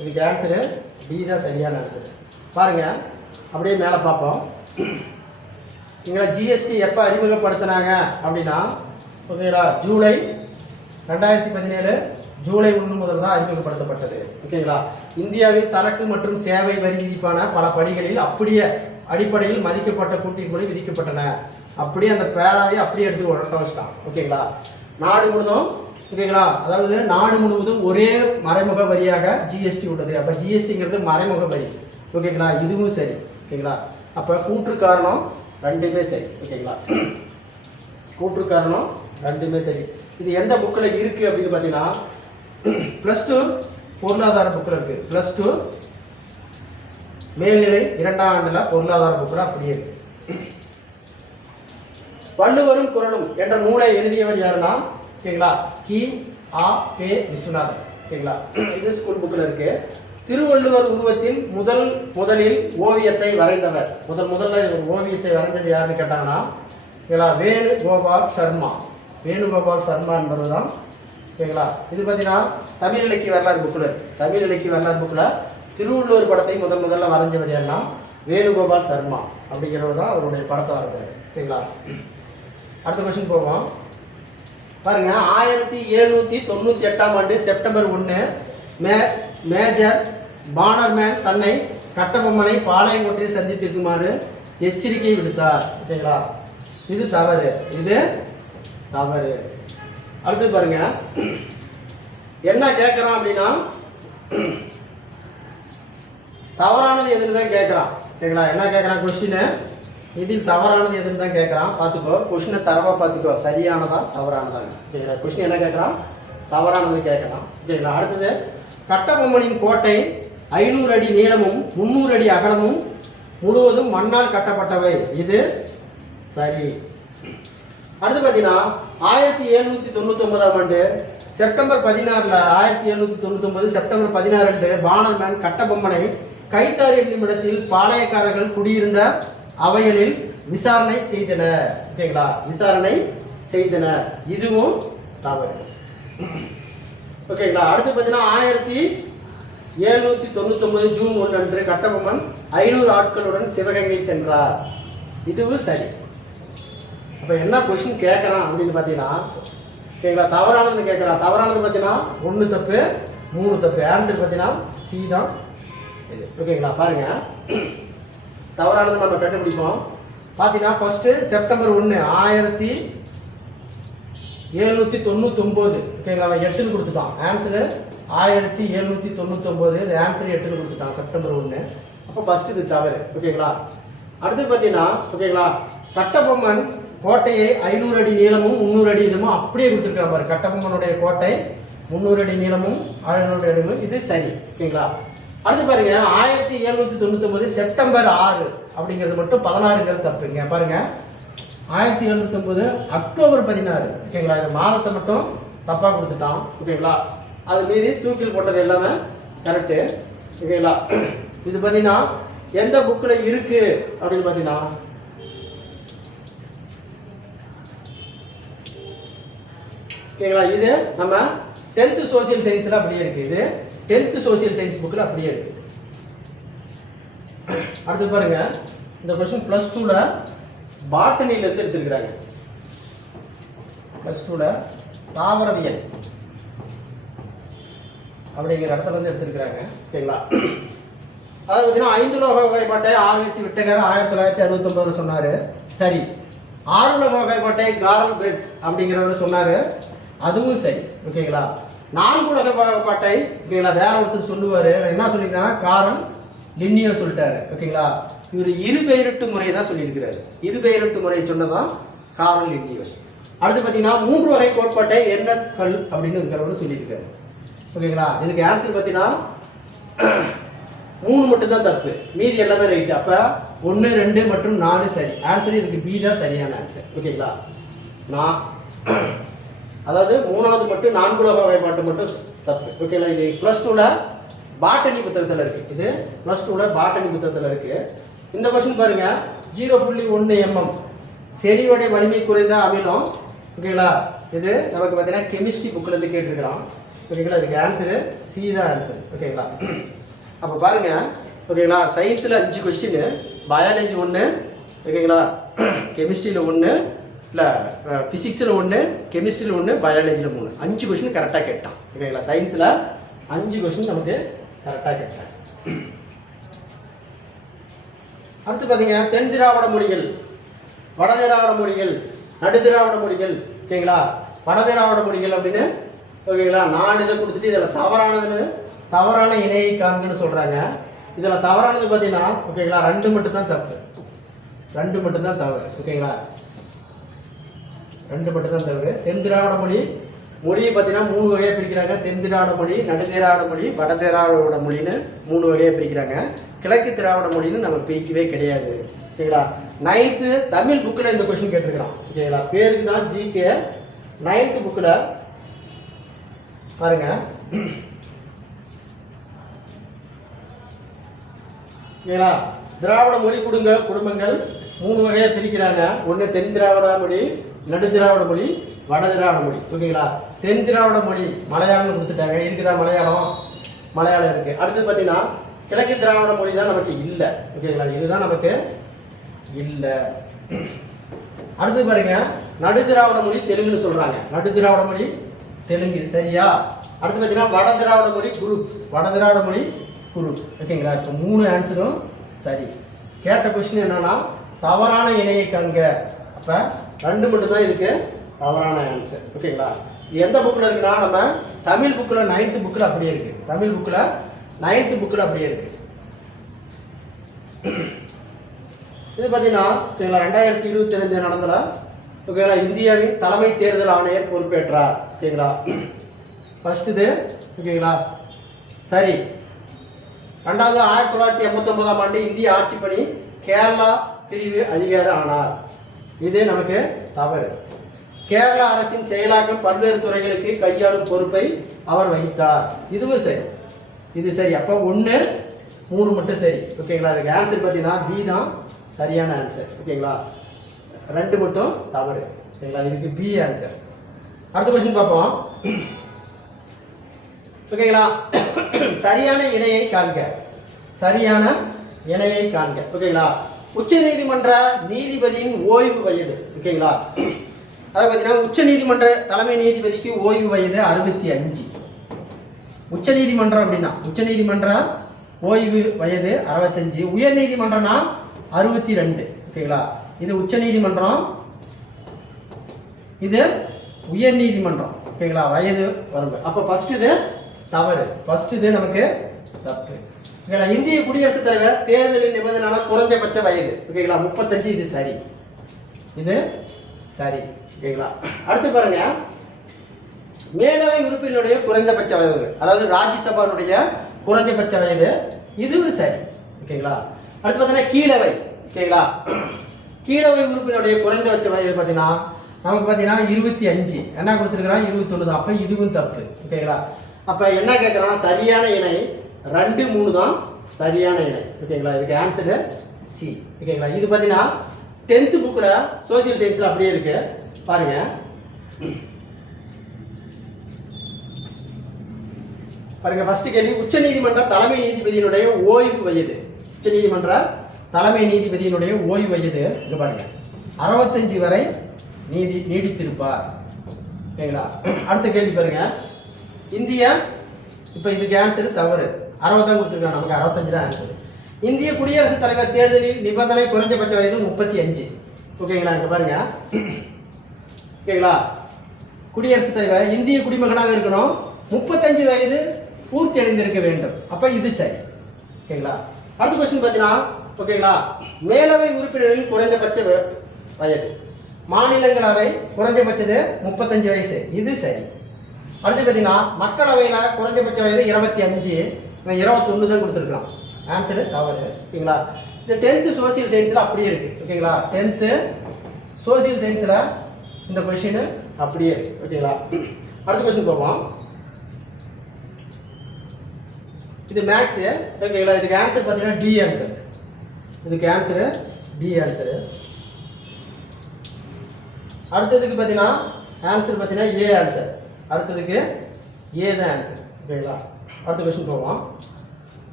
இதுக்கு ஆன்சரு டி தான் சரியான ஆன்சர். பாருங்க, அப்படியே மேலே பார்ப்போம். இங்கே ஜிஎஸ்டி எப்போ அறிமுகப்படுத்தினாங்க அப்படின்னா ஓகேங்களா ஜூலை 2017 ஜூலை 1 முதல் தான் அறிமுகப்படுத்தப்பட்டது. ஓகேங்களா? இந்தியாவில் சரக்கு மற்றும் சேவை வரி விதிப்பான பல படிகளில் அப்படியே அடிப்படையில் மதிக்கப்பட்ட கூட்டின் மொழி விதிக்கப்பட்டன. அப்படியே அந்த பேராவை அப்படியே எடுத்து உடட்ட வச்சுட்டான். ஓகேங்களா? நாடு முழுதும் ஓகேங்களா, அதாவது நாடு முழுவதும் ஒரே மறைமுக வரியாக ஜிஎஸ்டி உள்ளது. அப்போ ஜிஎஸ்டிங்கிறது மறைமுக வரி. ஓகேங்களா? இதுவும் சரி. ஓகேங்களா? அப்போ கூற்று காரணம் ரெண்டுமே சரி. ஓகேங்களா? கூற்று காரணம் ரெண்டுமே சரி. இது எந்த புக்கில் இருக்குது அப்படின்னு பார்த்தீங்கன்னா +2 பொருளாதார புக்கில் இருக்குது. +2 மேல்நிலை 2ஆம் ஆண்டில் பொருளாதார புக்கில் அப்படியே இருக்கு. வள்ளுவரும் குறளும் என்ற நூலை எழுதியவர் யாருன்னா ஓகேங்களா கி.ஆ.பெ. விஸ்வநாதன். ஓகேங்களா? இது ஸ்கூல் புக்கில் இருக்கு. திருவள்ளுவர் உருவத்தில் முதலில் ஓவியத்தை வரைந்தவர், முதல்ல ஒரு ஓவியத்தை வரைந்தது யாருன்னு கேட்டாங்கன்னா ஓகேங்களா வேணுகோபால் சர்மா. வேணுகோபால் சர்மா என்பவர் தான். ஓகேங்களா? இது பார்த்தீங்கன்னா தமிழ் இலக்கிய வரலாறு புக்கில் இருக்கு. தமிழ் இலக்கிய வரலாறு புக்கில் திருவள்ளுவர் படத்தை முதல்ல வரைஞ்சவர் யாருன்னா வேணுகோபால் சர்மா அப்படிங்கிறவர் தான் அவருடைய படத்தை வரைஞ்சார். சரிங்களா? அடுத்த கொஸ்டின் போவோம். பாருங்க, 1798ஆம் ஆண்டு செப்டம்பர் 1 மேஜர் பானர்மேன் தன்னை கட்டபொம்மனை பாளையங்கோட்டையில் சந்தித்திருக்குமாறு எச்சரிக்கை விடுத்தார். ஓகேங்களா? இது தவறு. இது தவறு. அடுத்து பாருங்க, என்ன கேட்குறான் அப்படின்னா தவறானது எதுன்னு தான் கேட்குறான். ஓகேங்களா? என்ன கேட்குறான் கொஸ்டின், இதில் தவறானது எதுன்னு தான் கேட்குறான். பார்த்துக்கோ, கொஸ்டினை தரவாக பார்த்துக்கோ, சரியானதா தவறானதாங்க. ஓகேங்களா? கொஸ்டின் என்ன கேட்குறான், தவறானது கேட்குறான். ஓகேங்களா? அடுத்தது, கட்டபொம்மனின் கோட்டை 500 அடி நீளமும் 300 அடி அகலமும் முழுவதும் மண்ணால் கட்டப்பட்டவை. இது சரி. அடுத்து பார்த்தீங்கன்னா 1799ஆம் ஆண்டு செப்டம்பர் 16 1799 செப்டம்பர் 16 அன்று பானர்மேன் கட்டபொம்மனை கைத்தாறு நிமிடத்தில் பாளையக்காரர்கள் குடியிருந்த அவைகளில் விசாரணை செய்தனர். ஓகேங்களா? விசாரணை செய்தனர். இதுவும் தவறு. ஓகேங்களா? அடுத்து பார்த்தீங்கன்னா 1799 ஜூன் 1 அன்று கட்டபொம்மன் 500 ஆட்களுடன் சிவகங்கை சென்றார். இதுவும் சரி. அப்போ என்ன கொஸ்டின் கேட்குறான் அப்படின்னு பார்த்தீங்கன்னா ஓகேங்களா தவறானது கேட்குறான். தவறானது பார்த்தீங்கன்னா 1 தப்பு 3 தப்பு. ஆன்சர் பார்த்தீங்கன்னா சி தான் இது. ஓகேங்களா? பாருங்க, தவறானது நம்ம கண்டுபிடிப்போம். பார்த்தீங்கன்னா ஃபர்ஸ்ட் செப்டம்பர் 1 1799. ஓகேங்களா? அவன் 8ன்னு கொடுத்துட்டான். ஆன்சரு 1799. இது ஆன்சர் 8ன்னு கொடுத்துட்டான் செப்டம்பர் 1. அப்போ ஃபர்ஸ்ட் இது தவறு. ஓகேங்களா? அடுத்து பார்த்தீங்கன்னா ஓகேங்களா கட்டபொம்மன் கோட்டையை 500 அடி நீளமும் 300 அடி இதுவும் அப்படியே கொடுத்துருக்காங்க பாரு. கட்டபொம்மனுடைய கோட்டை 300 அடி நீளமும் 500 அடியும். இது சரி. ஓகேங்களா? அடுத்து பாருங்க, 1799 செப்டம்பர் 6 அப்படிங்கிறது மட்டும் 16ங்கிறது தப்புங்க. பாருங்க, 1799 அக்டோபர் 16. ஓகேங்களா? இந்த மாதத்தை மட்டும் தப்பாக கொடுத்துட்டான். ஓகேங்களா? அது மீதி தூக்கில் போட்டது எல்லாமே கரெக்டு. ஓகேங்களா? இது பார்த்தீங்கன்னா எந்த புக்கில் இருக்கு அப்படின்னு பார்த்தீங்கன்னா ஓகேங்களா இது நம்ம 10th சோசியல் சயின்ஸில் அப்படியே இருக்குது. இது 10th சோசியல் சயின்ஸ் புக்கில் அப்படியே இருக்குது. அடுத்து பாருங்க, இந்த கொஸ்டின் +2ல பாட்டனில இருந்து எடுத்திருக்கிறாங்க. +2ல தாவரவியல் அப்படிங்கிற இடத்துல வந்து எடுத்திருக்கிறாங்க. ஓகேங்களா? அதாவது பார்த்தீங்கன்னா 5 உலோக வகைப்பாட்டை RH விட்டகர் 1969 சொன்னாரு. சரி. 6 உலோக வகைப்பாட்டை கார்ல் பெட்ஸ் அப்படிங்கிறவர் சொன்னாரு. அதுவும் சரி. ஓகேங்களா? 4 உலோக வகைப்பாட்டை ஓகேங்களா வேற ஒருத்தர் சொல்லுவாரு. என்ன சொல்லியிருக்காங்க? காரல் லின்னியோ சொல்லிட்டாரு. ஓகேங்களா? இவர் இருபெயரிட்டு முறை தான் சொல்லியிருக்கிறாரு. இருபெயரிட்டு முறை சொன்னதான் காரல் லின்னியோ. அடுத்து பார்த்தீங்கன்னா 3 வகை கோட்பாட்டை எர்னஸ்ட் ஹல் அப்படின்னு இருக்கிறவர் சொல்லியிருக்காரு. ஓகேங்களா? இதுக்கு ஆன்சர் பார்த்தீங்கன்னா 3 மட்டும் தான் தப்பு, மீதி எல்லாமே ரைட்டு. அப்போ 1, 2 மற்றும் 4 சரி. ஆன்சர் இதுக்கு பி தான் சரியான ஆன்சர். ஓகேங்களா? நான் அதாவது 3வது மட்டும் 4 உலோக வகைப்பாட்டு மட்டும் தப்பு. ஓகேங்களா? இது +2ல பாட்டனி புத்தகத்தில் இருக்கு. இது +2ல பாட்டனி புத்தகத்தில் இருக்கு. இந்த கொஸ்டின் பாருங்க, 0.1 mm செறிவடை வலிமை குறைந்த அமிலம். ஓகேங்களா? இது நமக்கு பார்த்தீங்கன்னா கெமிஸ்ட்ரி புக்கில் இருந்து கேட்டிருக்கிறோம். ஓகேங்களா? இதுக்கு ஆன்சரு சி தான் ஆன்சர். ஓகேங்களா? அப்போ பாருங்க, ஓகேங்களா? சயின்ஸில் 5 கொஸ்டின், பயாலஜி 1, ஓகேங்களா, கெமிஸ்ட்ரியில் 1, இல்லை ஃபிசிக்ஸில் 1, கெமிஸ்ட்ரியில் 1, பயாலஜியில் 3, 5 கொஸ்டின் கரெக்டாக கேட்டான். ஓகேங்களா? சயின்ஸில் 5 கொஸ்டின் நமக்கு கரெக்டாக கேட்டான். அடுத்து பார்த்தீங்க, தென் திராவிட மொழிகள், வட திராவிட மொழிகள், நடு திராவிட மொழிகள். ஓகேங்களா? வட திராவிட மொழிகள் அப்படின்னு ஓகேங்களா 4 இதை கொடுத்துட்டு இதில் தவறானதுன்னு தவறான இணையை காண்கன்னு சொல்கிறாங்க. இதில் தவறானது பார்த்தீங்கன்னா ஓகேங்களா 2 மட்டும்தான் தப்பு, 2 மட்டும்தான் தவறு. ஓகேங்களா? 2 மட்டும்தான் தவறு. தென் திராவிட மொழி மொழியை பார்த்தீங்கன்னா 3 வகையாக பிரிக்கிறாங்க. தென் திராவிட மொழி, நடு திராவிட மொழி, வட திராவிட மொழின்னு 3 வகையாக பிரிக்கிறாங்க. கிழக்கு திராவிட மொழின்னு நம்ம பிரிக்கவே கிடையாது. ஓகேங்களா? 9th தமிழ் புக்கில் இந்த கொஸ்டின் கேட்டிருக்கிறோம். ஓகேங்களா? பேருக்கு தான் ஜிகே. 9th புக்கில் பாருங்க, ஓகேங்களா? திராவிட மொழி குடும்பங்கள் 3 வகையாக பிரிக்கிறாங்க. ஒன்று தென் திராவிட மொழி, நடு திராவிட மொழி, வட திராவிட மொழி. ஓகேங்களா? தென் திராவிட மொழி மலையாளம்னு கொடுத்துட்டாங்க. இருக்குதா மலையாளம் இருக்கு. அடுத்து பார்த்தீங்கன்னா கிழக்கு திராவிட மொழி தான் நமக்கு இல்லை. ஓகேங்களா? இதுதான் நமக்கு இல்லை. அடுத்து பாருங்க, நடு திராவிட மொழி தெலுங்குன்னு சொல்றாங்க. நடு திராவிட மொழி தெலுங்கு, சரியா? அடுத்து பார்த்தீங்கன்னா வட திராவிட மொழி குரூப், வட திராவிட மொழி குரூப். ஓகேங்களா? இப்போ 3 ஆன்சரும் சரி. கேட்ட கொஸ்டின் என்னன்னா தவறான இணையை காண்க. அப்போ 2 மட்டும் தான் இதுக்கு தவறான ஆன்சர். ஓகேங்களா? இது எந்த புக்கில் இருக்குன்னா நம்ம தமிழ் புக்கில் 9th புக்கில் அப்படியே இருக்கு. தமிழ் புக்கில் 9th புக்கில் அப்படியே இருக்கு. இது பார்த்தீங்கன்னா ஓகேங்களா 2022 நடந்தல ஓகேங்களா இந்தியாவின் தலைமை தேர்தல் ஆணையர் பொறுப்பேற்றார். ஓகேங்களா? ஃபர்ஸ்ட் இது ஓகேங்களா சரி. 2வது 1989ஆம் ஆண்டு இந்திய ஆட்சி பணி கேரளா பிரிவு அதிகாரி ஆனார். இது நமக்கு தவறு. கேரளா அரசின் செயலாக்கம் பல்வேறு துறைகளுக்கு கையாளும் பொறுப்பை அவர் வகித்தார். இதுவும் சரி, இது சரி. அப்போ 1, 3 மட்டும் சரி. ஓகேங்களா? அதுக்கு ஆன்சர் பார்த்தீங்கன்னா பி தான் சரியான ஆன்சர். ஓகேங்களா? 2 மட்டும் தவறு. ஓகேங்களா? இதுக்கு பி ஆன்சர். அடுத்த கொஸ்டின் பார்ப்போம். ஓகேங்களா? சரியான இணையை காண்க, சரியான இணையை காண்க. ஓகேங்களா? உச்ச நீதிமன்ற நீதிபதியின் ஓய்வு வயது. ஓகேங்களா? அதை பார்த்தீங்கன்னா உச்ச நீதிமன்ற தலைமை நீதிபதிக்கு ஓய்வு வயது 65. உச்ச நீதிமன்றம் அப்படின்னா உச்ச நீதிமன்ற ஓய்வு வயது 65. உயர் நீதிமன்றம்னா 62. ஓகேங்களா? இது உச்ச நீதிமன்றம், இது உயர் நீதிமன்றம். ஓகேங்களா? வயது வரம்பு. அப்போ ஃபர்ஸ்ட் இது தவறு, ஃபர்ஸ்ட் இது நமக்கு தப்பு. ஓகேங்களா? இந்திய குடியரசுத் தலைவர் தேர்தலின் நிபந்தனை குறைஞ்சபட்ச வயது. ஓகேங்களா? 35. இது சரி, இது சரி. ஓகேங்களா? அடுத்து பாருங்க, மேலவை உறுப்பினருடைய குறைந்தபட்ச வயது, அதாவது ராஜ்யசபாவுடைய குறைஞ்சபட்ச வயது, இதுவும் சரி. ஓகேங்களா? அடுத்து பார்த்தீங்கன்னா கீழவை. ஓகேங்களா? கீழவை உறுப்பினருடைய குறைந்தபட்ச வயது பார்த்தீங்கன்னா நமக்கு பார்த்தீங்கன்னா 25. என்ன கொடுத்துருக்குறான்? 21 தான். அப்போ இதுவும் தப்பு. ஓகேங்களா? அப்போ என்ன கேட்குறான்? சரியான இணை 2, 3 தான் சரியான இணை. ஓகேங்களா? இதுக்கு ஆன்சரு சி. ஓகேங்களா? இது பார்த்தீங்கன்னா 10th புக்கில் சோசியல் சயின்ஸில் அப்படியே இருக்கு பாருங்க. பாருங்க, ஃபர்ஸ்ட் கேள்வி, உச்ச நீதிமன்ற தலைமை நீதிபதியினுடைய ஓய்வு வயது. உச்ச நீதிமன்ற தலைமை நீதிபதியினுடைய ஓய்வு வயது இங்க பாருங்க 65 வரை நீடித்திருப்பார். ஓகேங்களா? அடுத்த கேள்வி பாருங்க. இந்திய இப்போ இதுக்கு ஆன்சர் தவறு. 60 தான் கொடுத்துருக்காங்க, நமக்கு 65 தான் ஆன்சர். இந்திய குடியரசுத் தலைவர் தேர்தலில் நிபந்தனை குறைஞ்சபட்ச வயது 35. ஓகேங்களா? இங்க பாருங்க. ஓகேங்களா? குடியரசுத் தலைவர் இந்திய குடிமகனாக இருக்கணும், 35 வயது பூர்த்தி அடைந்திருக்க வேண்டும். அப்ப இது சரி. ஓகேங்களா? அடுத்த கொஸ்டின் பார்த்தீங்கன்னா, ஓகேங்களா, மேலவை உறுப்பினரின் குறைந்தபட்ச வயது, மாநிலங்களவை குறைஞ்சபட்சது 35 வயசு, இது சரி. அடுத்து பார்த்தீங்கன்னா, மக்களவையில் குறைஞ்சபட்ச வயது 25, 21 தான் கொடுத்துருக்கலாம். ஆன்சரு தவறு. ஓகேங்களா? இந்த 10th சோசியல் சயின்ஸில் அப்படியே இருக்கு. ஓகேங்களா? 10th சோசியல் சயின்ஸில் இந்த கொஸ்டின் அப்படியே இருக்கு. ஓகேங்களா? அடுத்த கொஸ்டின் போவோம். இது மேக்ஸ். ஓகேங்களா? இதுக்கு ஆன்சர் பார்த்தீங்கன்னா டி ஆன்சர். இதுக்கு ஆன்சரு டி ஆன்சரு. அடுத்ததுக்கு பார்த்தீங்கன்னா ஆன்சர் பார்த்தீங்கன்னா ஏ ஆன்சர். அடுத்ததுக்கு ஏ தான் ஆன்சர். ஓகேங்களா? அடுத்த கொஸ்டின் போவோம்.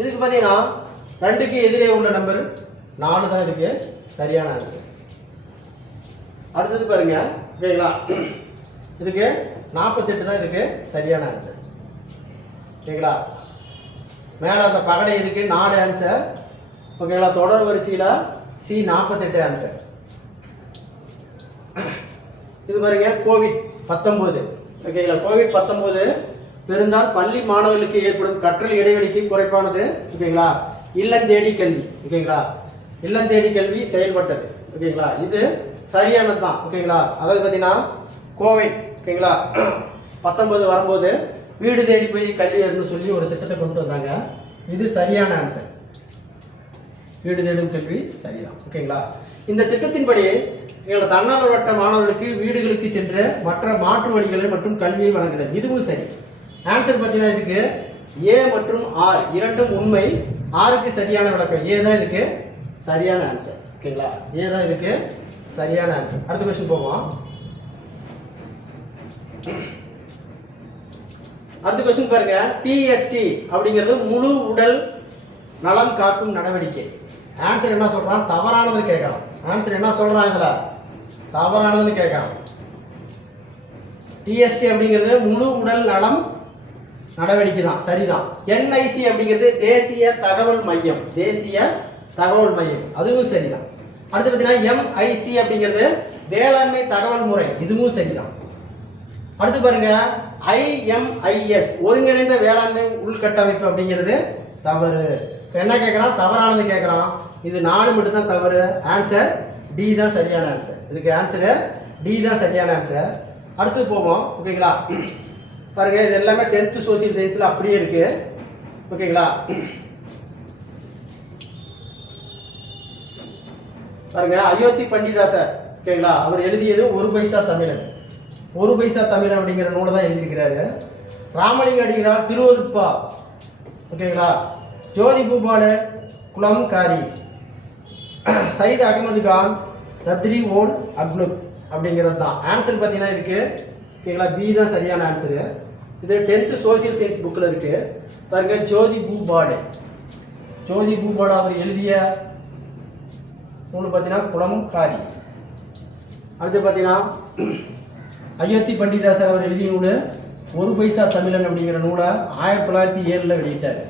இதுக்கு பார்த்தீங்கன்னா 2க்கு எதிரே உள்ள நம்பர் 4 தான் இருக்கு சரியான ஆன்சர். அடுத்தது பாருங்க. ஓகேங்களா? இதுக்கு 48 தான் இதுக்கு சரியான ஆன்சர். ஓகேங்களா? மேலே அந்த பகடை இதுக்கு 4 ஆன்சர். ஓகேங்களா? தொடர் வரிசையில் சி 48 ஆன்சர். இது பாருங்க COVID-19. ஓகேங்களா? COVID-19 பெருந்தால் பள்ளி மாணவர்களுக்கு ஏற்படும் கற்றல் இடைவெளிக்கு குறைப்பானது. ஓகேங்களா? இல்லந்தேடி கல்வி. ஓகேங்களா? இல்லந்தேடி கல்வி செயல்பட்டது. ஓகேங்களா? இது சரியானது தான். ஓகேங்களா? அதாவது பார்த்தீங்கன்னா கோவிட், ஓகேங்களா, 19 வரும்போது வீடு தேடி போய் கல்வி அறின்னு சொல்லி ஒரு திட்டத்தை கொண்டு வந்தாங்க. இது சரியான ஆன்சர். வீடு தேடும் கல்வி சரிதான். ஓகேங்களா? இந்த திட்டத்தின்படி எங்களோட தன்னார்வ வட்ட மாணவர்களுக்கு வீடுகளுக்கு சென்று மற்ற மாற்று வழிகளை மற்றும் கல்வியை வழங்குதல், இதுவும் சரி. ஆன்சர் பார்த்தீங்கன்னா இதுக்கு ஏ மற்றும் ஆர் இரண்டும் உண்மை. ஆருக்கு சரியான விளக்கம் ஏ தான் இதுக்கு சரியான ஆன்சர். ஓகேங்களா? ஏ தான் இதுக்கு சரியான ஆன்சர். அடுத்த கொஸ்டின் போவோம். அடுத்த கொஸ்டின் பாருங்க. டிஎஸ்டி அப்படிங்கிறது முழு உடல் நலம் காக்கும் நடவடிக்கை. ஆன்சர் என்ன சொல்றான்? தவறானதுன்னு கேட்கலாம். ஆன்சர் என்ன சொல்றான்? இதுல தவறானதுன்னு கேட்கலாம். டிஎஸ்டி அப்படிங்கிறது முழு உடல் நலம் நடவடிக்கை தான், சரிதான். என்ஐசி அப்படிங்கிறது தேசிய தகவல் மையம், தேசிய தகவல் மையம், அதுவும் சரிதான். அடுத்து பார்த்தீங்கன்னா எம்ஐசி அப்படிங்கிறது வேளாண்மை தகவல் முறை, இதுவும் சரிதான். அடுத்து பாருங்க IMIS ஒருங்கிணைந்த வேளாண்மை உள்கட்டமைப்பு அப்படிங்கிறது தவறு. என்ன கேட்குறான்? தவறானது கேட்குறான். இது 4 மட்டும் தான் தவறு. ஆன்சர் டி தான் சரியான ஆன்சர். இதுக்கு ஆன்சரு டி தான் சரியான ஆன்சர். அடுத்து போவோம். ஓகேங்களா? பாருங்க, இது எல்லாமே 10th சோசியல் சயின்ஸில் அப்படியே இருக்கு. ஓகேங்களா? பாருங்க, அயோத்தி பண்டிதாசர், ஓகேங்களா, அவர் எழுதியது 1 பைசா தமிழன். 1 பைசா தமிழன் அப்படிங்கிற நூலை தான் எழுதியிருக்கிறாரு. ராமலிங்க அடிகளார் திருவருட்பா, ஓகேங்களா, ஜோதி பூபால குலம் காரி, சயித் அகமது கான் தத்ரி ஓல் அப்லுக் அப்படிங்கிறது தான் ஆன்சர். பார்த்தீங்கன்னா இதுக்கு, ஓகேங்களா, பி தான் சரியான ஆன்சரு. இது 10th சோசியல் சயின்ஸ் புக்கில் இருக்கு. பாருங்க, ஜோதி பூபாலே, ஜோதி பூபாலே அவர் எழுதிய நூல் பார்த்தீங்கன்னா குலம் காரி. அடுத்து பார்த்தீங்கன்னா அயோத்தி பண்டிதாசர் அவர் எழுதிய நூல் 1 பைசா தமிழன் அப்படிங்கிற நூலை 1907 வெளியிட்டார்.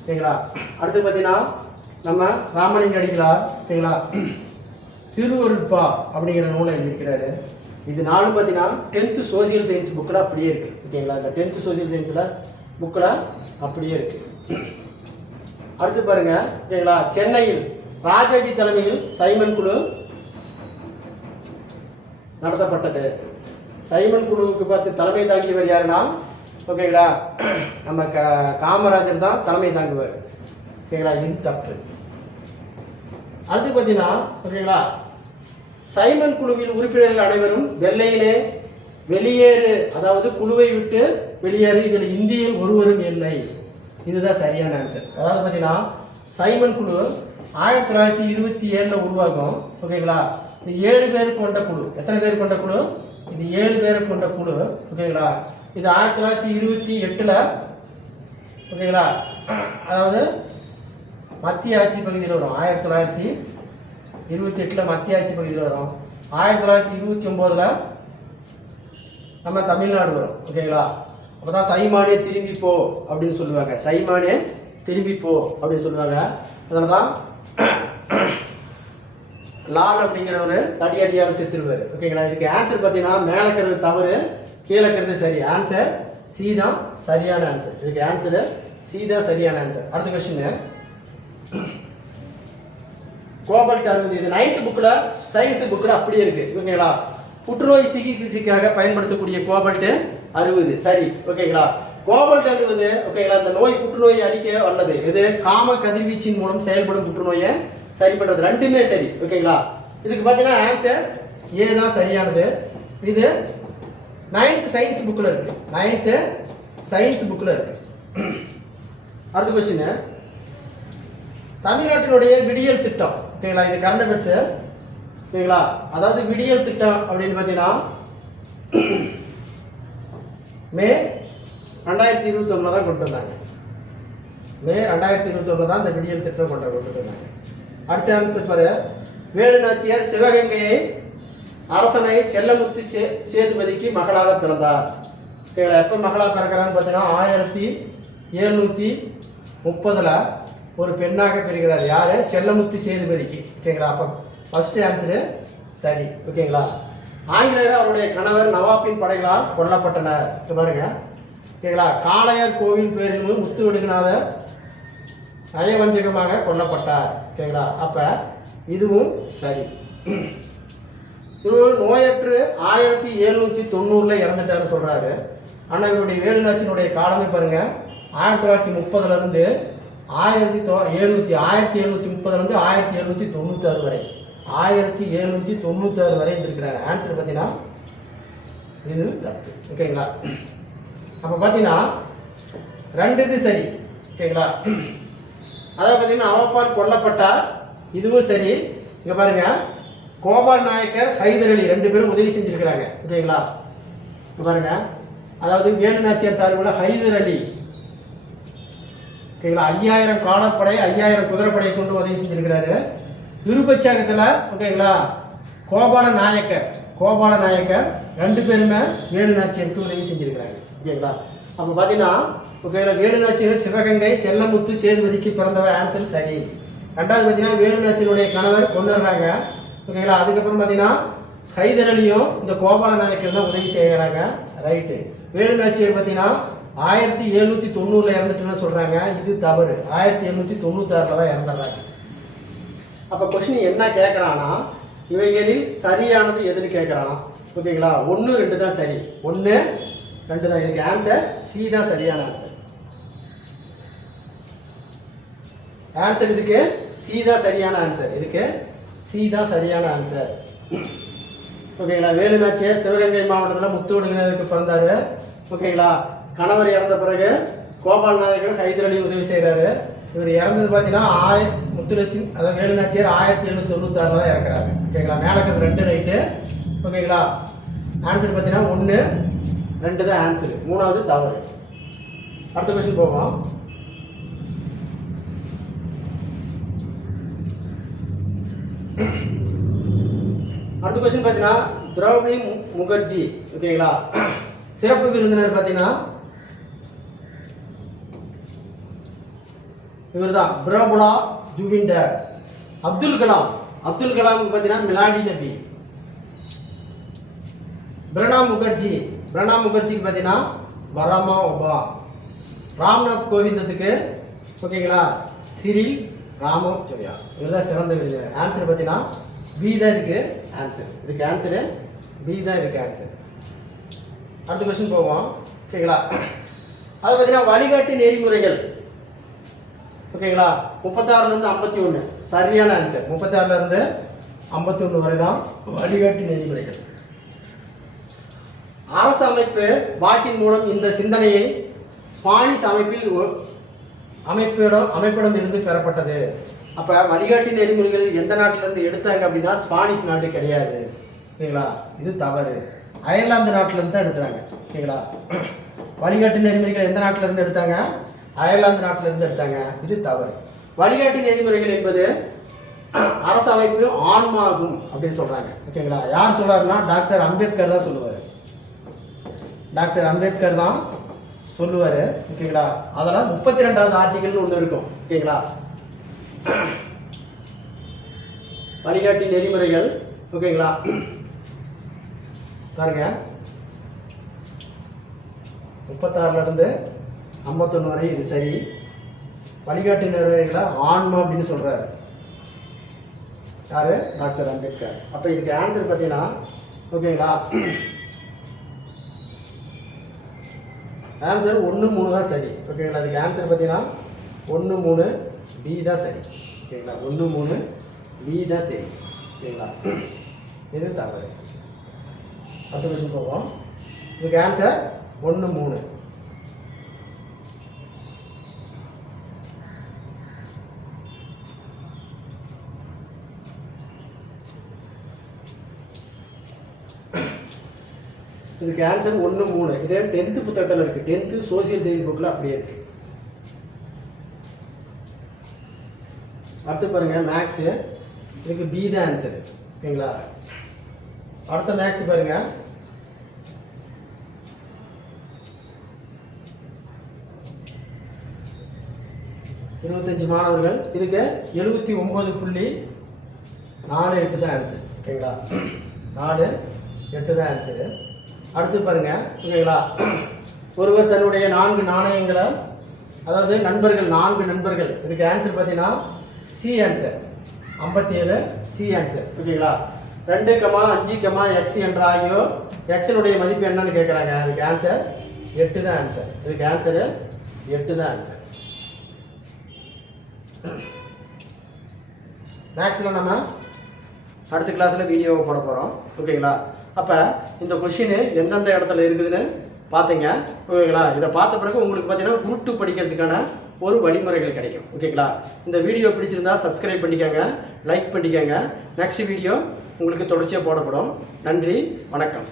ஓகேங்களா? அடுத்து பார்த்தீங்கன்னா நம்ம ராமலிங்க அடிகளார், ஓகேங்களா, திருவருட்பா அப்படிங்கிற நூலை எழுதியிருக்கிறாரு. இது 4 பார்த்தீங்கன்னா 10th சோசியல் சயின்ஸ் புக்கில் அப்படியே இருக்கு. ஓகேங்களா? இந்த 10th சோசியல் சயின்ஸில் புக்கில் அப்படியே இருக்கு. அடுத்து பாருங்க, ஓகேங்களா, சென்னையில் ராஜாஜி தலைமையில் சைமன் குழு நடத்தப்பட்டது. சைமன் குழுவுக்கு பார்த்து தலைமை தாங்கியவர் யாருன்னா, ஓகேங்களா, நம்ம காமராஜர் தான் தலைமை தாங்குவார். ஓகேங்களா? இது தப்பு. அடுத்து பார்த்தீங்கன்னா, ஓகேங்களா, சைமன் குழுவில் உறுப்பினர்கள் அனைவரும் வெள்ளையிலே வெளியேறு, அதாவது குழுவை விட்டு வெளியேறு, இதில் இந்தியில் ஒருவரும் இல்லை. இதுதான் சரியான ஆன்சர். அதாவது பார்த்தீங்கன்னா சைமன் குழு 1927 உருவாகும். ஓகேங்களா? இது 7 பேர் கொண்ட குழு. எத்தனை பேர் கொண்ட குழு? இது 7 பேர் கொண்ட குழு. ஓகேங்களா? இது 1928, ஓகேங்களா, அதாவது மத்திய ஆட்சி பகுதியில் வரும். 1928 மத்திய ஆட்சி பகுதியில் வரும். 1929 நம்ம தமிழ்நாடு வரும். ஓகேங்களா? அப்போதான் சைமானே திரும்பி போ அப்படின்னு சொல்லுவாங்க. சைமானே திரும்பி போ அப்படின்னு சொல்லுவாங்க. அதில் தான் லால் அப்படிங்கிற ஒரு தடி அடியால் செத்துருவார். ஓகேங்களா? இதுக்கு ஆன்சர் பார்த்தீங்கன்னா மேலே இருக்கிறது தவறு, கீழே இருக்கிறது சரி. ஆன்சர் சி தான் சரியான ஆன்சர். இதுக்கு ஆன்சரு சி தான் சரியான ஆன்சர். அடுத்த கொஸ்டின், கோபால்ட் 60 இது 9th புக்கில் சயின்ஸ் புக்கில் அப்படியே இருக்கு. ஓகேங்களா? புற்றுநோய் சிகிச்சைக்காக பயன்படுத்தக்கூடிய கோபால்ட் 60 சரி. ஓகேங்களா? கோபால்ட் 60 ஓகேங்களா, இந்த நோய் புற்றுநோயை அடிக்க வல்லது. இது காம கதிர்வீச்சின் மூலம் செயல்படும் புற்றுநோயை சரி பண்றது. ரெண்டுமே சரி. ஓகேங்களா? இதுக்கு பார்த்தீங்கன்னா ஆன்சர் ஏ தான் சரியானது. இது 9th சயின்ஸ் புக்கில் இருக்கு. 9th சயின்ஸ் புக்கில் இருக்கு. அடுத்த கொஸ்டின், தமிழ்நாட்டினுடைய விடியல் திட்டம். ஓகேங்களா? இது கரண்ட் அஃபேர்ஸ். ஓகேங்களா? அதாவது விடியல் திட்டம் அப்படின்னு பார்த்தீங்கன்னா மே 2021 தான் கொண்டு வந்தாங்க. மே 2021 தான் இந்த விடியல் திட்டம் கொண்டு வந்தாங்க. அடுத்த ஆன்சர் பாரு, வேலு நாச்சியார் சிவகங்கையை அரசனை செல்லமுத்து சேதுபதிக்கு மகளாக பிறந்தார். ஓகேங்களா? எப்போ மகளாக பிறக்கிறான்னு பார்த்தீங்கன்னா 1730 ஒரு பெண்ணாக பெறுகிறார். யாரு? செல்லமுத்து சேதுபதிக்கு. ஓகேங்களா? அப்போ ஃபர்ஸ்ட் ஆன்சரு சரி. ஓகேங்களா? ஆங்கிலேயர் அவருடைய கணவர் நவாப்பின் படைகளால் கொல்லப்பட்டனர். பாருங்க. ஓகேங்களா? காளையார் கோவில் பேரிலும் முத்து விடுகநாதர் நயவஞ்சகமாக கொல்லப்பட்டார். ஓகேங்களா? அப்ப இதுவும் சரி. இவர் நோயற்று 1790 இறந்துட்டாருன்னு சொல்றாரு. ஆனால் இவருடைய வேலுநாச்சினுடைய காலமே பாருங்க 1930 இருந்து 1796 வரை 1796 வரை இருந்திருக்கிறாங்க. ஆன்சர் பார்த்தீங்கன்னா இது தப்பு. ஓகேங்களா? அப்போ பார்த்தீங்கன்னா 2 இது சரி. ஓகேங்களா? அதாவது பார்த்தீங்கன்னா அவ்வப்பால் கொல்லப்பட்டார், இதுவும் சரி. இங்கே பாருங்க, கோபால் நாயக்கர், ஹைதர் அலி 2 பேரும் உதவி செஞ்சிருக்கிறாங்க. ஓகேங்களா? பாருங்க, அதாவது வேலு நாச்சியார் சார்புல ஹைதர் அலி ஓகேங்களா 5000 காலாப்படை 5000 குதிரைப்படையை கொண்டு உதவி செஞ்சிருக்கிறாரு. விருப்பச்சாகத்தில் ஓகேங்களா கோபால நாயக்கர் 2 பேருமே வேலு நாச்சியாருக்கு உதவி செஞ்சிருக்கிறாங்க. ஓகேங்களா? அப்போ பார்த்தீங்கன்னா ஓகேங்களா வேலு நாச்சியார் சிவகங்கை செல்லமுத்து சேதுபதிக்கு பிறந்தவர். ஆன்சர் சரி. ரெண்டாவது பார்த்தீங்கன்னா வேலு நாச்சியாருடைய கணவர் கொண்டுறாங்க. ஓகேங்களா? அதுக்கப்புறம் பார்த்தீங்கன்னா ஹைதர் அலியும் இந்த கோபால நாயக்கர் தான் உதவி செய்கிறாங்க. ரைட்டு. வேலு நாச்சியார் பார்த்தீங்கன்னா 1790 இறந்துட்டுன்னு சொல்கிறாங்க. இது தவறு. 1796 தான் இறந்துடுறாங்க. அப்போ கொஸ்டின் என்ன கேட்குறான்னா இவைகளில் சரியானது எதுன்னு கேட்குறான். ஓகேங்களா? 1, 2 தான் சரி. 1, 2 தான். இதுக்கு ஆன்சர் சி தான் சரியான ஆன்சர். ஆன்சர் இதுக்கு சி தான் சரியான ஆன்சர். இதுக்கு சி தான் சரியான ஆன்சர். ஓகேங்களா? வேலு நாச்சியார் சிவகங்கை மாவட்டத்தில் முத்துவடுங்கிறதுக்கு பிறந்தாரு. ஓகேங்களா? கணவர் இறந்த பிறகு கோபால் நாயக்கர் ஹைதர் அலி உதவி செய்கிறாரு. இவர் இறந்தது பார்த்தீங்கன்னா முத்துலட்சுமி அதாவது வேலு நாச்சியார் 1796 தான் இறக்குறாரு. ஓகேங்களா? மேலே இருக்கிறது 2 ரைட்டு. ஓகேங்களா? ஆன்சர் பார்த்தீங்கன்னா 1, 2 தான் ஆன்சரு. 3வது தவறு. அடுத்த கொஸ்டின் போவோம். அடுத்த கொஸ்டின் பார்த்தீங்கன்னா திரௌபதி முகர்ஜி. ஓகேங்களா? சிறப்பு விருந்தினர் பார்த்தீங்கன்னா இவர் தான் பிரபுலா ஜுவிண்டர். அப்துல் கலாமுக்கு பார்த்தீங்கன்னா மிலாடி நபி. பிரணாப் முகர்ஜிக்கு பார்த்தீங்கன்னா பராமா ஒபா. ராம்நாத் கோவிந்தத்துக்கு ஓகேங்களா சிரில் ராமோஜோயா. இவர் தான் சிறந்த விருந்தினர். ஆன்சர் பார்த்தீங்கன்னா பி தான் இதுக்கு ஆன்சர். இதுக்கு ஆன்சரு பி தான் இதுக்கு ஆன்சர். அடுத்த கொஸ்டின் போவோம். ஓகேங்களா? அது பார்த்தீங்கன்னா வழிகாட்டு நெறிமுறைகள். ஓகேங்களா? 36லேருந்து 51 சரியான ஆன்சர். 36லேருந்து 51 வரை தான் வழிகாட்டு நெறிமுறைகள். அரசு அமைப்பு வாக்கின் மூலம் இந்த சிந்தனையை ஸ்பானிஷ் அமைப்பிடம் இருந்து பெறப்பட்டது. அப்போ வழிகாட்டு நெறிமுறைகள் எந்த நாட்டிலேருந்து எடுத்தாங்க அப்படின்னா ஸ்பானிஷ் நாட்டு கிடையாது. ஓகேங்களா? இது தவறு. அயர்லாந்து நாட்டிலேருந்து தான் எடுக்கிறாங்க. ஓகேங்களா? வழிகாட்டு நெறிமுறைகள் எந்த நாட்டிலேருந்து எடுத்தாங்க? அயர்லாந்து நாட்டிலேருந்து எடுத்தாங்க. இது தவறு. வழிகாட்டி நெறிமுறைகள் என்பது அரசமைப்பு ஆன்மாகும் அப்படின்னு சொல்றாங்க. ஓகேங்களா? யார் சொல்றாருன்னா டாக்டர் அம்பேத்கர் தான் சொல்லுவார். டாக்டர் அம்பேத்கர் தான் சொல்லுவார். ஓகேங்களா? அதெல்லாம் 32வது ஆர்டிகல்னு ஒன்று இருக்கும். ஓகேங்களா? வழிகாட்டி நெறிமுறைகள். ஓகேங்களா? பாருங்க 36ல இருந்து 51 வரை இது சரி. வழிகாட்டி நெறிமுறைகளை ஆன்மா அப்படின்னு சொல்றாரு யாரு? டாக்டர் அம்பேத்கர். அப்ப இதுக்கு ஆன்சர் பார்த்தீங்கன்னா ஓகேங்களா, ஆன்சர் 1, 3 தான் சரி. ஓகேங்களா? இதுக்கு ஆன்சர் பார்த்தீங்கன்னா 1, 3 பி தான் சரி. ஓகேங்களா? 1, 3 பி தான் சரி. ஓகேங்களா? இது தவறு. அடுத்த கொஸ்டின் போவோம். இதுக்கு ஆன்சர் 1, 3. இதுக்கு ஆன்சர் 1, 3. இதே 10th புத்தகத்தில் இருக்கு. 10th சோசியல் சயின்ஸ் புக்கில் அப்படியே இருக்கு. அடுத்து பாருங்க மேக்ஸ். இதுக்கு பி தான் ஆன்சர். ஓகேங்களா? அடுத்த மேக்ஸ் பாருங்க. இருபத்தஞ்சு மாணவர்கள். இதுக்கு 79.48 தான் ஆன்சர். ஓகேங்களா? 4, 8 தான் ஆன்சரு. அடுத்து பாருங்க. ஓகேங்களா? ஒருவர் தன்னுடைய 4 நாணயங்களை, அதாவது நண்பர்கள் 4 நண்பர்கள். இதுக்கு ஆன்சர் பார்த்தீங்கன்னா சி ஆன்சர். 57 C answer. ஓகேங்களா? 2, 5, x என்ற ஆகியோ எக்ஸினுடைய மதிப்பு என்னன்னு கேட்குறாங்க. அதுக்கு ஆன்சர் 8 தான் ஆன்சர். இதுக்கு ஆன்சரு 8 தான் ஆன்சர். மேக்ஸில் நம்ம அடுத்த கிளாஸில் வீடியோவை போட போகிறோம். ஓகேங்களா? அப்போ இந்த கொஷின் எந்தெந்த இடத்துல இருக்குதுன்னு பார்த்தீங்க. ஓகேங்களா? இதை பார்த்த பிறகு உங்களுக்கு பார்த்தீங்கன்னா குரூப் 2 படிக்கிறதுக்கான ஒரு வழிமுறைகள் கிடைக்கும். ஓகேங்களா? இந்த வீடியோ பிடிச்சிருந்தா சப்ஸ்கிரைப் பண்ணிக்கோங்க, லைக் பண்ணிக்கோங்க. நெக்ஸ்ட் வீடியோ உங்களுக்கு தொடர்ச்சியாக போடப்படும். நன்றி, வணக்கம்.